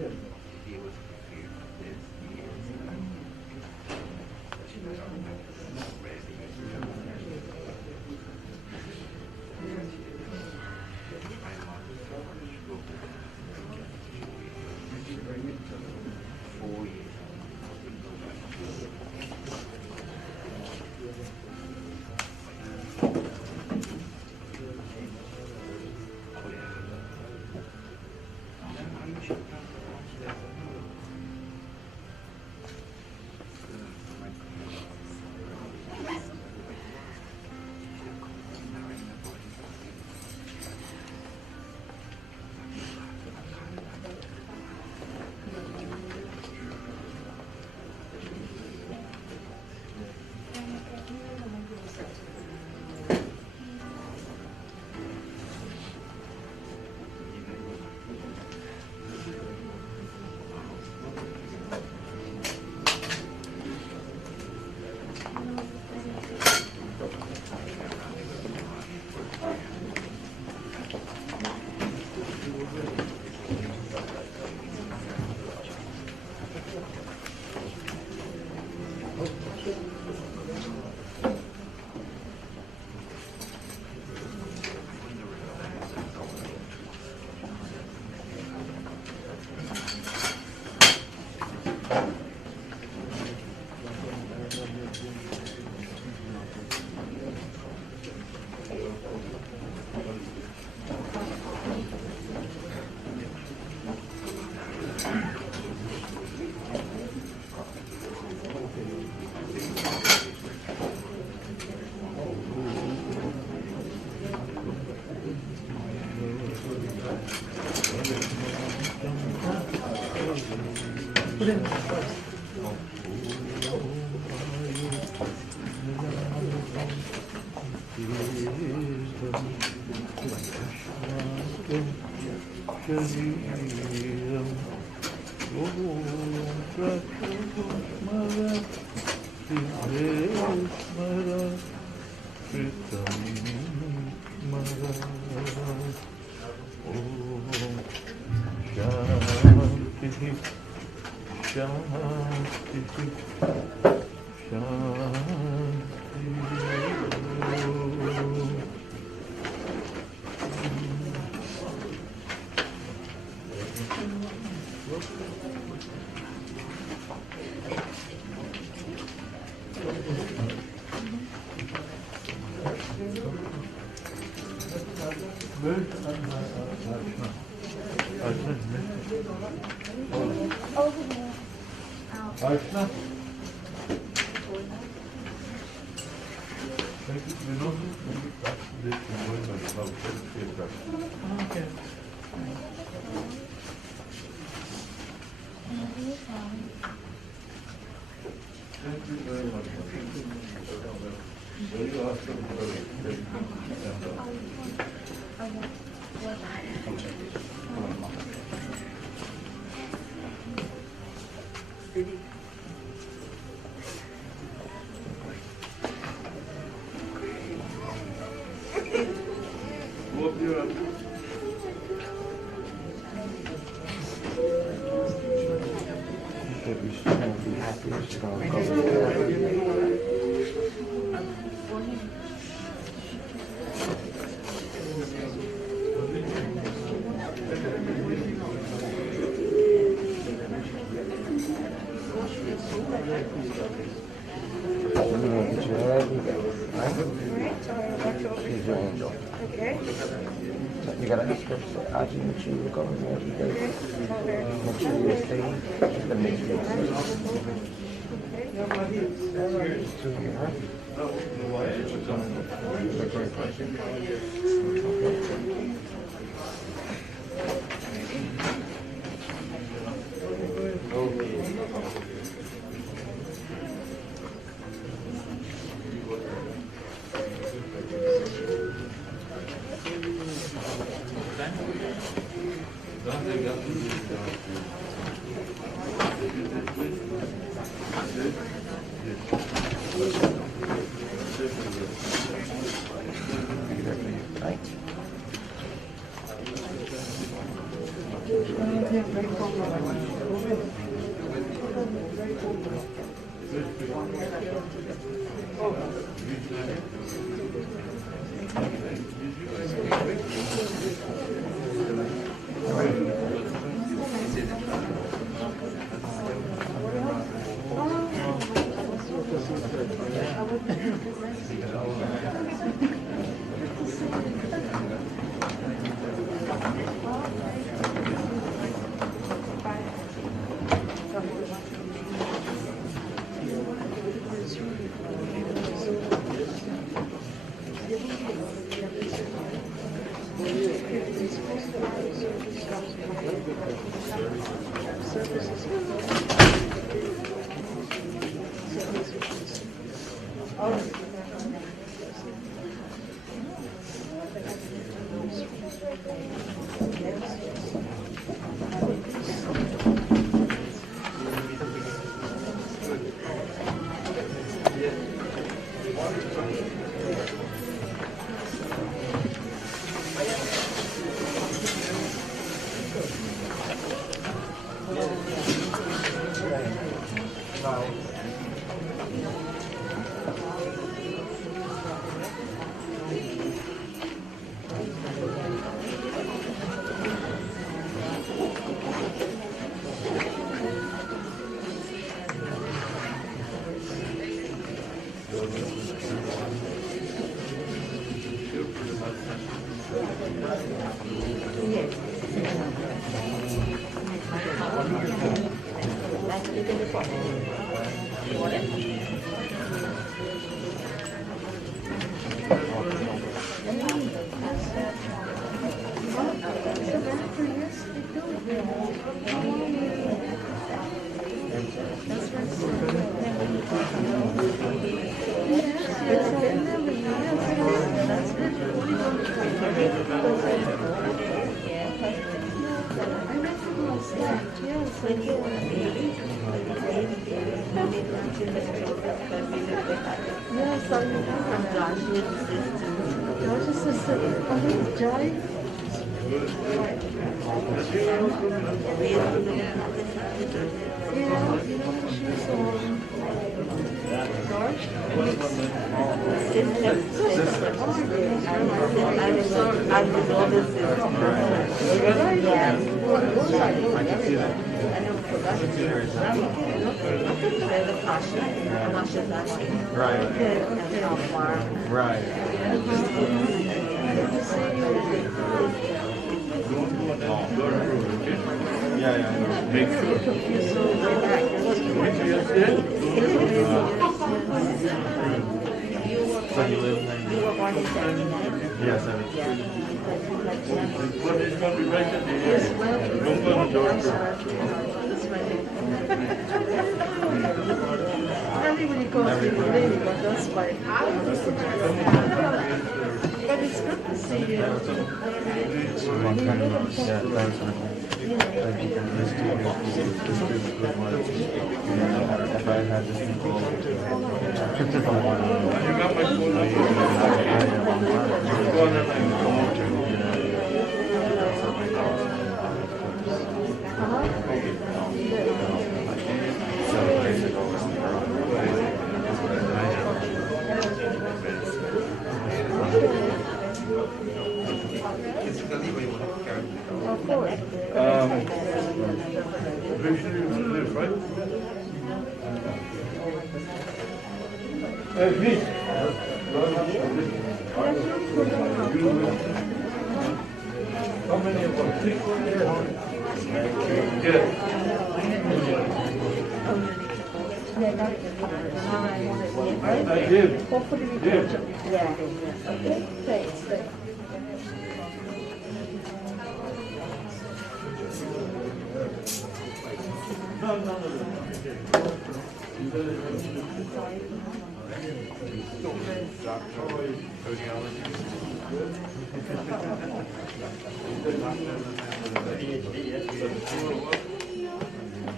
be able to prepare for this years time. But you know, I'm not ready. You gotta ask her, I can make sure you're going every day. Make sure you're staying. Then make sure you're staying. Right?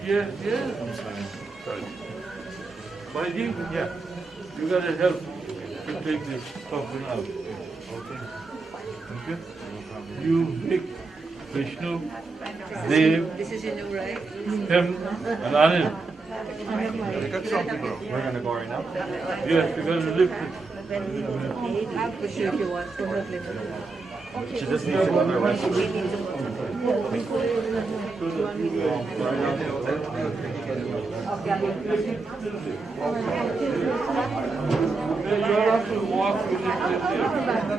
Yes, yes. Mikey? Yeah. You gotta help to take this coffin out. Okay? Okay? You pick Vishnu, Dev, This is your new right? Tim, and Anil. We're gonna go right now. Yes, we're going to lift it. I'll push you if you want. We'll help you. She just needs to go there right.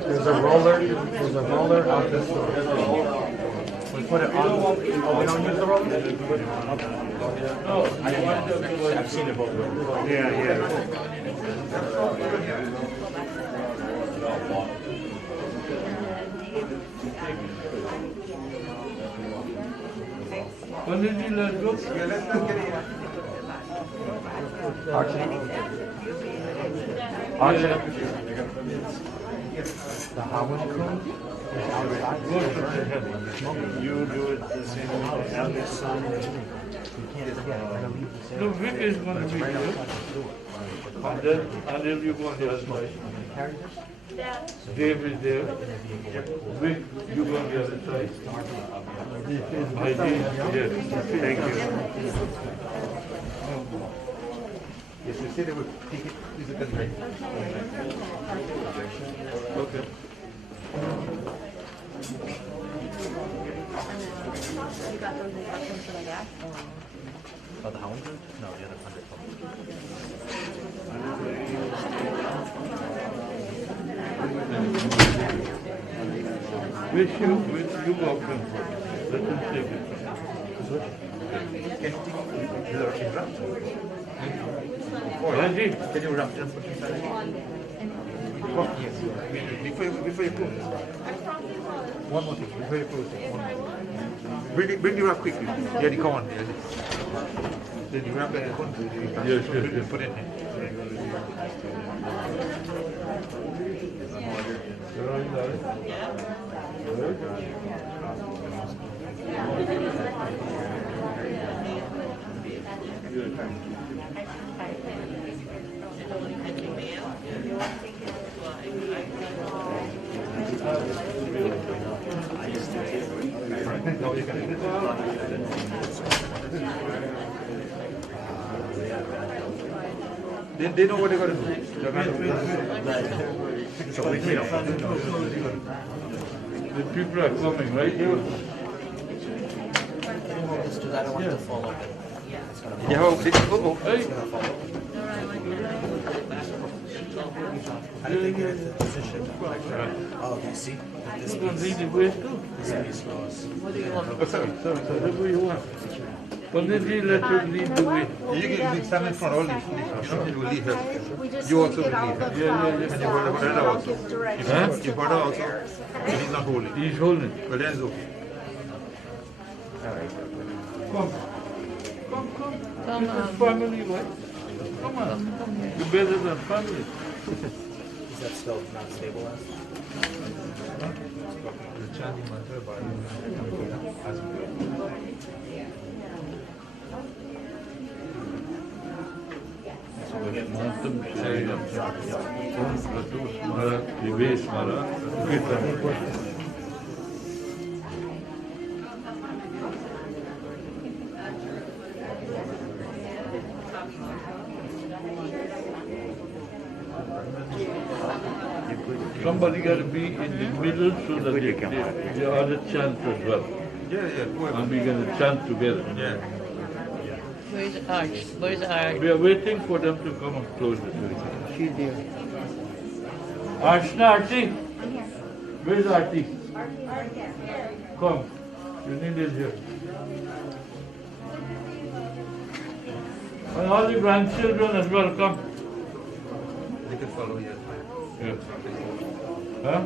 There's a roller out this way. We put it on. Oh, we don't use the roller? No, I've seen it both ways. Yeah. When did you let go? The harmony cone is outside. You do it the same way. Eldest son. You can't No, Vic is going to be here. And then you go on the other side. Dave is there. Vic, you go on the other side. I did, yes. Thank you. Yes, we said they would take it physically. Okay. Oh, the hound? No, the other 100. Which you go up in front. Let them take it. Can you wrap transport inside? Yes. Before you close. One more thing. Before you close. Bring the wrap quickly. Yeah, the corn. Then you wrap the corn. Yes. Put it in. They know what they're going to do. They're going to so we clean up. The people are coming, right? I don't want to fall over. Yeah, oh, hey. How do they get into the position? Oh, okay, see? This piece. This piece goes. What do you want? Sorry. Whatever you want. When did he let you lead the way? You can stand in front of all these. You will lead her. You also will lead her. Yeah. And your brother also. Your brother also. He's not holding. He's holding. Well, then it's okay. Come. This is family, right? Come on. You're better than family. Is that still not stabilized? The chanting mantra by as Mantam Shayam Om Pratu Smara Dive Smara Kirtan. Somebody got to be in the middle so that the other chant as well. Yeah. And we're going to chant together. Yeah. Where's the arch? Where's the arch? We are waiting for them to come and close it. She's there. Archie? Where's Archie? Come. You need it here. And all the grandchildren as well, come. They can follow you. Yeah. Huh?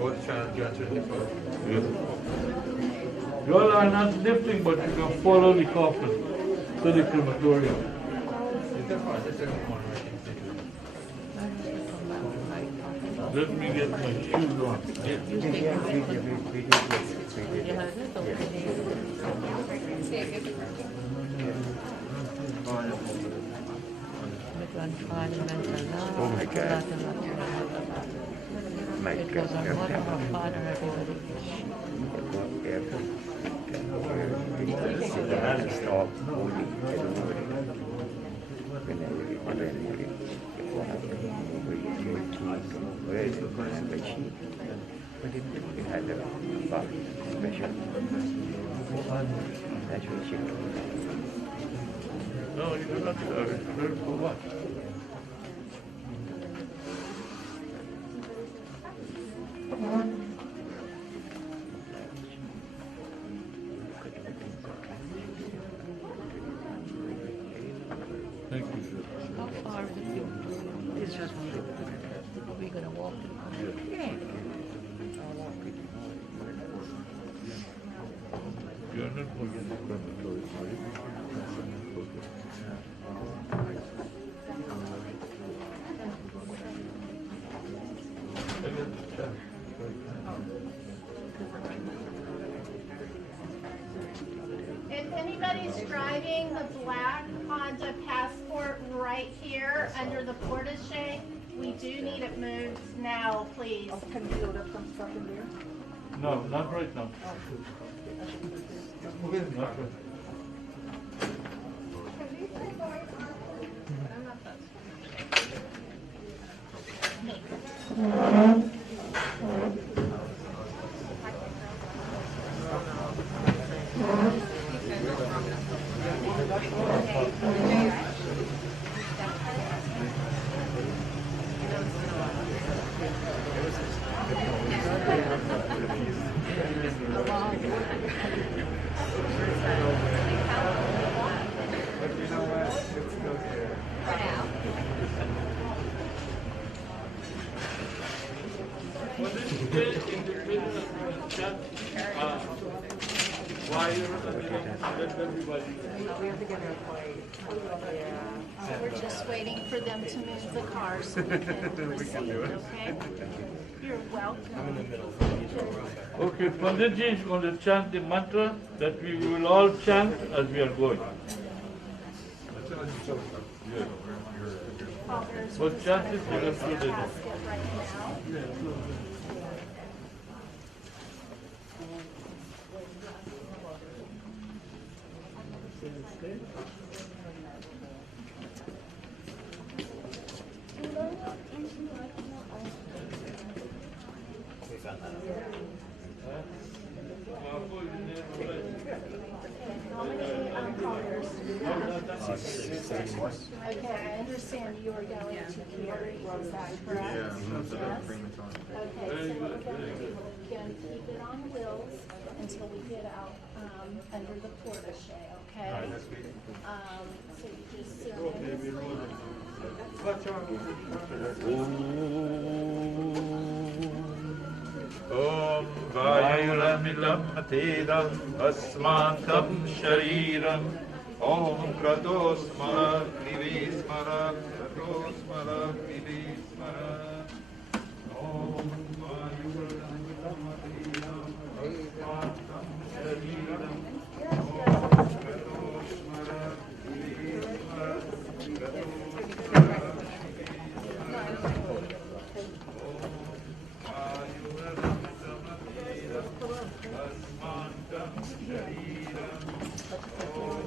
All the grandchildren can follow. Yeah. You all are not lifting, but you can follow the coffin to the crematorium. Let me get my shoes on. Oh my God. My God. It was our mother, our father, everybody. ชอบผู้หญิงให้รู้เลยเป็นอะไรเป็นอะไรเป็นคนผู้หญิงที่very special it had a but special natural shape. No, you do not serve it. Serve for what? Thank you, sir. How far is it? It's just are we gonna walk? Yeah. You are not going to the crematory, are you? If anybody's driving the black Honda Passport right here under the portage, we do need it moved now, please. Can you load up some stuff in there? No, not right now. Not right. We're just waiting for them to move the car so we can proceed, okay? You're welcome. I'm in the middle. Okay, Panditji is going to chant the mantra that we will all chant as we are going. Yes. But chant it, you have to do it. Okay, I understand you are going to carry, is that correct? Yeah, that's Yes? what Okay, so we're going to keep it on wheels until we get out under the portage, okay? So you just sit Om Vayulamilam Atedam Asmantam Shariram Om Kratos Marak Nivis Marak Kratos Marak Nivis Marak Om Vayulamilam Atedam Asmantam Shariram Om Kratos Marak Nivis Marak Kratos Marak Om